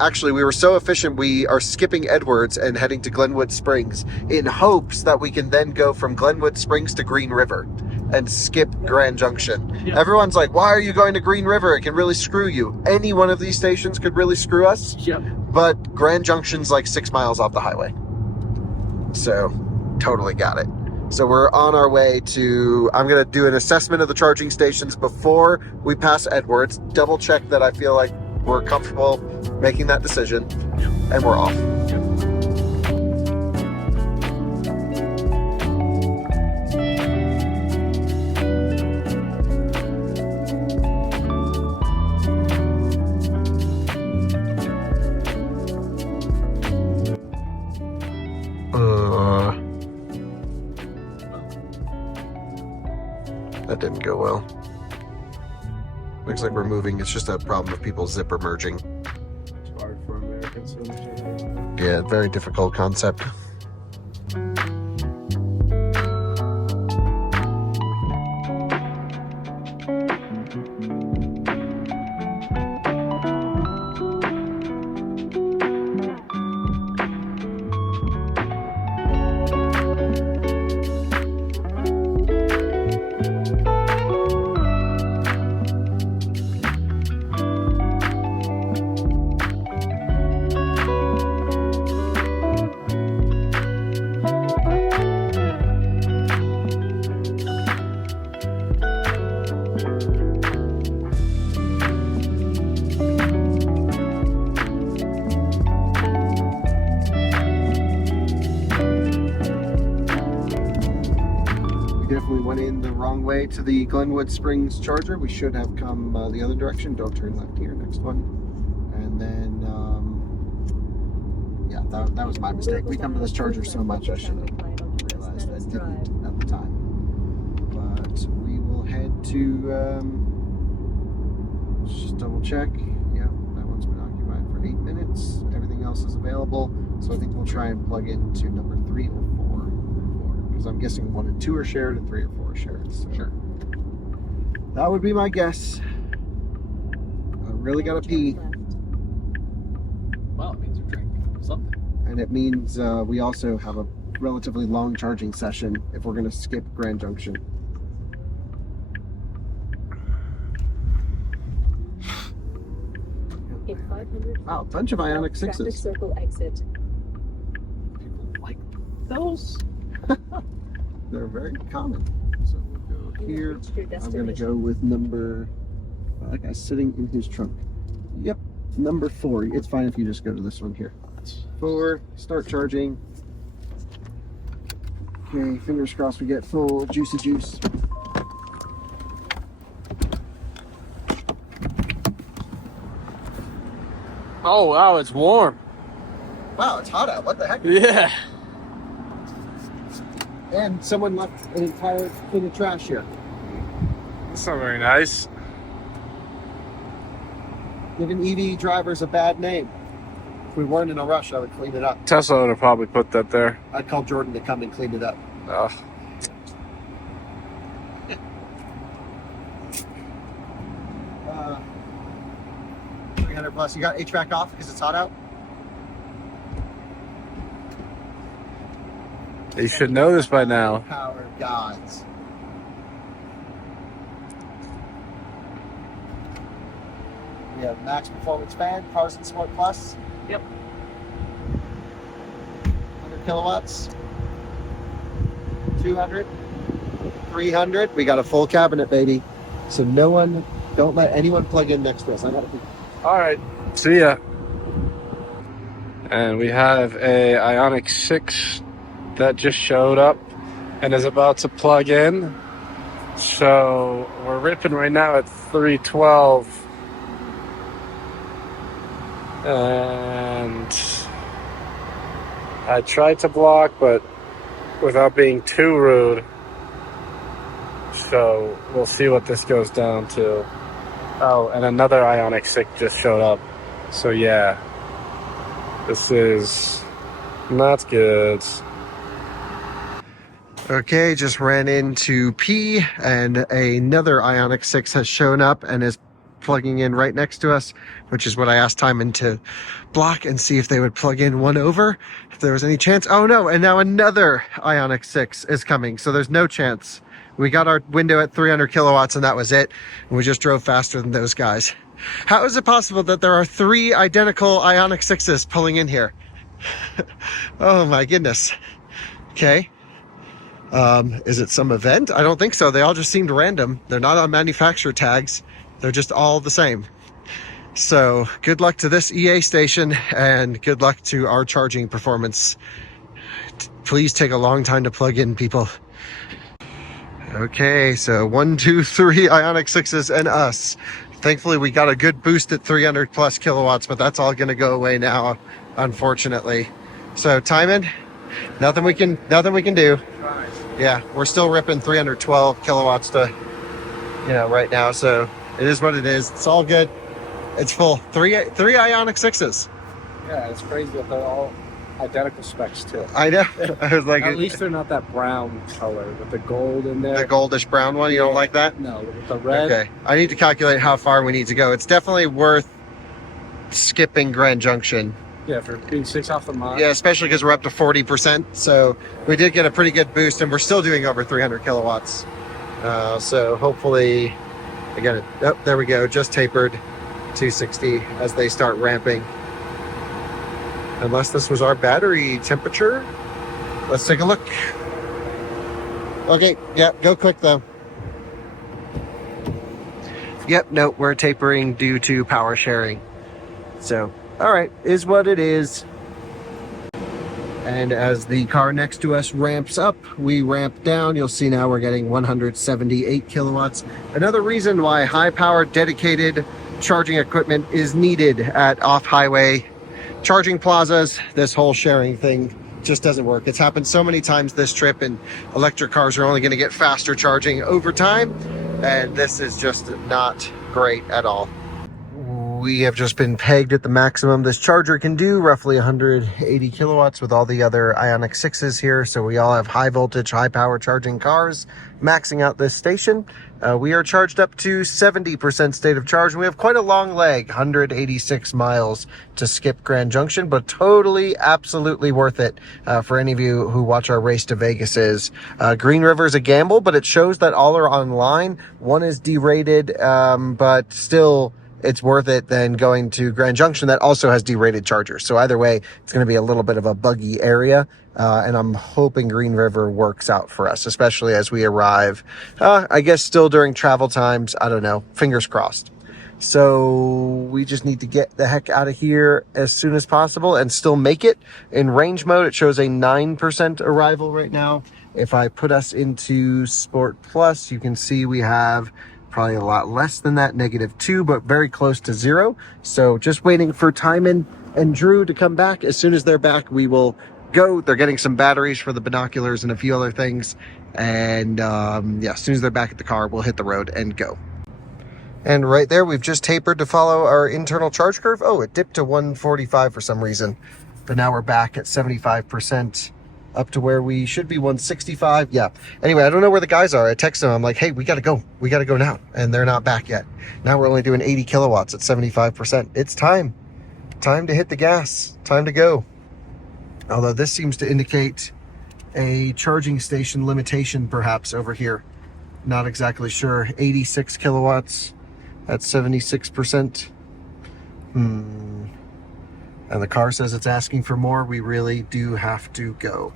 actually, we were so efficient we are skipping Edwards and heading to Glenwood Springs in hopes that we can then go from Glenwood Springs to Green River and skip Grand Junction. Yeah. Everyone's like, why are you going to Green River? It can really screw you. Any one of these stations could really screw us. Yep. But Grand Junction's like 6 miles off the highway, so totally got it. So we're on our way to, I'm going to do an assessment of the charging stations before we pass Edwards, double check that I feel like we're comfortable making that decision, and we're off. That didn't go well. Looks like we're moving. It's just a problem of people's zipper merging. It's hard for Americans to understand. Yeah, very difficult concept. Definitely went in the wrong way to the Glenwood Springs charger. We should have come the other direction. Don't turn left here, next one. And then, yeah, that was my mistake. We come to this charger so much, I should have realized I didn't at the time. But we will head to, let's just double check. Yeah, that one's been occupied for 8 minutes. Everything else is available. So I think we'll try and plug into number 3 or 4. Because I'm guessing 1 and 2 are shared and 3 or 4 are shared. So Sure. that would be my guess. really gotta pee. Well, it means you're drinking something. And it means we also have a relatively long charging session if we're gonna skip Grand Junction. In 500 Wow, a bunch of Ioniq traffic 6s. circle exit. People like those. They're very common. So we'll go here. Reached your I'm gonna destination. go with number, that guy's sitting in his trunk. Yep, number 4. It's fine if you just go to this one here. 4, start charging. Okay, fingers crossed we get full juicy juice. Oh wow, it's warm. Wow, it's hot out. What the heck? Yeah. And someone left an entire thing of trash here. That's not very nice. Giving EV drivers a bad name. If we weren't in a rush, I would clean it up. Tesla would have probably put that there. I'd call Jordan to come and clean it up. Ugh. 300 plus. You got HVAC off because it's hot out? You should know this by now. Power gods. We have max performance fan, Cars and Sport Plus. Yep. 100 kilowatts. 200. 300. We got a full cabinet, baby. So don't let anyone plug in next to us. I gotta be. All right. See ya. And we have a Ioniq 6 that just showed up and is about to plug in. So we're ripping right now at 312. And I tried to block, but without being too rude. So we'll see what this goes down to. Oh, and another Ioniq 6 just showed up. So yeah, this is not good. Okay, just ran into P, and another Ioniq 6 has shown up and is plugging in right next to us, which is what I asked Tijmen to block and see if they would plug in one over, if there was any chance. Oh no, and now another Ioniq 6 is coming, so there's no chance. We got our window at 300 kilowatts and that was it, and we just drove faster than those guys. How is it possible that there are 3 identical Ioniq 6s pulling in here? Oh my goodness. Okay. Is it some event? I don't think so. They all just seemed random. They're not on manufacturer tags. They're just all the same. So good luck to this EA station and good luck to our charging performance. Please take a long time to plug in, people. Okay, so 1, 2, 3 Ioniq 6s and us. Thankfully, we got a good boost at 300 plus kilowatts, but that's all going to go away now, unfortunately. So, Tijmen, nothing we can do. Yeah, we're still ripping 312 kilowatts to, right now. So it is what it is. It's all good. It's full. Three Ioniq 6s. Yeah, it's crazy that they're all identical specs too. I know. I was like, At least they're not that brown color with the gold in there. the goldish brown one. You don't like that? No, with the red. Okay. I need to calculate how far we need to go. It's definitely worth skipping Grand Junction. Yeah, for being 6 off the mile. Yeah, especially because we're up to 40%. So we did get a pretty good boost, and we're still doing over 300 kilowatts. So hopefully, again, oh, there we go. Just tapered 260 as they start ramping. Unless this was our battery temperature. Let's take a look. Okay, yep, go quick though. Yep, no, we're tapering due to power sharing. So, all right, is what it is. And as the car next to us ramps up, we ramp down. You'll see now we're getting 178 kilowatts. Another reason why high-powered dedicated charging equipment is needed at off-highway charging plazas. This whole sharing thing just doesn't work. It's happened so many times this trip, and electric cars are only going to get faster charging over time, and this is just not great at all. we have just been pegged at the maximum this charger can do, roughly 180 kilowatts with all the other Ioniq 6s here. So we all have high voltage, high power charging cars maxing out this station. We are charged up to 70% state of charge, and we have quite a long leg, 186 miles to skip Grand Junction, but totally, absolutely worth it for any of you who watch our Race to Vegases. Green River is a gamble, but it shows that all are online. One is derated, but still it's worth it than going to Grand Junction that also has derated chargers. So either way, it's going to be a little bit of a buggy area. And I'm hoping Green River works out for us, especially as we arrive, I guess still during travel times. I don't know, fingers crossed. So we just need to get the heck out of here as soon as possible and still make it. In range mode, it shows a 9% arrival right now. If I put us into Sport Plus, you can see we have probably a lot less than that, -2, but very close to 0. So just waiting for Tijmen and Drew to come back. As soon as they're back, we will go. They're getting some batteries for the binoculars and a few other things. And yeah, as soon as they're back at the car, we'll hit the road and go. And right there, we've just tapered to follow our internal charge curve. Oh, it dipped to 145 for some reason. But now we're back at 75%, up to where we should be, 165. Yeah. Anyway, I don't know where the guys are. I texted them. I'm like, hey, we got to go. We got to go now. And they're not back yet. Now we're only doing 80 kilowatts at 75%. It's time. Time to hit the gas. Time to go. Although this seems to indicate a charging station limitation perhaps over here. Not exactly sure. 86 kilowatts at 76%. And the car says it's asking for more. We really do have to go.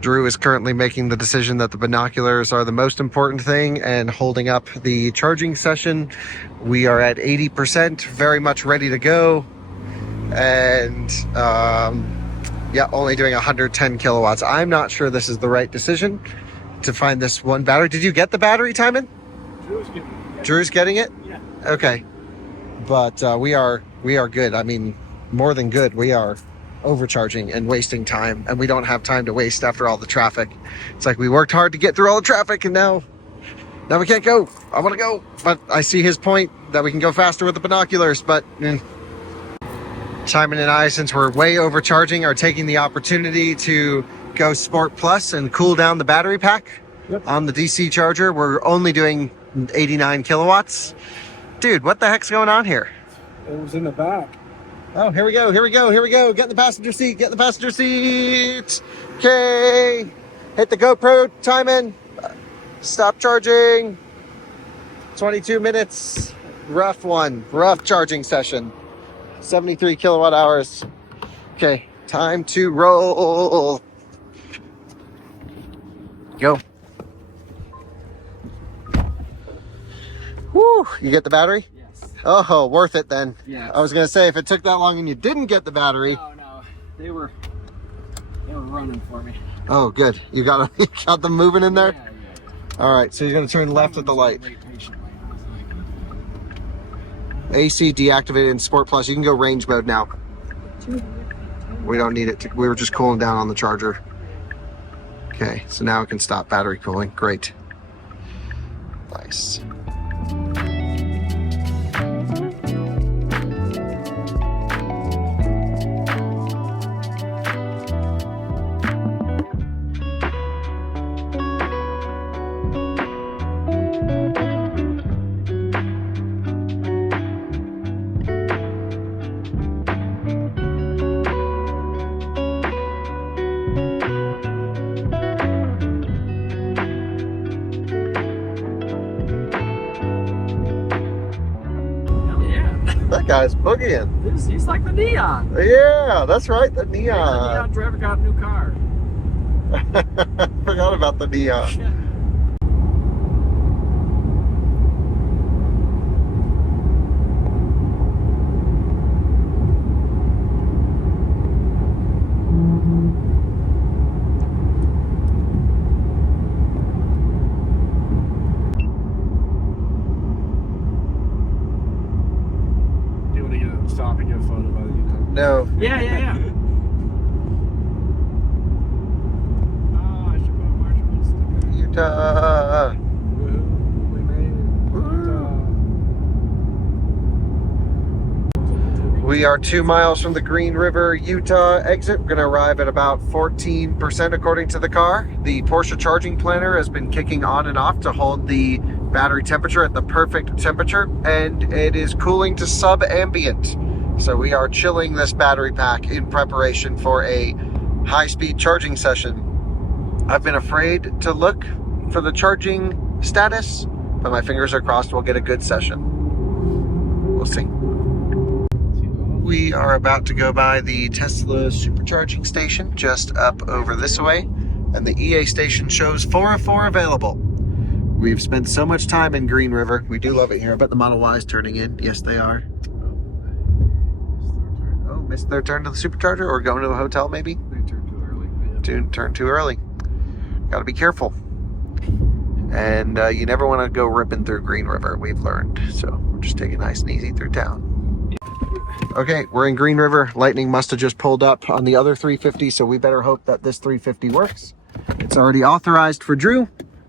Drew is currently making the decision that the binoculars are the most important thing and holding up the charging session. We are at 80%, very much ready to go. And yeah, only doing 110 kilowatts. I'm not sure this is the right decision to find this one battery. Did you get the battery, Tijmen? Drew's getting it? Yeah. Okay. But we are good. I mean, more than good. We are overcharging and wasting time, and we don't have time to waste after all the traffic. It's like we worked hard to get through all the traffic, and now we can't go. I want to go, but I see his point that we can go faster with the binoculars, but Tijmen and I, since we're way overcharging, are taking the opportunity to go Sport Plus and cool down the battery pack. Yep. On the DC charger. We're only doing 89 kilowatts. Dude, what the heck's going on here? It was in the back. Oh, here we go. Get in the passenger seat. Okay. Hit the GoPro, Tijmen. Stop charging. 22 minutes. Rough charging session. 73 kilowatt hours. Okay, time to roll. Go. Woo, you get the battery? Yes. Oh, worth it then. Yes. I was gonna say, if it took that long and you didn't get the battery. No, they were running for me. Oh, good. You got them moving in there? Yeah. All right, so you're gonna turn left at the light. AC deactivated in Sport Plus. You can go range mode now. We don't need it. We were just cooling down on the charger. Okay, so now it can stop battery cooling. Great. Nice. That guy's boogieing. He's like the neon. Yeah, that's right, the neon. The neon driver got a new car. Forgot about the neon. Stop and get a photo by the Utah. No. Yeah. Oh, I should put a marshmallow sticker. Utah. Woohoo, we made it. Utah. We are 2 miles from the Green River, Utah exit. We're going to arrive at about 14% according to the car. The Porsche charging planner has been kicking on and off to hold the battery temperature at the perfect temperature, and it is cooling to sub-ambient. So we are chilling this battery pack in preparation for a high-speed charging session. I've been afraid to look for the charging status, but my fingers are crossed we'll get a good session. We'll see. We are about to go by the Tesla supercharging station just up over this way, and the EA station shows 4 of 4 available. We've spent so much time in Green River. We do love it here. I bet the Model Y is turning in. Yes, they are. Oh, missed their turn to the supercharger, or going to a hotel maybe? They turned too early. Turned too early. Got to be careful. And you never want to go ripping through Green River, we've learned. So we're just taking nice and easy through town. Okay, we're in Green River. Lightning must have just pulled up on the other 350, so we better hope that this 350 works. It's already authorized for Drew,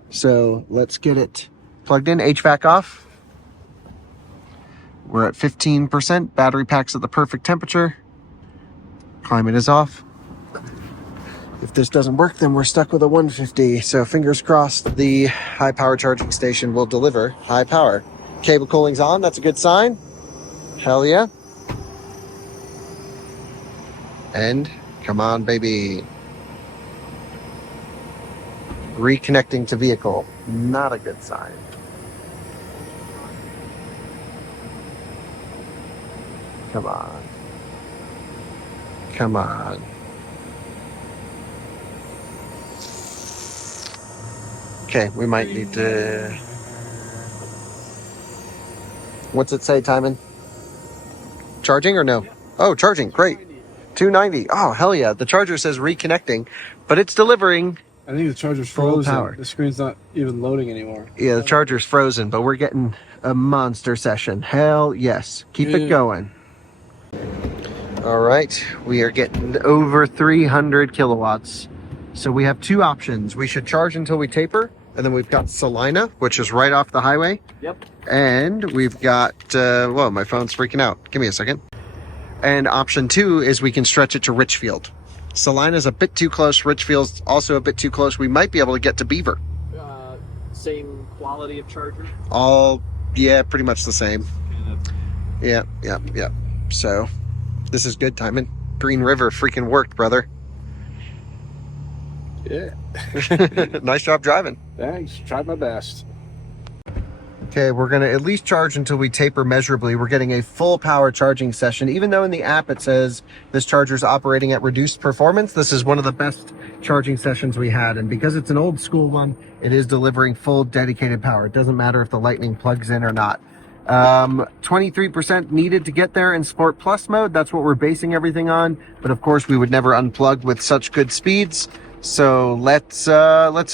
so let's get it plugged in. HVAC off. We're at 15%. Battery pack's at the perfect temperature. Climate is off. If this doesn't work, then we're stuck with a 150. So fingers crossed the high power charging station will deliver high power. Cable cooling's on. That's a good sign. Hell yeah. And come on, baby. Reconnecting to vehicle. Not a good sign. Come on. Come on. Okay, we might need to... What's it say, Tijmen? Charging or no? Oh, charging. Great. 290. Oh, hell yeah. The charger says reconnecting, but it's delivering. I think the charger's full frozen. power. The screen's not even loading anymore. Yeah, the charger's frozen, but we're getting a monster session. Hell yes. Keep it going. All right. We are getting over 300 kilowatts. So we have 2 options. We should charge until we taper, and then we've got Salina, which is right off the highway. Yep. And we've got, whoa, my phone's freaking out. Give me a second. And option 2 is we can stretch it to Richfield. Salina's a bit too close. Richfield's also a bit too close. We might be able to get to Beaver. Same quality of charger? Yeah, pretty much the same. Yeah. So, this is good, Tijmen. Green River freaking worked, brother. Yeah. Nice job driving. Thanks. Tried my best. Okay, we're going to at least charge until we taper measurably. We're getting a full power charging session. Even though in the app it says this charger's operating at reduced performance, this is one of the best charging sessions we had. And because it's an old school one, it is delivering full dedicated power. It doesn't matter if the Lightning plugs in or not. 23% needed to get there in Sport Plus mode. That's what we're basing everything on. But of course, we would never unplug with such good speeds. So let's see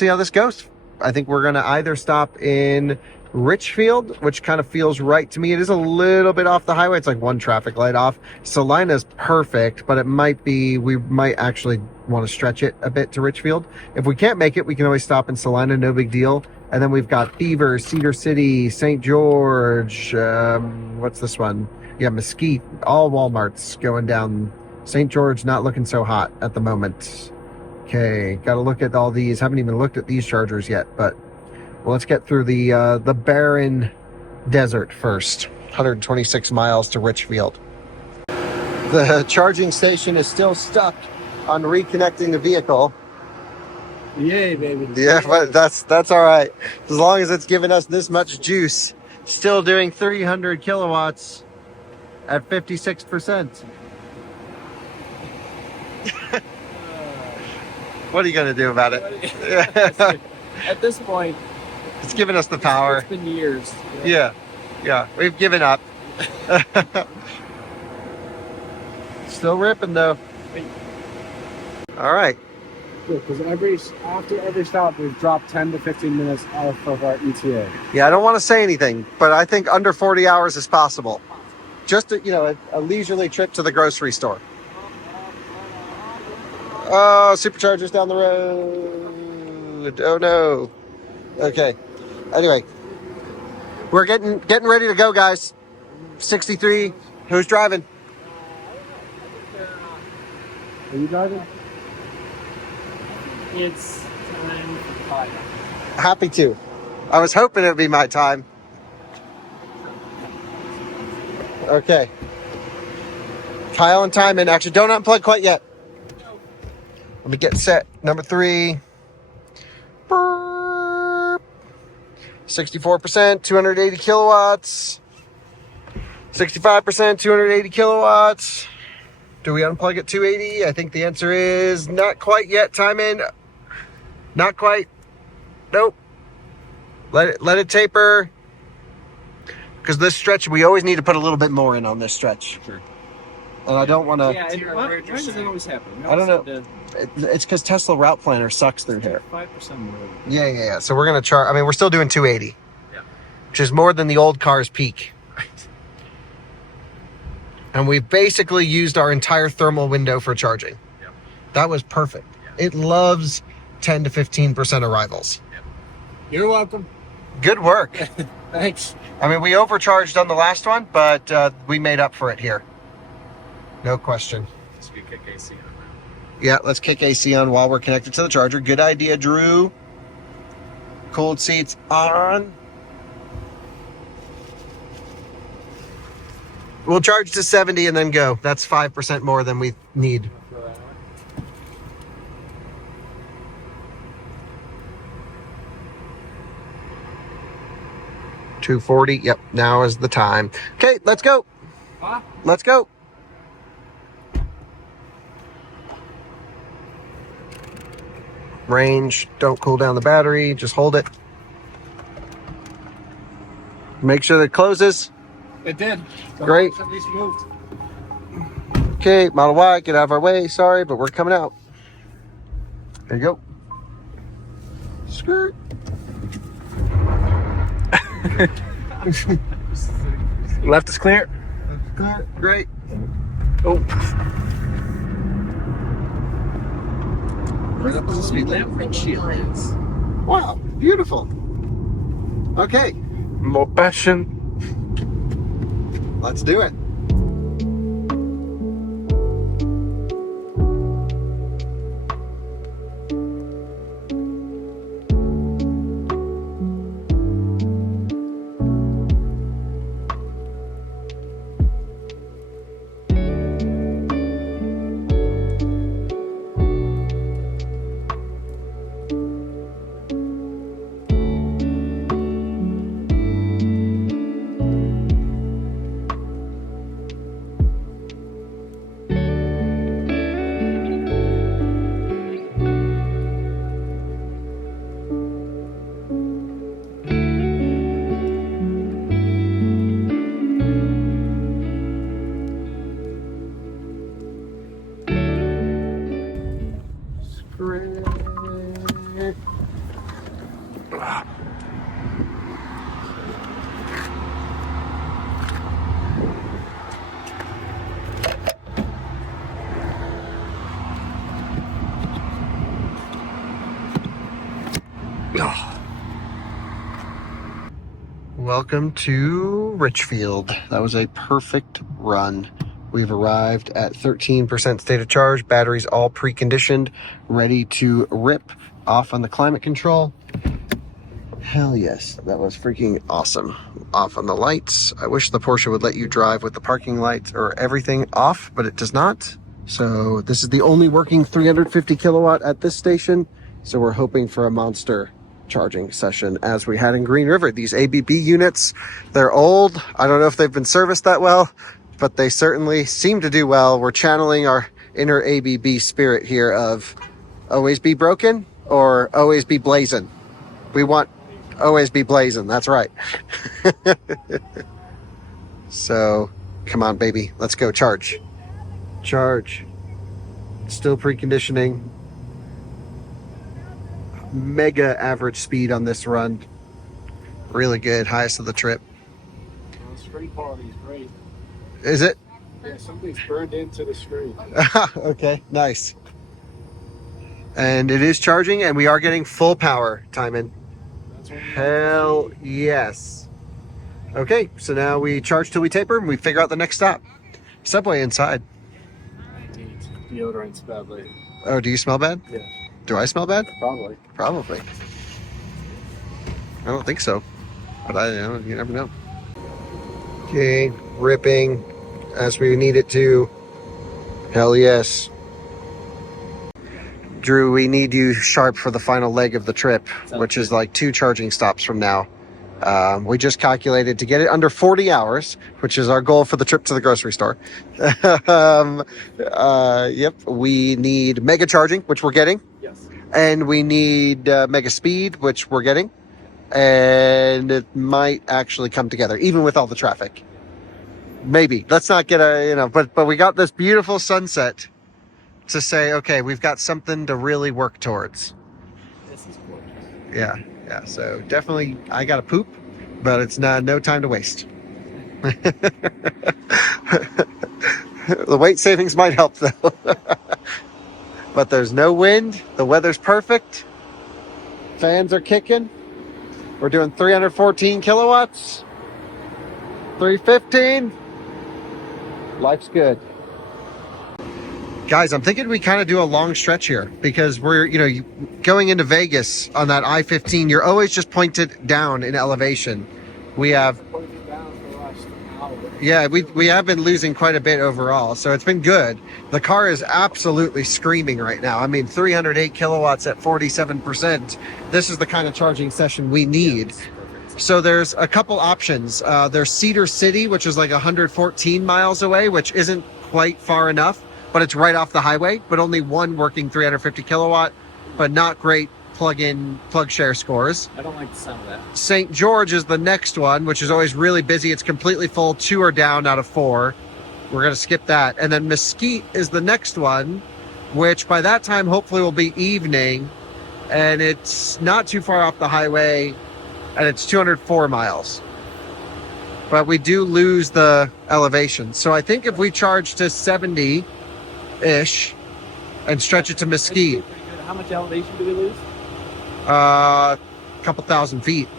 how this goes. I think we're going to either stop in Richfield, which kind of feels right to me. It is a little bit off the highway. It's like 1 traffic light off. Salina's perfect, but we might actually want to stretch it a bit to Richfield. If we can't make it, we can always stop in Salina, no big deal. And then we've got Beaver, Cedar City, St. George, what's this one? Yeah, Mesquite, all Walmarts going down. St. George not looking so hot at the moment. Okay, got to look at all these. Haven't even looked at these chargers yet, but well, let's get through the barren desert first. 126 miles to Richfield. The charging station is still stuck on reconnecting the vehicle. Yay, baby. Yeah, but that's all right. As long as it's giving us this much juice. Still doing 300 kilowatts at 56%. What are you going to do about it? At this point, it's giving us the power. It's been years. Yeah, we've given up. Still ripping though. All right. Because after every stop, we've dropped 10 to 15 minutes off of our ETA. Yeah, I don't want to say anything, but I think under 40 hours is possible. Just a leisurely trip to the grocery store. Oh, supercharger's down the road. Oh no. Okay. Anyway, we're getting ready to go, guys. 63. Who's driving? Are you driving? It's time for fire. Happy to. I was hoping it would be my time. Okay. Kyle and Tijmen. Actually, don't unplug quite yet. Let me get set. Number 3. 64%, 280 kilowatts. 65%, 280 kilowatts. Do we unplug at 280? I think the answer is not quite yet. Tijmen. Not quite. Nope. Let it taper. Because this stretch, we always need to put a little bit more in on this stretch. Sure. And I don't want to... Yeah, why does it always happen? I don't know. It's because Tesla Route Planner sucks through here. 5% more. Yeah. So we're going to charge... I mean, we're still doing 280. Yeah. Which is more than the old car's peak. And we've basically used our entire thermal window for charging. Yep. That was perfect. Yep. It loves 10 to 15% arrivals. Yep. You're welcome. Good work. Thanks. I mean, we overcharged on the last one, but we made up for it here. No question. So we kick AC on that. Yeah, let's kick AC on while we're connected to the charger. Good idea, Drew. Cold seats on. We'll charge to 70 and then go. That's 5% more than we need. $240. Yep, now is the time. Okay, let's go. Let's go. Range. Don't cool down the battery. Just hold it. Make sure that it closes. It did. Great. At least moved. Okay, Model Y, get out of our way. Sorry, but we're coming out. There you go. Skirt. Left is clear. Clear. Great. Oh. Right up to the speed limit. Lines. Wow, beautiful. Okay, More passion. let's do it. Welcome to Richfield. That was a perfect run. We've arrived at 13% state of charge. Batteries all preconditioned, ready to rip off on the climate control. Hell yes, that was freaking awesome. Off on the lights. I wish the Porsche would let you drive with the parking lights or everything off, but it does not. So this is the only working 350 kilowatt at this station. So we're hoping for a monster charging session as we had in Green River. These ABB units, they're old. I don't know if they've been serviced that well, but they certainly seem to do well. We're channeling our inner ABB spirit here of always be broken or always be blazing. We want always be blazing. That's right. So come on, baby. Let's go charge. Charge. Still preconditioning. Mega average speed on this run. Really good. Highest of the trip. The screen quality is great. Is it? Yeah, something's burned into the screen. Okay, nice. And it is charging, and we are getting full power, Tijmen. Hell yes. Okay, so now we charge till we taper, and we figure out the next stop. Subway inside. deodorants badly. Oh, do you smell bad? Yeah. Do I smell bad? Probably. Probably. I don't think so, but you never know. Okay, ripping as we need it to. Hell yes. Drew, we need you sharp for the final leg of the trip, which is like 2 charging stops from now. We just calculated to get it under 40 hours, which is our goal for the trip to the grocery store. Yep, we need mega charging, which we're getting. Yes. And we need mega speed, which we're getting. And it might actually come together, even with all the traffic. Maybe. Let's not get but we got this beautiful sunset to say, okay, we've got something to really work towards. This is gorgeous. Yeah. So definitely, I got to poop, but it's no time to waste. The weight savings might help though. But there's no wind. The weather's perfect. Fans are kicking. We're doing 314 kilowatts. 315. Life's good. Guys, I'm thinking we kind of do a long stretch here because we're, going into Vegas on that I-15, you're always just pointed down in elevation. We have, yeah, we have been losing quite a bit overall, so it's been good. The car is absolutely screaming right now. I mean, 308 kilowatts at 47%. This is the kind of charging session we need. So there's a couple options. There's Cedar City, which is like 114 miles away, which isn't quite far enough, but it's right off the highway, but only one working 350 kilowatt, but not great plug share scores. I don't like the sound of that. St. George is the next one, which is always really busy. It's completely full. 2 are down out of 4. We're going to skip that. And then Mesquite is the next one, which by that time hopefully will be evening, and it's not too far off the highway, and it's 204 miles. But we do lose the elevation. So I think if we charge to 70-ish and stretch it to Mesquite. How much elevation do we lose? A couple thousand feet.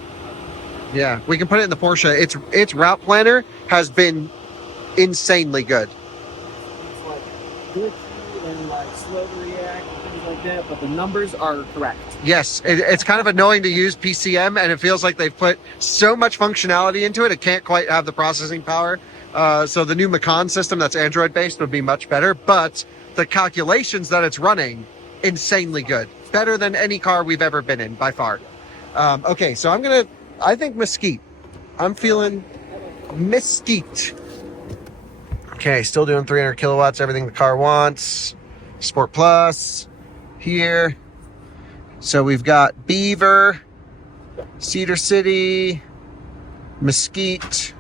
Yeah, we can put it in the Porsche. Its route planner has been insanely good. It's like glitchy and like slow to react and things like that, but the numbers are correct. Yes, it's kind of annoying to use PCM, and it feels like they've put so much functionality into it, it can't quite have the processing power. So the new Macan system that's Android-based would be much better, but the calculations that it's running, insanely good. Better than any car we've ever been in, by far. Okay, so I think Mesquite. I'm feeling Mesquite. Okay, still doing 300 kilowatts, everything the car wants. Sport Plus here. So we've got Beaver, Cedar City, Mesquite,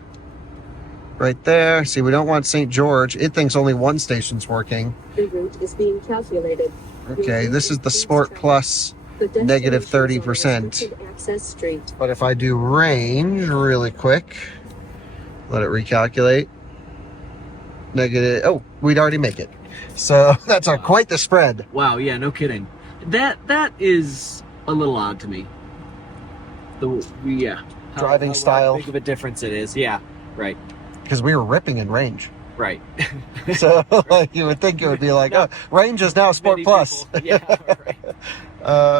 right there. See, we don't want St. George. It thinks only one station's working. The route is being calculated. Okay, this is the Sport Plus, negative 30%. Access street. But if I do range really quick, let it recalculate. Negative, oh, we'd already make it. So that's quite the spread. Wow, yeah, no kidding. That is a little odd to me. Driving style. How big of a difference it is. Yeah, right. Because we were ripping in range. Right. So like, you would think it would be like, oh, range is now Sport Plus. Yeah, right.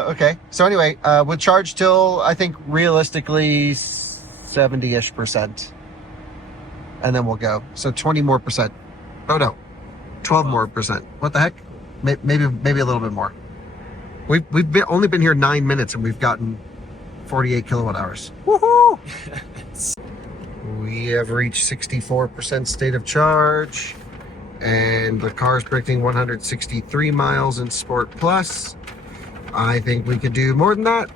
Okay. So anyway, we'll charge till, I think, realistically 70-ish%. And then we'll go. So 20 more percent. Oh, no. 12 more percent. What the heck? Maybe a little bit more. We've only been here 9 minutes and we've gotten 48 kilowatt hours. Woohoo! We have reached 64% state of charge, and the car's predicting 163 miles in Sport Plus. I think we could do more than that.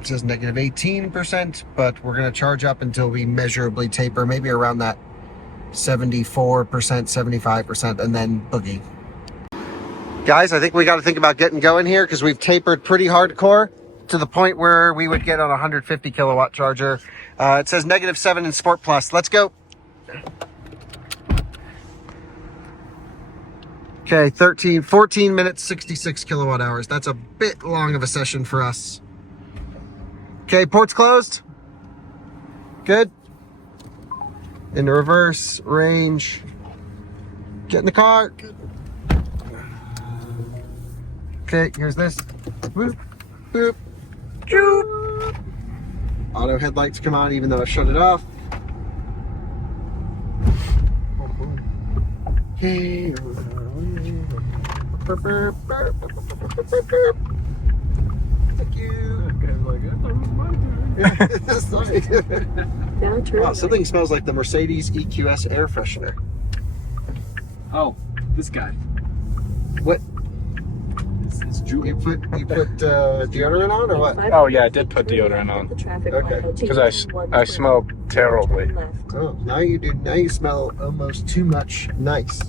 It says negative 18%, but we're going to charge up until we measurably taper, maybe around that 74%, 75%, and then boogie. Guys, I think we got to think about getting going here because we've tapered pretty hardcore to the point where we would get on a 150 kilowatt charger. It says negative 7 in Sport Plus. Let's go. Okay, 14 minutes, 66 kilowatt hours. That's a bit long of a session for us. Okay, ports closed. Good. Into reverse, range. Get in the car. Okay, here's this. Boop, boop, boop. Auto headlights come on even though I shut it off. Hey. Thank you. Now turn Wow, something smells like the Mercedes EQS air freshener. Oh, this guy. What? It's Julie. You put deodorant on or what? Oh, yeah, I did put deodorant on. Okay. Because I smell terribly. Oh, now you do. Now you smell almost too much nice,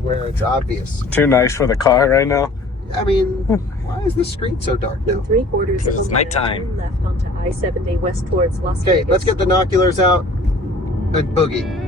where it's obvious. Too nice for the car right now. I mean, why is the screen so dark now? In 3/4 Because of it's a mile, nighttime. turn left onto I-70 west towards Las Okay, Vegas. let's get the binoculars out and boogie.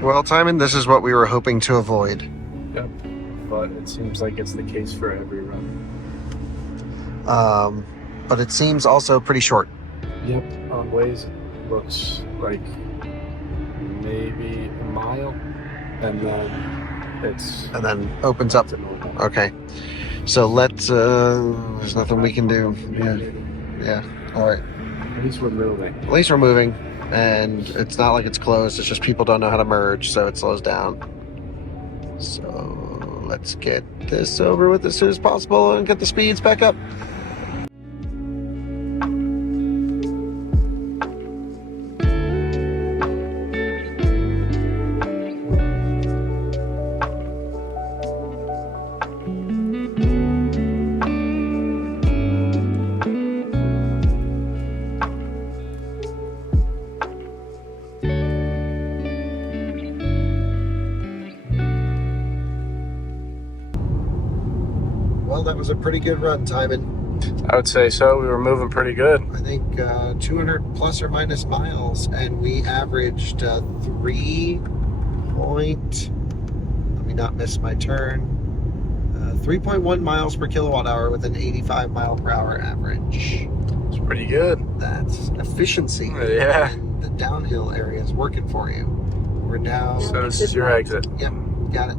Well, Tijmen, this is what we were hoping to avoid. Yep. But it seems like it's the case for every run. But it seems also pretty short. Yep. On Waze, it looks like maybe a mile, and then Opens up. to normal. Okay. So let's, there's nothing we can do. Yeah. All right. At least we're moving. At least we're moving. And it's not like it's closed. It's just people don't know how to merge, so it slows down. So let's get this over with as soon as possible and get the speeds back up. Well, that was a pretty good run, Tijmen. I would say so. We were moving pretty good. I think 200 plus or minus miles, and we averaged 3 point, let me not miss my turn, 3.1 miles per kilowatt hour with an 85 mile per hour average. It's pretty good. That's efficiency. Yeah. And the downhill area is working for you. We're now... So this is your exit. Yep, got it.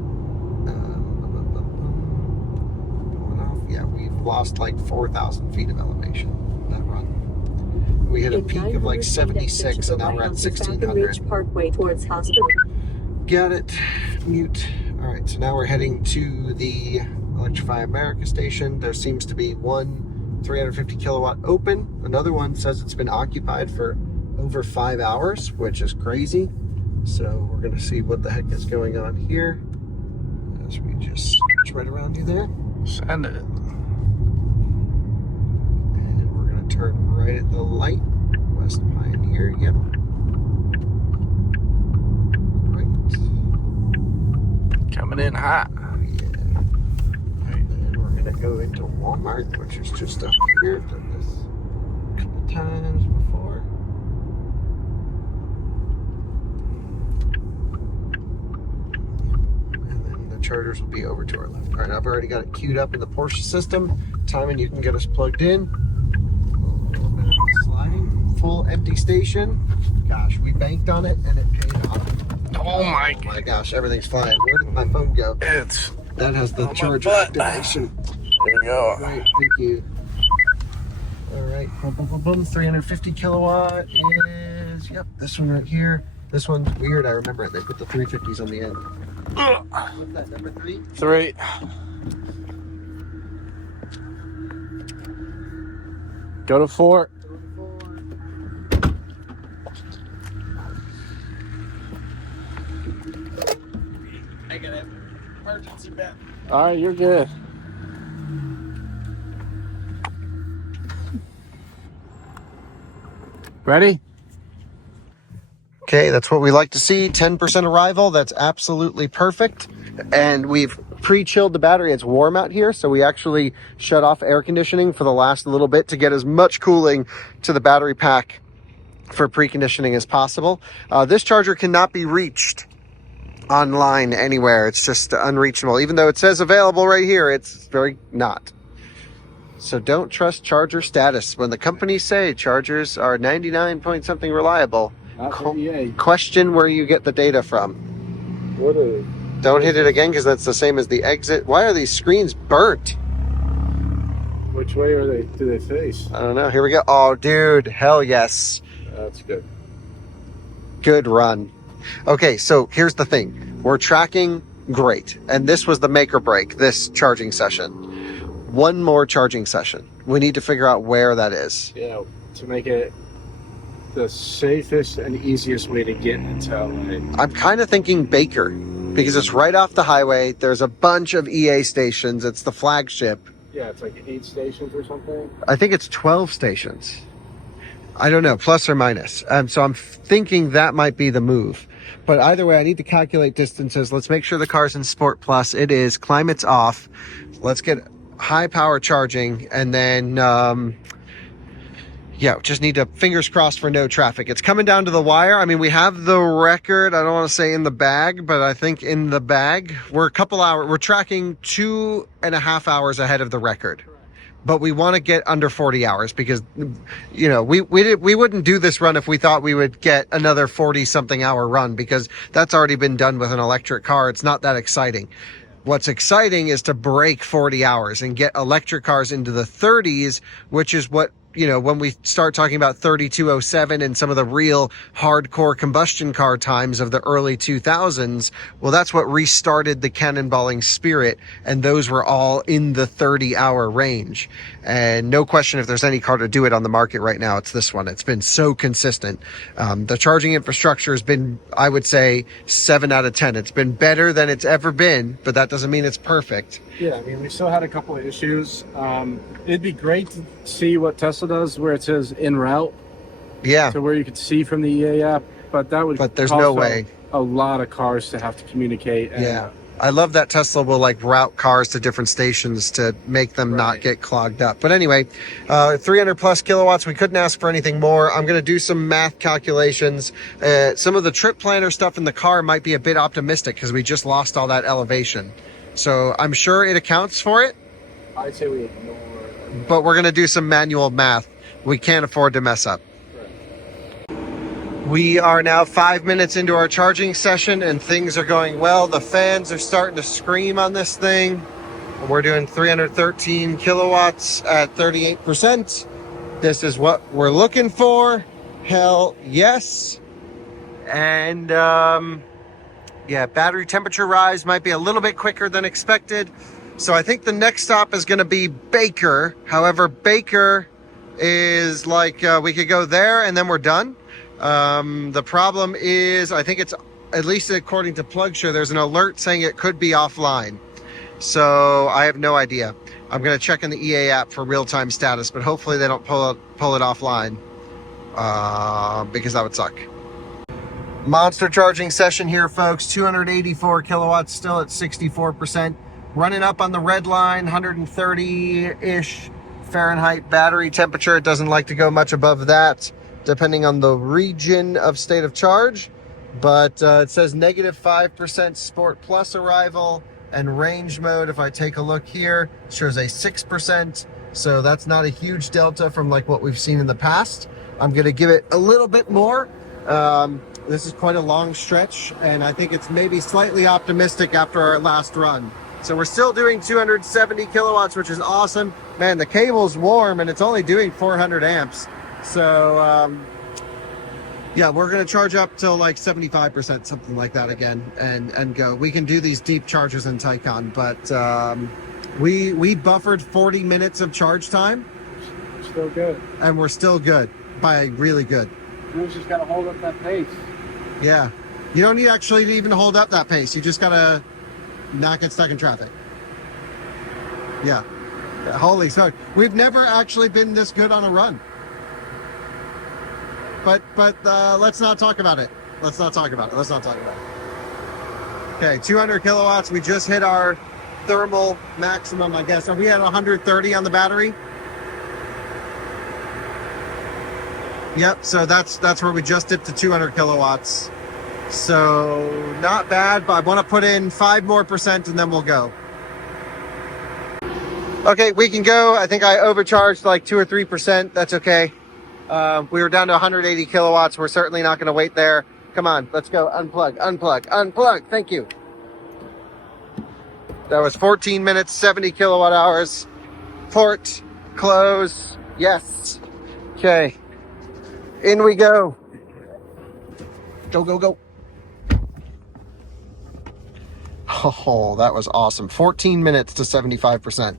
Yeah, we've lost like 4,000 feet of elevation that run. We hit a In peak of 900 like feet, 76, exit to and the now right we're at onto Falcon 1,600. Ridge Parkway towards hospital. Got it. Mute. All right, so now we're heading to the Electrify America station. There seems to be one 350 kilowatt open. Another one says it's been occupied for over 5 hours, which is crazy. So we're gonna see what the heck is going on here. As we just switch right around you there. Send it. And we're gonna turn right at the light. West Pioneer, yep. Right. Coming in hot. And then we're gonna go into Walmart, which is just up here. Done this a couple times before. And then the chargers will be over to our left. All right, I've already got it queued up in the Porsche system. Tijmen, you can get us plugged in. A little bit of sliding. Full empty station. Gosh, we banked on it and it paid off. Oh my Oh my gosh, everything's fine. Where did my phone go? It's That has the on my charger butt. activation. There we go. Great, thank you. All right, boom, boom, boom, boom. 350 kilowatt is, yep, this one right here. This one's weird, I remember it. They put the 350s on the end. What's that, number 3? 3. Go to 4. I got an emergency bet. All right, you're good. Ready? Okay, that's what we like to see. 10% arrival, that's absolutely perfect. And we've pre-chilled the battery. It's warm out here, so we actually shut off air conditioning for the last little bit to get as much cooling to the battery pack for preconditioning as possible. This charger cannot be reached online anywhere. It's just unreachable. Even though it says available right here, it's very not. So don't trust charger status. When the companies say chargers are 99 point something reliable, question where you get the data from. Don't hit it again because that's the same as the exit. Why are these screens burnt? Which way are they? Do they face? I don't know. Here we go. Oh, dude. Hell yes. That's good. Good run. Okay, so here's the thing. We're tracking great. And this was the make or break, this charging session. One more charging session. We need to figure out where that is. Yeah, to make it the safest and easiest way to get into LA. I'm kind of thinking Baker because it's right off the highway. There's a bunch of EA stations. It's the flagship. Yeah, it's like 8 stations or something. I think it's 12 stations. I don't know, plus or minus. So I'm thinking that might be the move. But either way, I need to calculate distances. Let's make sure the car's in Sport Plus. It is. Climate's off. Let's get high power charging. And then, yeah, just need to fingers crossed for no traffic. It's coming down to the wire. I mean, we have the record. I don't want to say in the bag, but I think in the bag. We're a couple hours. We're tracking 2.5 hours ahead of the record. But we want to get under 40 hours because, you know, we wouldn't do this run if we thought we would get another 40 something hour run because that's already been done with an electric car. It's not that exciting. What's exciting is to break 40 hours and get electric cars into the 30s, which is what, you know, when we start talking about 3207 and some of the real hardcore combustion car times of the early 2000s, well, that's what restarted the cannonballing spirit. And those were all in the 30-hour range. And no question, if there's any car to do it on the market right now, it's this one. It's been so consistent. The charging infrastructure has been, I would say, 7 out of 10. It's been better than it's ever been, but that doesn't mean it's perfect. Yeah, I mean, we still had a couple of issues. It'd be great to see what Tesla does where it says en route. Yeah. So where you could see from the EA app, but that would But there's no way. A lot of cars to have to communicate. And, yeah. I love that Tesla will like route cars to different stations to make them not get clogged up. But anyway, 300 plus kilowatts. We couldn't ask for anything more. I'm going to do some math calculations. Some of the trip planner stuff in the car might be a bit optimistic because we just lost all that elevation. So I'm sure it accounts for it. I'd say we ignore. But we're going to do some manual math. We can't afford to mess up. We are now 5 minutes into our charging session and things are going well. The fans are starting to scream on this thing. We're doing 313 kilowatts at 38%. This is what we're looking for. Hell yes. And yeah, battery temperature rise might be a little bit quicker than expected. So I think the next stop is going to be Baker. However, Baker is like, we could go there and then we're done. The problem is, I think it's, at least according to PlugShare, there's an alert saying it could be offline. So I have no idea. I'm going to check in the EA app for real-time status, but hopefully they don't pull it offline, because that would suck. Monster charging session here, folks. 284 kilowatts, still at 64%. Running up on the red line, 130-ish Fahrenheit battery temperature. It doesn't like to go much above that, depending on the region of state of charge. But it says -5% Sport Plus arrival, and range mode, if I take a look here, shows a 6%. So that's not a huge delta from like what we've seen in the past. I'm going to give it a little bit more. This is quite a long stretch, and I think it's maybe slightly optimistic after our last run. So we're still doing 270 kilowatts, which is awesome. Man, the cable's warm and it's only doing 400 amps. So, yeah, we're going to charge up till like 75%, something like that again, and go. We can do these deep charges in Taycan, but we buffered 40 minutes of charge time. Still good. And we're still good, by really good. You just got to hold up that pace. Yeah. You don't need actually to even hold up that pace. You just got to not get stuck in traffic. Yeah. Holy smokes. We've never actually been this good on a run. But let's not talk about it. Let's not talk about it. Okay, 200 kilowatts. We just hit our thermal maximum, I guess. Are we at 130 on the battery? Yep, so that's where we just dipped to 200 kilowatts. So not bad, but I want to put in 5% more and then we'll go. Okay, we can go. I think I overcharged like 2 or 3%. That's okay. We were down to 180 kilowatts. We're certainly not going to wait there. Come on, let's go. Unplug, unplug, unplug. Thank you. That was 14 minutes, 70 kilowatt hours. Port, close, yes. Okay, in we go. Go, go, go. Oh, that was awesome. 14 minutes to 75%.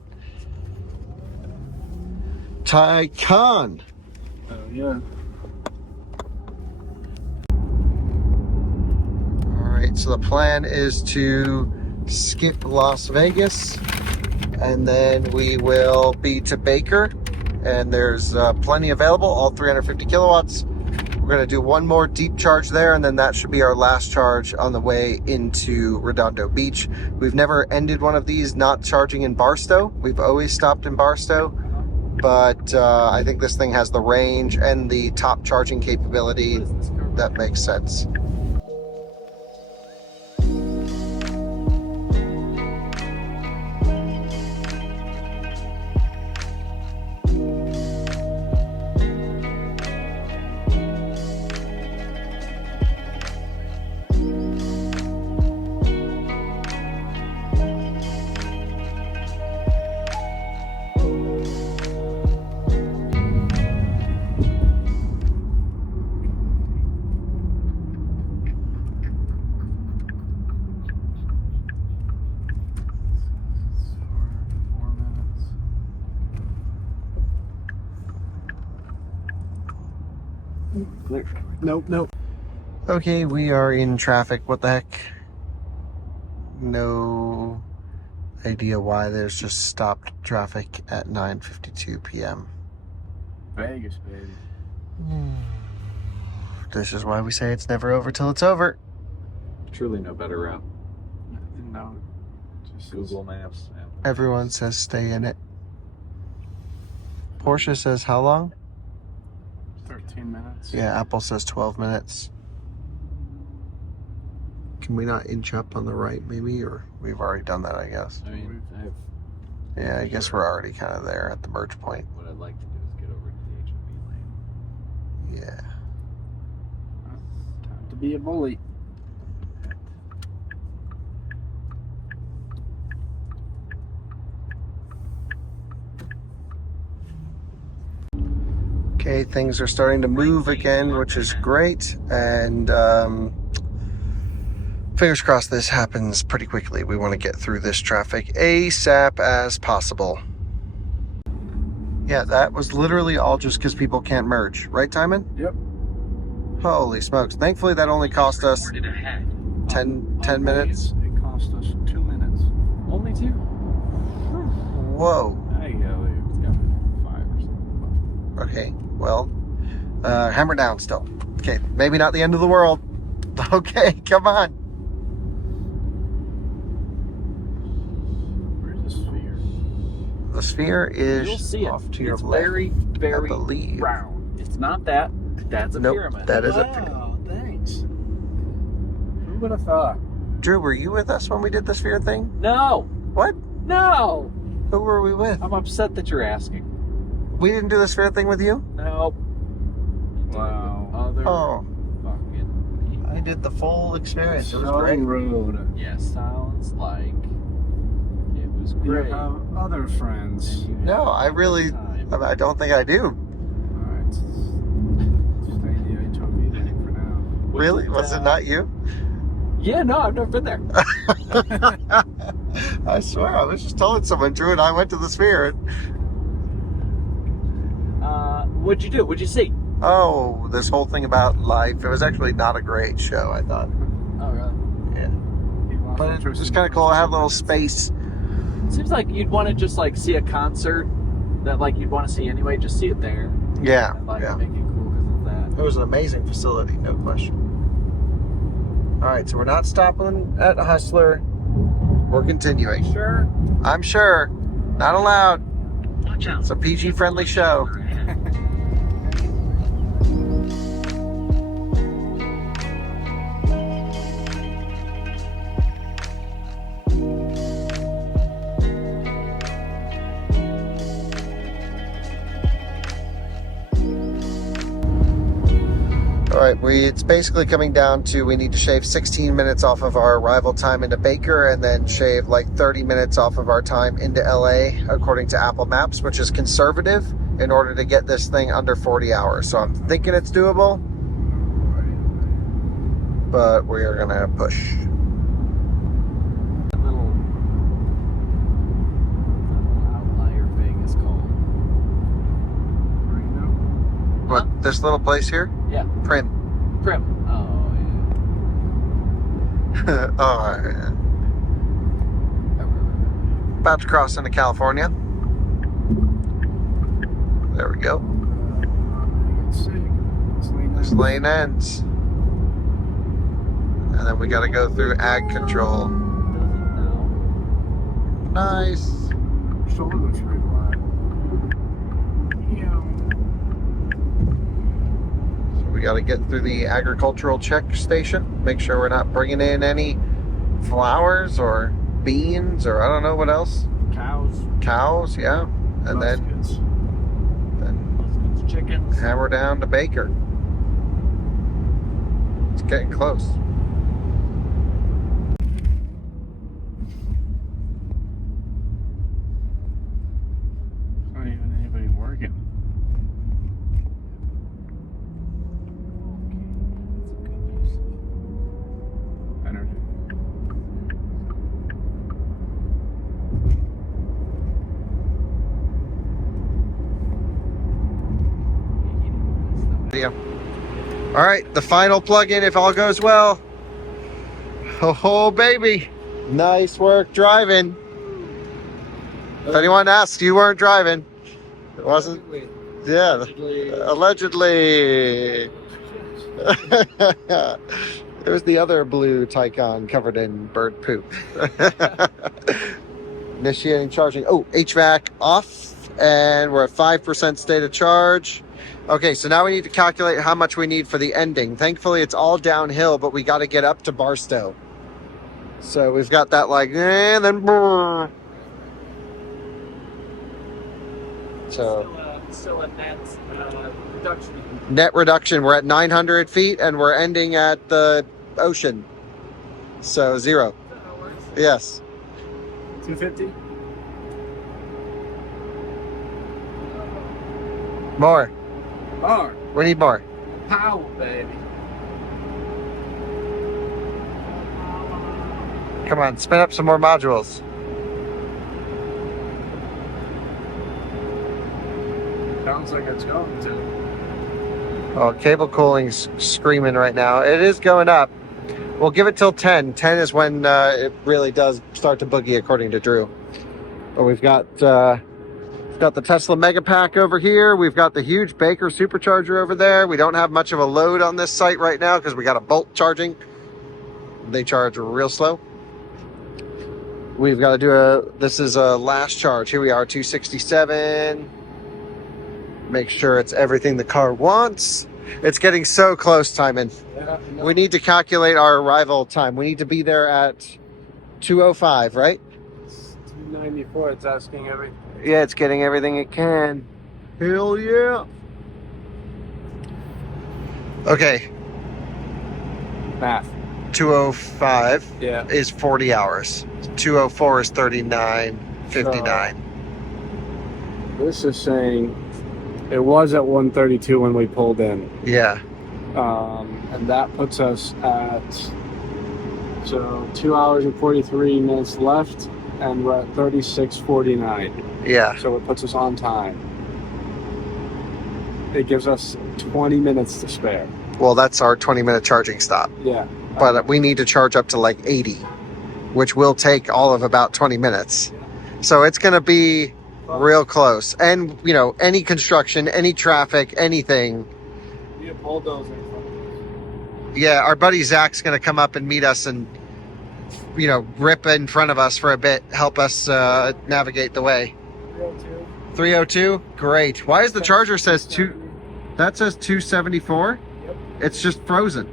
Taycan. Oh, yeah. All right, so the plan is to skip Las Vegas and then we will be to Baker, and there's plenty available, all 350 kilowatts. We're going to do one more deep charge there, and then that should be our last charge on the way into Redondo Beach. We've never ended one of these not charging in Barstow. We've always stopped in Barstow, but I think this thing has the range and the top charging capability that makes sense. Nope, nope. Okay, we are in traffic. What the heck? No idea why there's just stopped traffic at 9:52 p.m. Vegas, baby. This is why we say it's never over till it's over. Truly no better route. No. Just Google Maps. Everyone says stay in it. Porsche says how long? 13 minutes. Yeah, Apple says 12 minutes. Can we not inch up on the right maybe? Or we've already done that, I guess. I mean, Yeah, I guess we're already kind of there at the merge point. what I'd like to do is get over to the HOV lane. Yeah. Time to be a bully. Okay, things are starting to move again, which is great. And fingers crossed this happens pretty quickly. We want to get through this traffic ASAP as possible. Yeah, that was literally all just because people can't merge. Right, Tijmen? Yep. Holy smokes. Thankfully, that only cost us 10 minutes. It cost us 2 minutes. Only 2? Whoa. I go, it's got 5 or something. Okay, well, hammer down still. Okay, maybe not the end of the world. Okay, come on. Where's the sphere? The sphere is You'll see it. off to your It's left. very, very I believe. round. It's not that. That's a Nope, pyramid. that is a Wow, thanks. Who would have thought? Drew, were you with us when we did the sphere thing? No. What? No. Who were we with? I'm upset that you're asking. We didn't do the sphere thing with you? No. Wow. Other Oh, fucking I did the full experience. It was Stone great. Road. Yeah, sounds like it was You great. have other friends. And you had No, a I really, great time. I don't think I do. Alright. Just stay in the HOV thing for now. Really? Was it not you? Yeah, no, I've never been there. I swear, I was just telling someone, Drew and I went to the sphere. What'd you do? What'd you see? Oh, this whole thing about life. It was actually not a great show, I thought. Oh, really? Yeah. He lost But it interest was just in kind of cool. I had a first little two space. Seems like you'd want to just like see a concert that like you'd want to see anyway. Just see it there. Yeah, And, like yeah. make it cool because of It was an amazing facility, no question. All right, so we're not stopping at Hustler. We're continuing. that. Sure. I'm sure. Not allowed. It's a PG-friendly show. All right, it's basically coming down to we need to shave 16 minutes off of our arrival time into Baker and then shave like 30 minutes off of our time into LA according to Apple Maps, which is conservative in order to get this thing under 40 hours. So I'm thinking it's doable, but we are gonna push. That little outlier thing is called. What, this little place here? Yeah. Prim. Prim. Oh, yeah. Oh, yeah. About to cross into California. There we go. This lane ends. And then we got to go through ag control. Nice. We got to get through the agricultural check station. Make sure we're not bringing in any flowers or beans or I don't know what else. Cows, yeah. And then chickens. hammer down to Baker. It's getting close. Not even anybody working. Energy. Video. All right, the final plug-in if all goes well. Oh, baby. Nice work driving. If anyone asks, you weren't driving. It wasn't. Yeah, allegedly. There's the other blue Taycan covered in bird poop. Initiating charging. Oh, HVAC off, and we're at 5% state of charge. Okay, so now we need to calculate how much we need for the ending. Thankfully, it's all downhill, but we got to get up to Barstow. So we've got that like, and then. So Still a net reduction. net reduction, we're at 900 feet, and we're ending at the ocean. So 0. Yes. 250? More. More. We need more. Power, baby. Come on, spin up some more modules. Sounds like it's going to. Oh, cable cooling's screaming right now. It is going up. We'll give it till 10. 10 is when it really does start to boogie, according to Drew. But we've got the Tesla Mega Pack over here. We've got the huge Baker supercharger over there. We don't have much of a load on this site right now because we got a Bolt charging. They charge real slow. We've got to do this is a last charge. Here we are, 267. Make sure it's everything the car wants. It's getting so close, Tijmen. Yeah, no. We need to calculate our arrival time. We need to be there at 2:05, right? It's 294. It's asking everything. Yeah, it's getting everything it can. Hell yeah. Okay, Math. 2:05 Yeah. is 40 hours. 2:04 is 39:59. This is saying it was at 132 when we pulled in. Yeah. And that puts us at 2 hours and 43 minutes left, and we're at 36:49. Yeah. So it puts us on time. It gives us 20 minutes to spare. Well, that's our 20-minute charging stop. Yeah. But we need to charge up to like 80, which will take all of about 20 minutes. So it's going to be real close. And, you know, any construction, any traffic, anything. You have bulldozer in front of us. Yeah, our buddy Zach's going to come up and meet us and, you know, rip in front of us for a bit, help us navigate the way. 302. 302? Great. Why is the charger says that says 274? Yep. It's just frozen.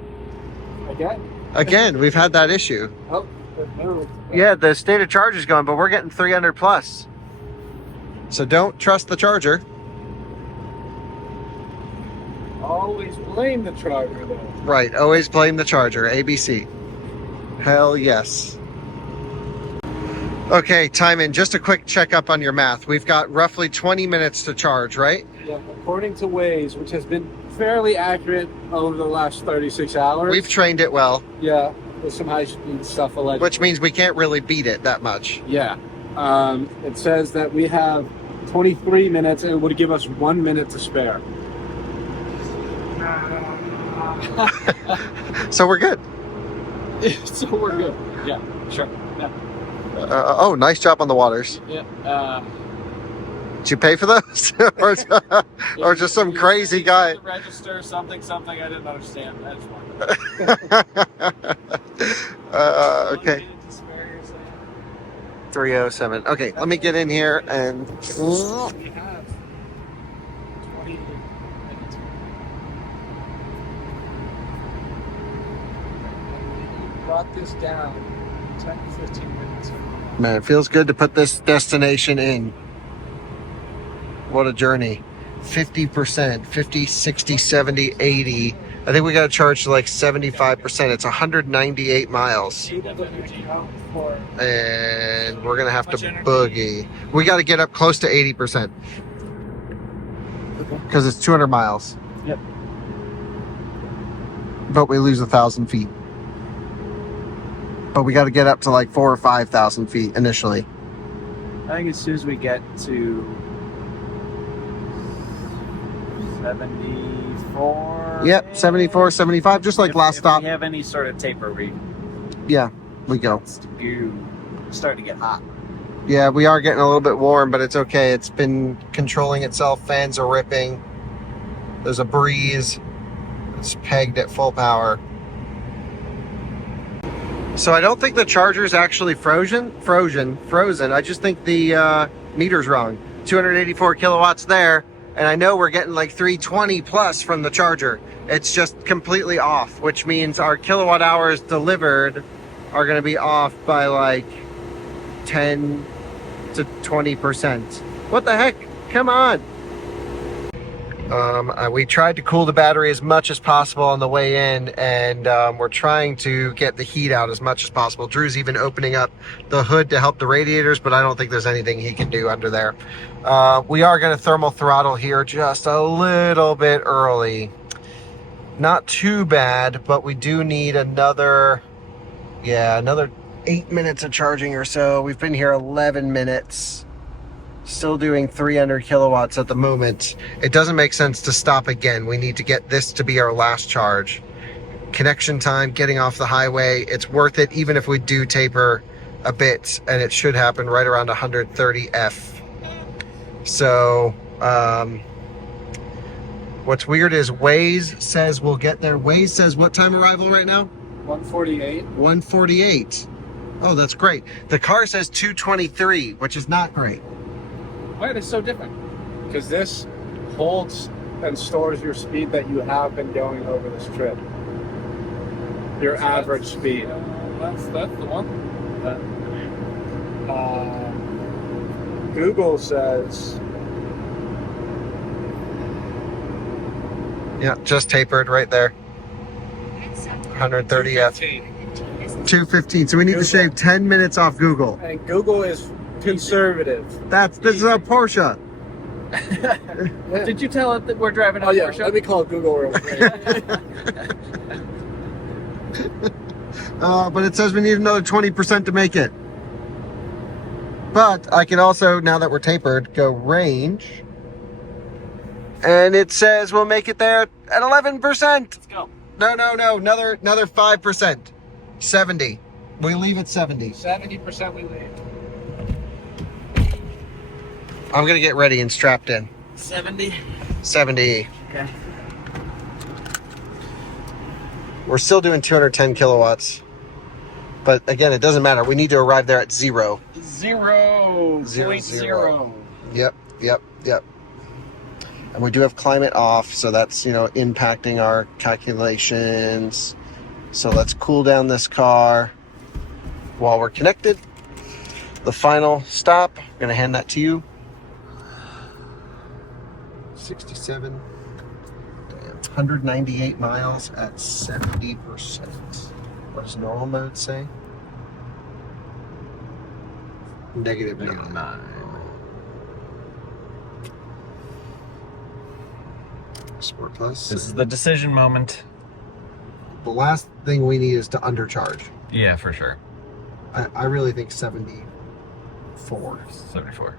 Again, We've had that issue. Oh, it moved. Yeah, the state of charge is going, but we're getting 300 plus. So don't trust the charger. All always blame the charger, though. Right, always blame the charger, ABC. Hell yes. Okay, Tijmen, just a quick checkup on your math. We've got roughly 20 minutes to charge, right? Yeah, according to Waze, which has been fairly accurate over the last 36 hours. We've trained it well. Yeah, with some high-speed stuff allegedly. Which means we can't really beat it that much. Yeah. It says that we have 23 minutes and it would give us 1 minute to spare. So we're good. So we're good. Yeah, sure. Yeah. Oh, nice job on the waters. Yeah. Did you pay for those? or just some crazy guy? Register something. I didn't understand. I just wanted Okay. 307. Okay, let me get in here and. Brought this down 10 to 15 minutes. Man, it feels good to put this destination in. What a journey. 50%, 50, 60, 70, 80. I think we got to charge to like 75%. It's 198 miles. And we're going to have to boogie. We got to get up close to 80%. Because it's 200 miles. Yep. But we lose 1,000 feet. But we got to get up to like 4,000 or 5,000 feet initially. I think as soon as we get to 74. Yep, 74, 75, just like last stop. If we have any sort of taper, we go. Starting to get hot. Yeah, we are getting a little bit warm, but it's okay. It's been controlling itself. Fans are ripping. There's a breeze. It's pegged at full power. So I don't think the charger's actually frozen. I just think the meter's wrong. 284 kilowatts there, and I know we're getting like 320 plus from the charger. It's just completely off, which means our kilowatt hours delivered are going to be off by like 10 to 20%. What the heck? Come on. We tried to cool the battery as much as possible on the way in, and we're trying to get the heat out as much as possible. Drew's even opening up the hood to help the radiators, but I don't think there's anything he can do under there. We are going to thermal throttle here just a little bit early. Not too bad, but we do need another 8 minutes of charging or so. We've been here 11 minutes. Still doing 300 kilowatts at the moment. It doesn't make sense to stop again. We need to get this to be our last charge. Connection time, getting off the highway, it's worth it even if we do taper a bit, and it should happen right around 130 F. So, what's weird is Waze says we'll get there. Waze says what time arrival right now? 148. 148. Oh, that's great. The car says 223, which is not great. Why are they so different? Because this holds and stores your speed that you have been going over this trip. Your average speed. That's the one. Google says. Yeah, just tapered right there. 130 F. 215. So we need to shave 10 minutes off Google. And Google is conservative. This is a Porsche. Did you tell it that we're driving a Porsche? Let me call Google real quick. But it says we need another 20% to make it. But I can also, now that we're tapered, go range. And it says we'll make it there at 11%. Let's go. No. Another 5%. 70. We leave at 70. 70% we leave. I'm going to get ready and strapped in. 70. 70. Okay. We're still doing 210 kilowatts. But again, it doesn't matter. We need to arrive there at 0. 0.0. Yep. And we do have climate off, so that's, impacting our calculations. So let's cool down this car while we're connected. The final stop, I'm going to hand that to you. 67. Damn. 198 miles at 70%. What does normal mode say? Negative 9. Sport Plus. This is the decision moment. The last thing we need is to undercharge. Yeah, for sure. I really think 74. 74.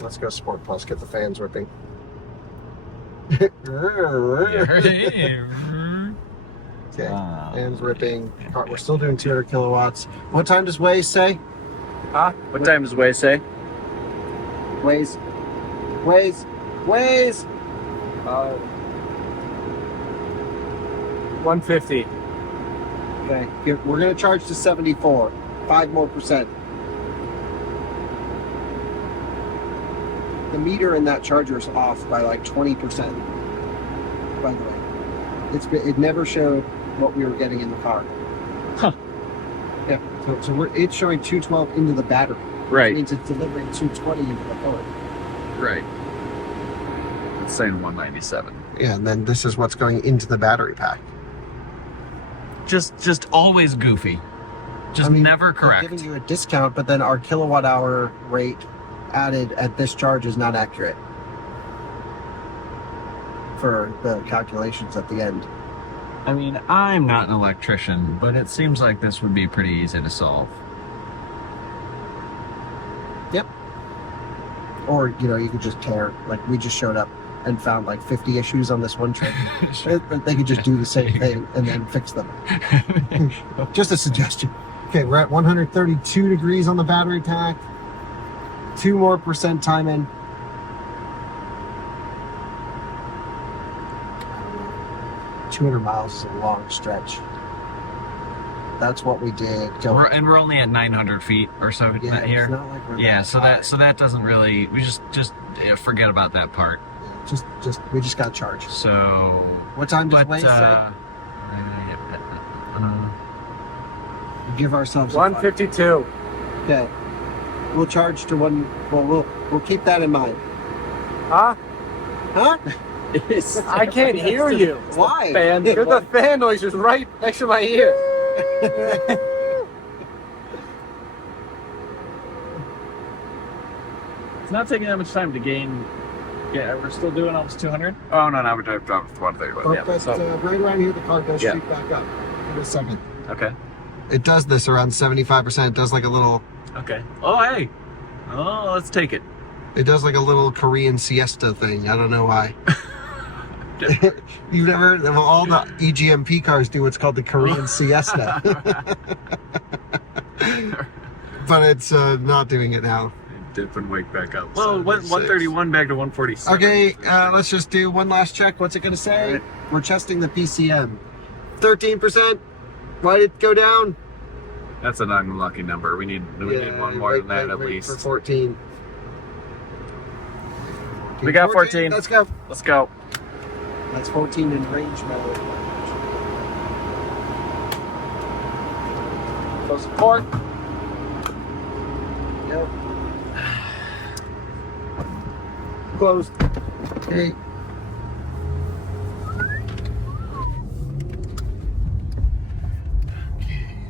Let's go Sport Plus. Get the fans ripping. Okay, fans ripping. We're still doing 200 kilowatts. What time does Waze say? Huh? What time does Waze say? Waze. 150. Okay, we're going to charge to 74. 5 more percent. The meter in that charger is off by like 20%. By the way, it never showed what we were getting in the car. Huh. Yeah. So it's showing 212 into the battery. Right. Which means it's delivering 220 into the car. Right. It's saying 197. Yeah, and then this is what's going into the battery pack. Just always goofy. Just never correct. They're giving you a discount, but then our kilowatt hour rate added at this charge is not accurate for the calculations at the end. I mean, I'm not an electrician, but it seems like this would be pretty easy to solve. Yep. Or, you could just tear, like we just showed up and found like 50 issues on this one trip. They could just do the same thing and then fix them. Just a suggestion. Okay, we're at 132 degrees on the battery pack. 2 more percent time in. 200 miles is a long stretch. That's what we did. We're only at 900 feet or so here. It's not like we're so that doesn't really. We just forget about that part. We just got charged. So what time does Waze say? Give ourselves 152. Okay. We'll charge to one. Well, we'll keep that in mind. Huh? Huh? I can't hear you. Why? Fan. The fan noise is right next to my ear. It's not taking that much time to gain. Yeah, we're still doing almost 200. Oh no, now we're dropping to 131. Yeah, but right around here, the car goes straight back up. Give it a second. Okay. It does this around 75%. It does like a little. Okay. Oh hey. Oh, let's take it. It does like a little Korean siesta thing. I don't know why. You've never heard of all the EGMP cars do what's called the Korean siesta. But it's not doing it now. Dip and wake back up. Well, 131 back to 146. Okay, let's just do one last check. What's it going to say? Right. We're testing the PCM. 13%. Why did it go down? That's an unlucky number. We need one more than that at least. For 14. We got 14. Let's go. Let's go. That's 14 in range mode. Close the port. Yep. Closed. Okay.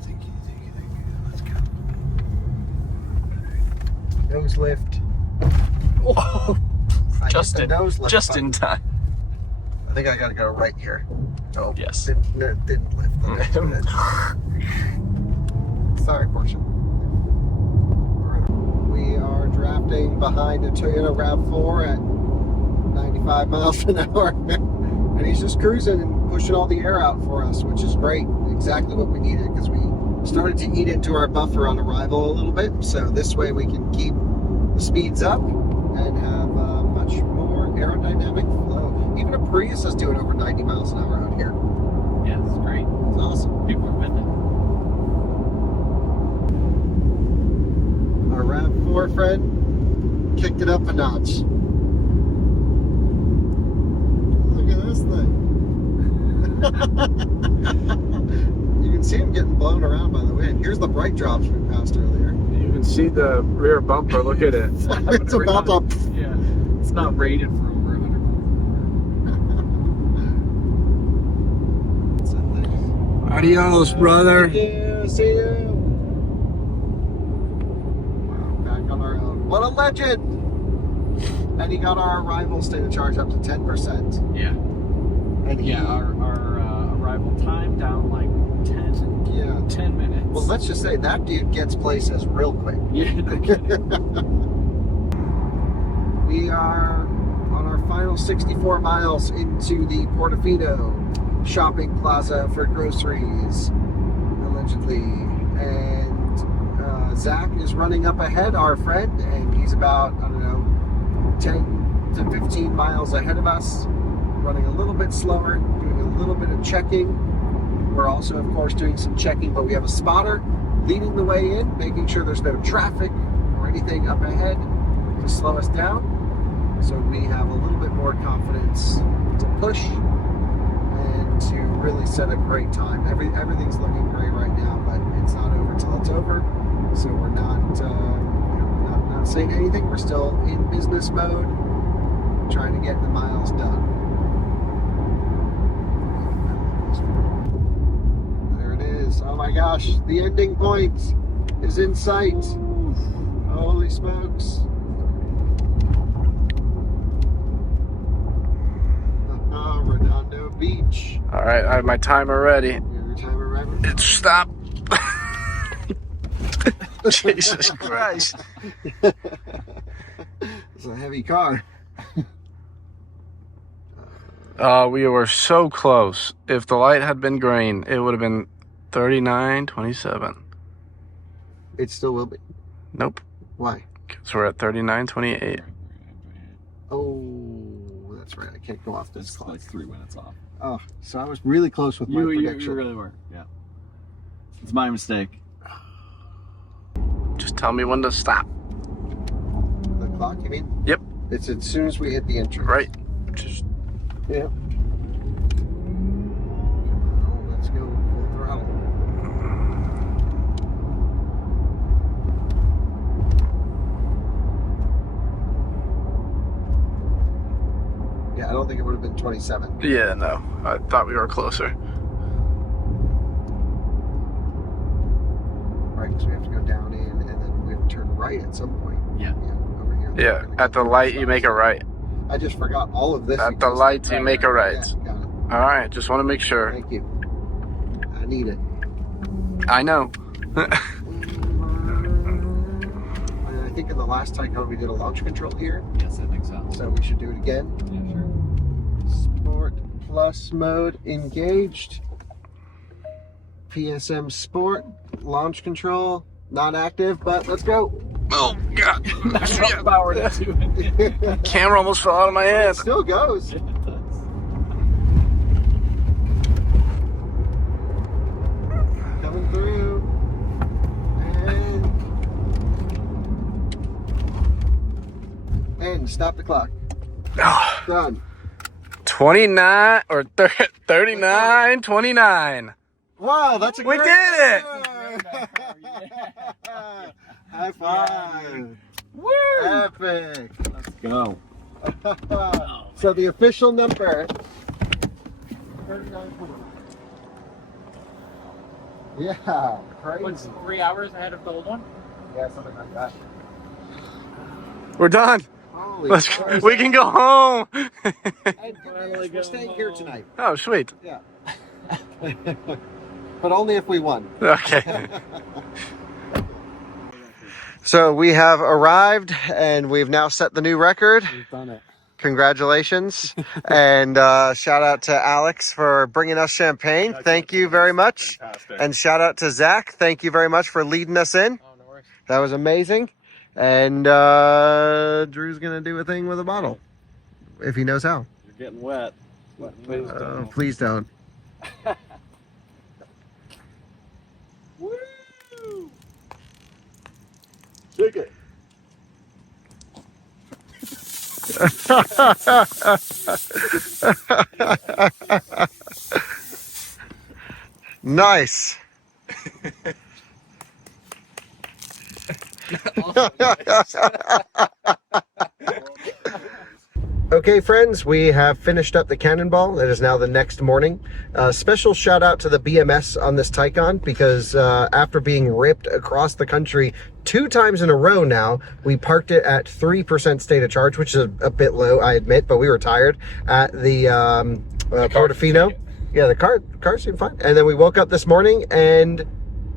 Thank you. Let's go. Nose lift. Whoa. Just in time. I think I gotta go right here. Oh, yes. Didn't lift. Sorry, Porsche. We are drafting behind a Toyota RAV4 at 95 miles an hour. And he's just cruising and pushing all the air out for us, which is great. Exactly what we needed, because we started to eat into our buffer on arrival a little bit. So this way we can keep the speeds up and have much more aerodynamic flow. Even a Prius is doing over 90 miles an hour out here. Yeah, it's great. It's awesome. People are with it. Our RAV4 friend kicked it up a notch. Look at this thing. You can see him getting blown around by the wind. Here's the bright drops we passed earlier. You can see the rear bumper. Look at it. It's about to. Yeah. It's not rated for over 100. Adios, brother. See you. Wow, back on our own. What a legend! And he got our arrival state of charge up to 10%. Yeah. And he, Our arrival time down like 10 minutes. well, let's just say that dude gets places real quick. Yeah. We are on our final 64 miles into the Portofino shopping plaza for groceries, allegedly. And Zach is running up ahead, our friend, and he's about, I don't know, 10 to 15 miles ahead of us, running a little bit slower, doing a little bit of checking. We're also, of course, doing some checking, but we have a spotter leading the way in, making sure there's no traffic or anything up ahead to slow us down. So we have a little bit more confidence to push and to really set a great time. Everything's looking great right now, but it's not over till it's over. So we're not saying anything. We're still in business mode, trying to get the miles done. There it is. Oh my gosh, the ending point is in sight. Holy smokes. Redondo Beach. All right, I have my timer ready. Your timer ready? It's stop. Jesus Christ. It's a heavy car. We were so close. If the light had been green, it would have been 39:27. It still will be. Nope. Why? Because we're at 39:28. Oh, that's right. I can't go off this It's clock. like 3 minutes off. Oh, so I was really close with my prediction. You really were. Yeah. It's my mistake. Just tell me when to stop. The clock, you mean? Yep. It's as soon as we hit the entrance. Right. Just Yeah. Oh, let's go full throttle. Yeah, I don't think it would have been 27. yeah, no. I thought we were closer. Right, because we have to go down in and then we have to turn right at some point. Yeah. Over here. Yeah, at the light you make a right. I just forgot all of this. At the light you make a right. Yeah, got it. All right, just want to make sure. Thank you. I need it. I know. I think in the last Taycan we did a launch control here, Yes, I think so. so we should do it again. Yeah, sure. Sport Plus mode engaged. PSM Sport launch control not active, but let's go. Oh God! Power to it. Camera almost fell out of my It hand. still goes. Coming through. And stop the clock. Oh, Done. 29 or 39, 29. Wow, that's a We great did it! High five. Woo! Epic. Let's go. So the official number 39. Yeah, crazy. What's 3 hours ahead of the old one? Yeah, something like that. We're done. Holy Let's. Christ. We can go home. We're staying here tonight. Oh, sweet. Yeah. But only if we won. Okay. So we have arrived and we've now set the new record. We've done it. Congratulations. And shout out to Alex for bringing us champagne. Thank you very much. Fantastic. And shout out to Zach. Thank you very much for leading us in. Oh, no worries. That was amazing. And Drew's going to do a thing with a bottle. If he knows how. You're getting wet. Please Oh, please don't. Woo! Shake it. Nice. Okay, friends, we have finished up the Cannonball. It is now the next morning. Special shout out to the BMS on this Taycan because after being ripped across the country 2 times in a row now, we parked it at 3% state of charge, which is a bit low, I admit, but we were tired at the Portofino. Yeah, the car seemed fine. And then we woke up this morning and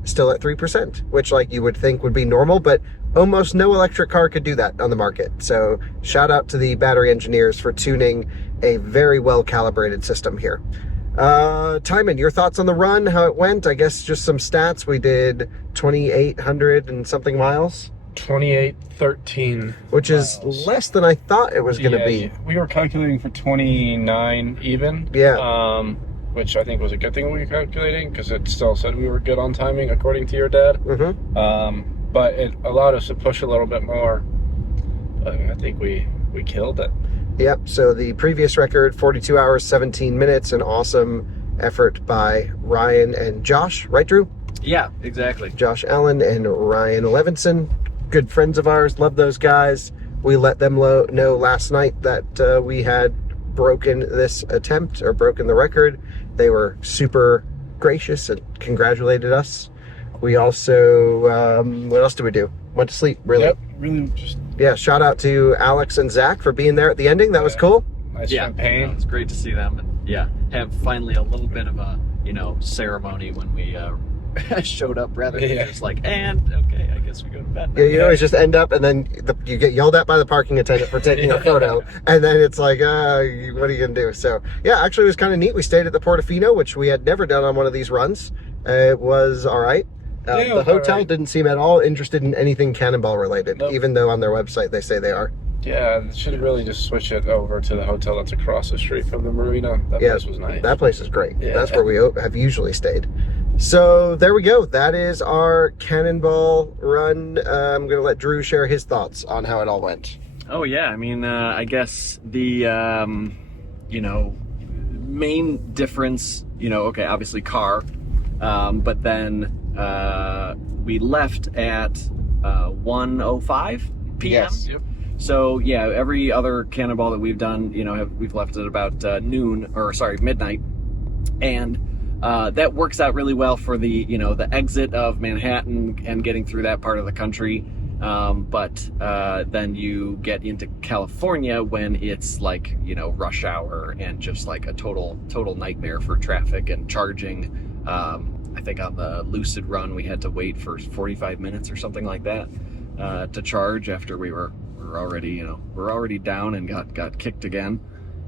still at 3%, which like you would think would be normal, but almost no electric car could do that on the market. So shout out to the battery engineers for tuning a very well calibrated system here. Tijmen, your thoughts on the run, how it went? I guess just some stats. We did 2,800 and something miles. 2813, which is less than I thought it was going to be. We were calculating for 29 even. Yeah. Which I think was a good thing we were calculating because it still said we were good on timing according to your dad. Mm-hmm. But it allowed us to push a little bit more. I think we killed it. Yep. So the previous record, 42 hours, 17 minutes, an awesome effort by Ryan and Josh, right, Drew? Yeah, exactly. Josh Allen and Ryan Levinson, good friends of ours, love those guys. We let them know last night that we had broken this attempt or broken the record. They were super gracious and congratulated us. We also, what else did we do? Went to sleep, really. Yep, really just... Yeah, shout out to Alex and Zach for being there at the ending. That was cool. Nice champagne. champagne. It was great to see them, and have finally a little bit of a ceremony when we showed up rather than just like, and okay, I guess we go to bed now. Yeah, you always just end up and then you get yelled at by the parking attendant for taking a photo, and then it's like, what are you gonna do? So yeah, actually it was kind of neat. We stayed at the Portofino, which we had never done on one of these runs. It was all right. The hotel didn't seem at all interested in anything Cannonball related, even though on their website they say they are. Yeah, they should really just switch it over to the hotel that's across the street from the marina. That place was nice. That place is great. Yeah. That's where we have usually stayed. So there we go. That is our Cannonball run. I'm going to let Drew share his thoughts on how it all went. Oh yeah, I mean, I guess the main difference, okay, obviously car, but then we left at 1:05 p.m. Yes. Yep. So yeah, every other Cannonball that we've done, we've left at about midnight, and that works out really well for the the exit of Manhattan and getting through that part of the country. But then you get into California when it's like rush hour and just like a total nightmare for traffic and charging. I think on the Lucid run we had to wait for 45 minutes or something like that to charge after we were already down and got kicked again.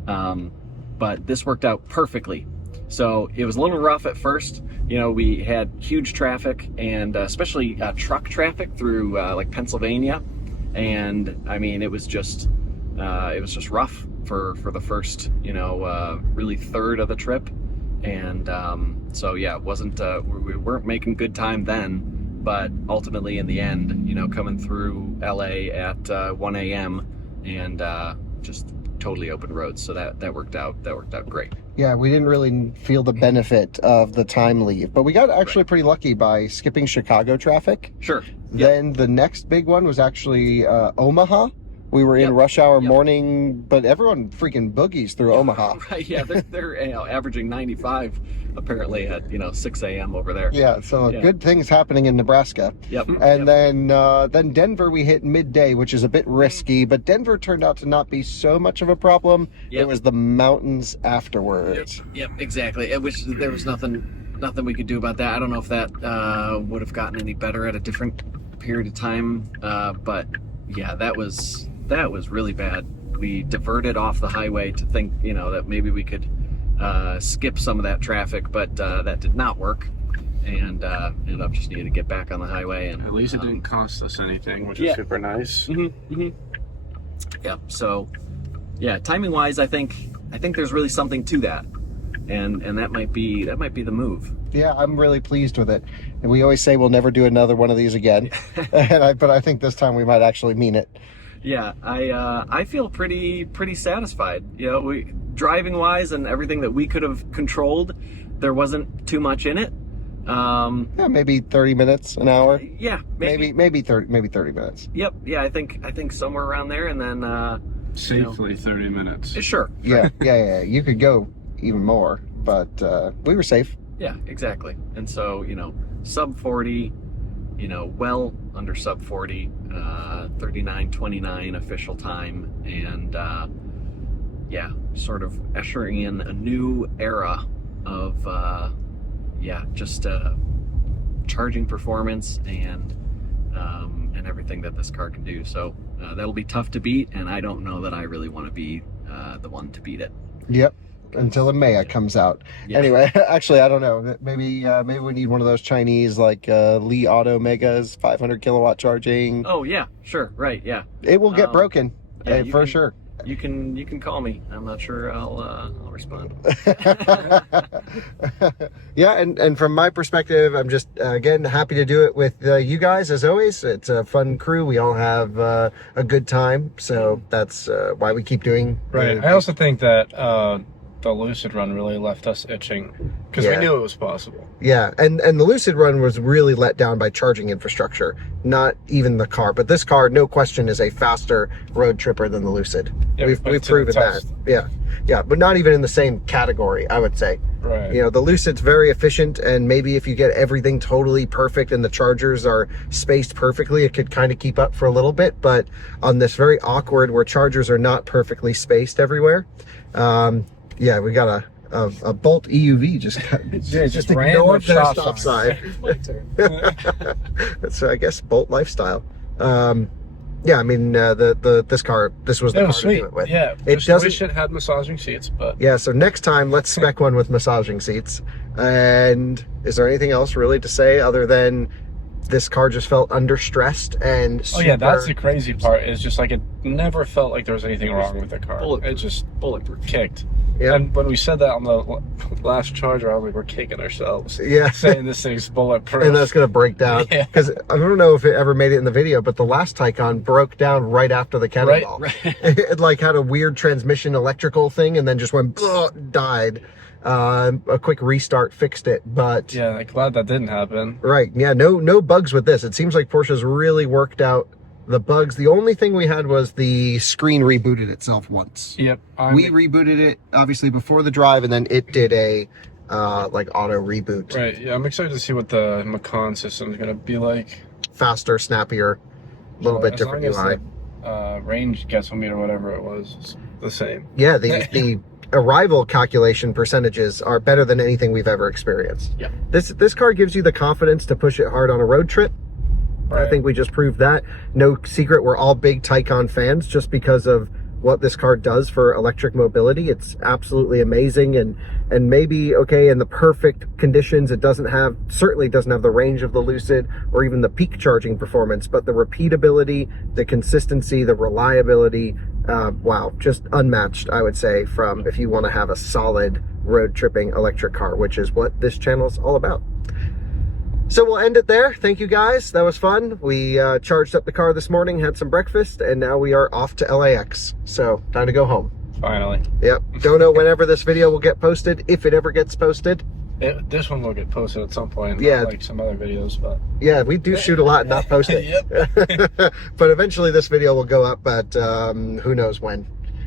But this worked out perfectly. So it was a little rough at first. We had huge traffic, and especially truck traffic through like Pennsylvania, and I mean it was just rough for the first really third of the trip, and so yeah, it wasn't we weren't making good time then, but ultimately in the end, coming through LA at 1 a.m. and just totally open roads, so that worked out great. Yeah, we didn't really feel the benefit of the time leave, but we got actually pretty lucky by skipping Chicago traffic. Sure. Then the next big one was actually Omaha. We were in rush hour morning, but everyone freaking boogies through Omaha. Right, yeah, they're averaging 95 apparently at 6 a.m. over there. Yeah, so good things happening in Nebraska. Yep. And then Denver we hit midday, which is a bit risky, but Denver turned out to not be so much of a problem. Yep. It was the mountains afterwards. Yep, exactly. I wish there was nothing we could do about that. I don't know if that would have gotten any better at a different period of time, but yeah, that was really bad. We diverted off the highway to think that maybe we could skip some of that traffic, but that did not work, and ended up just needing to get back on the highway. And at least it didn't cost us anything, which is super nice. Yeah, so yeah, timing wise, I think there's really something to that, and that might be the move. Yeah, I'm really pleased with it. And we always say we'll never do another one of these again, but I think this time we might actually mean it. Yeah, I feel pretty satisfied. We driving wise and everything that we could have controlled, there wasn't too much in it. Yeah, maybe 30 minutes, an hour. Yeah, maybe 30 minutes. Yep. Yeah, I think somewhere around there, and then Safely 30 minutes. Sure. Yeah. You could go even more, but we were safe. Yeah, exactly. And so, sub 40, well under sub 40, 39:29 official time, and sort of ushering in a new era of just charging performance and everything that this car can do. So that'll be tough to beat, and I don't know that I really want to be the one to beat it. Yep. Until the Maya comes out. Yeah. Anyway, actually, I don't know. Maybe we need one of those Chinese Li Auto Megas, 500 kilowatt charging. Oh yeah, sure, right, yeah. It will get broken, for sure. You can call me. I'm not sure I'll respond. Yeah, and from my perspective, I'm just again happy to do it with you guys as always. It's a fun crew. We all have a good time, so that's why we keep doing. Right. I also think that the Lucid run really left us itching because we knew it was possible. Yeah, and the Lucid run was really let down by charging infrastructure, not even the car. But this car, no question, is a faster road tripper than the Lucid. Yeah, we've proven that. Yeah, but not even in the same category, I would say. Right. The Lucid's very efficient, and maybe if you get everything totally perfect and the chargers are spaced perfectly, it could kind of keep up for a little bit. But on this very awkward, where chargers are not perfectly spaced everywher, we got a Bolt EUV just ignored their stop sign. That's I guess Bolt lifestyle. Yeah, I mean this car. This was the car to do it with. Yeah, it doesn't. Wish it had massaging seats, but yeah. So next time, let's spec one with massaging seats. And is there anything else really to say other than this car just felt understressed and oh yeah, that's the crazy part. Is just it never felt like there was anything wrong with the car. It just bulletproof kicked. Yeah. And when we said that on the last charger, I was like, we're kicking ourselves. Yeah. Saying this thing's bulletproof. And that's going to break down. Because I don't know if it ever made it in the video, but the last Taycan broke down right after the Cannonball. Right. It had a weird transmission electrical thing and then just went, died. A quick restart fixed it, but... Yeah, glad that didn't happen. Right. Yeah, no bugs with this. It seems like Porsche's really worked out the bugs. The only thing we had was the screen rebooted itself once. Yep. We rebooted it obviously before the drive, and then it did a auto reboot. Right. Yeah, I'm excited to see what the Macan system is going to be like. Faster, snappier, a little bit different UI. Range guessometer, whatever it was, it's the same. Yeah, the arrival calculation percentages are better than anything we've ever experienced. Yeah. This car gives you the confidence to push it hard on a road trip. Right. I think we just proved that. No secret, we're all big Taycan fans just because of what this car does for electric mobility. It's absolutely amazing, and maybe, okay, in the perfect conditions, it certainly doesn't have the range of the Lucid or even the peak charging performance, but the repeatability, the consistency, the reliability, wow, just unmatched, I would say, from if you want to have a solid road tripping electric car, which is what this channel is all about. So we'll end it there. Thank you guys. That was fun. We charged up the car this morning, had some breakfast, and now we are off to LAX. So time to go home. Finally. Yep. Don't know whenever this video will get posted, if it ever gets posted. This one will get posted at some point. Yeah. Like some other videos, but yeah, we do shoot a lot and not post it. Yep. But eventually this video will go up, but who knows when.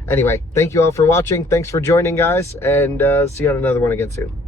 Anyway, thank you all for watching. Thanks for joining, guys, and see you on another one again soon.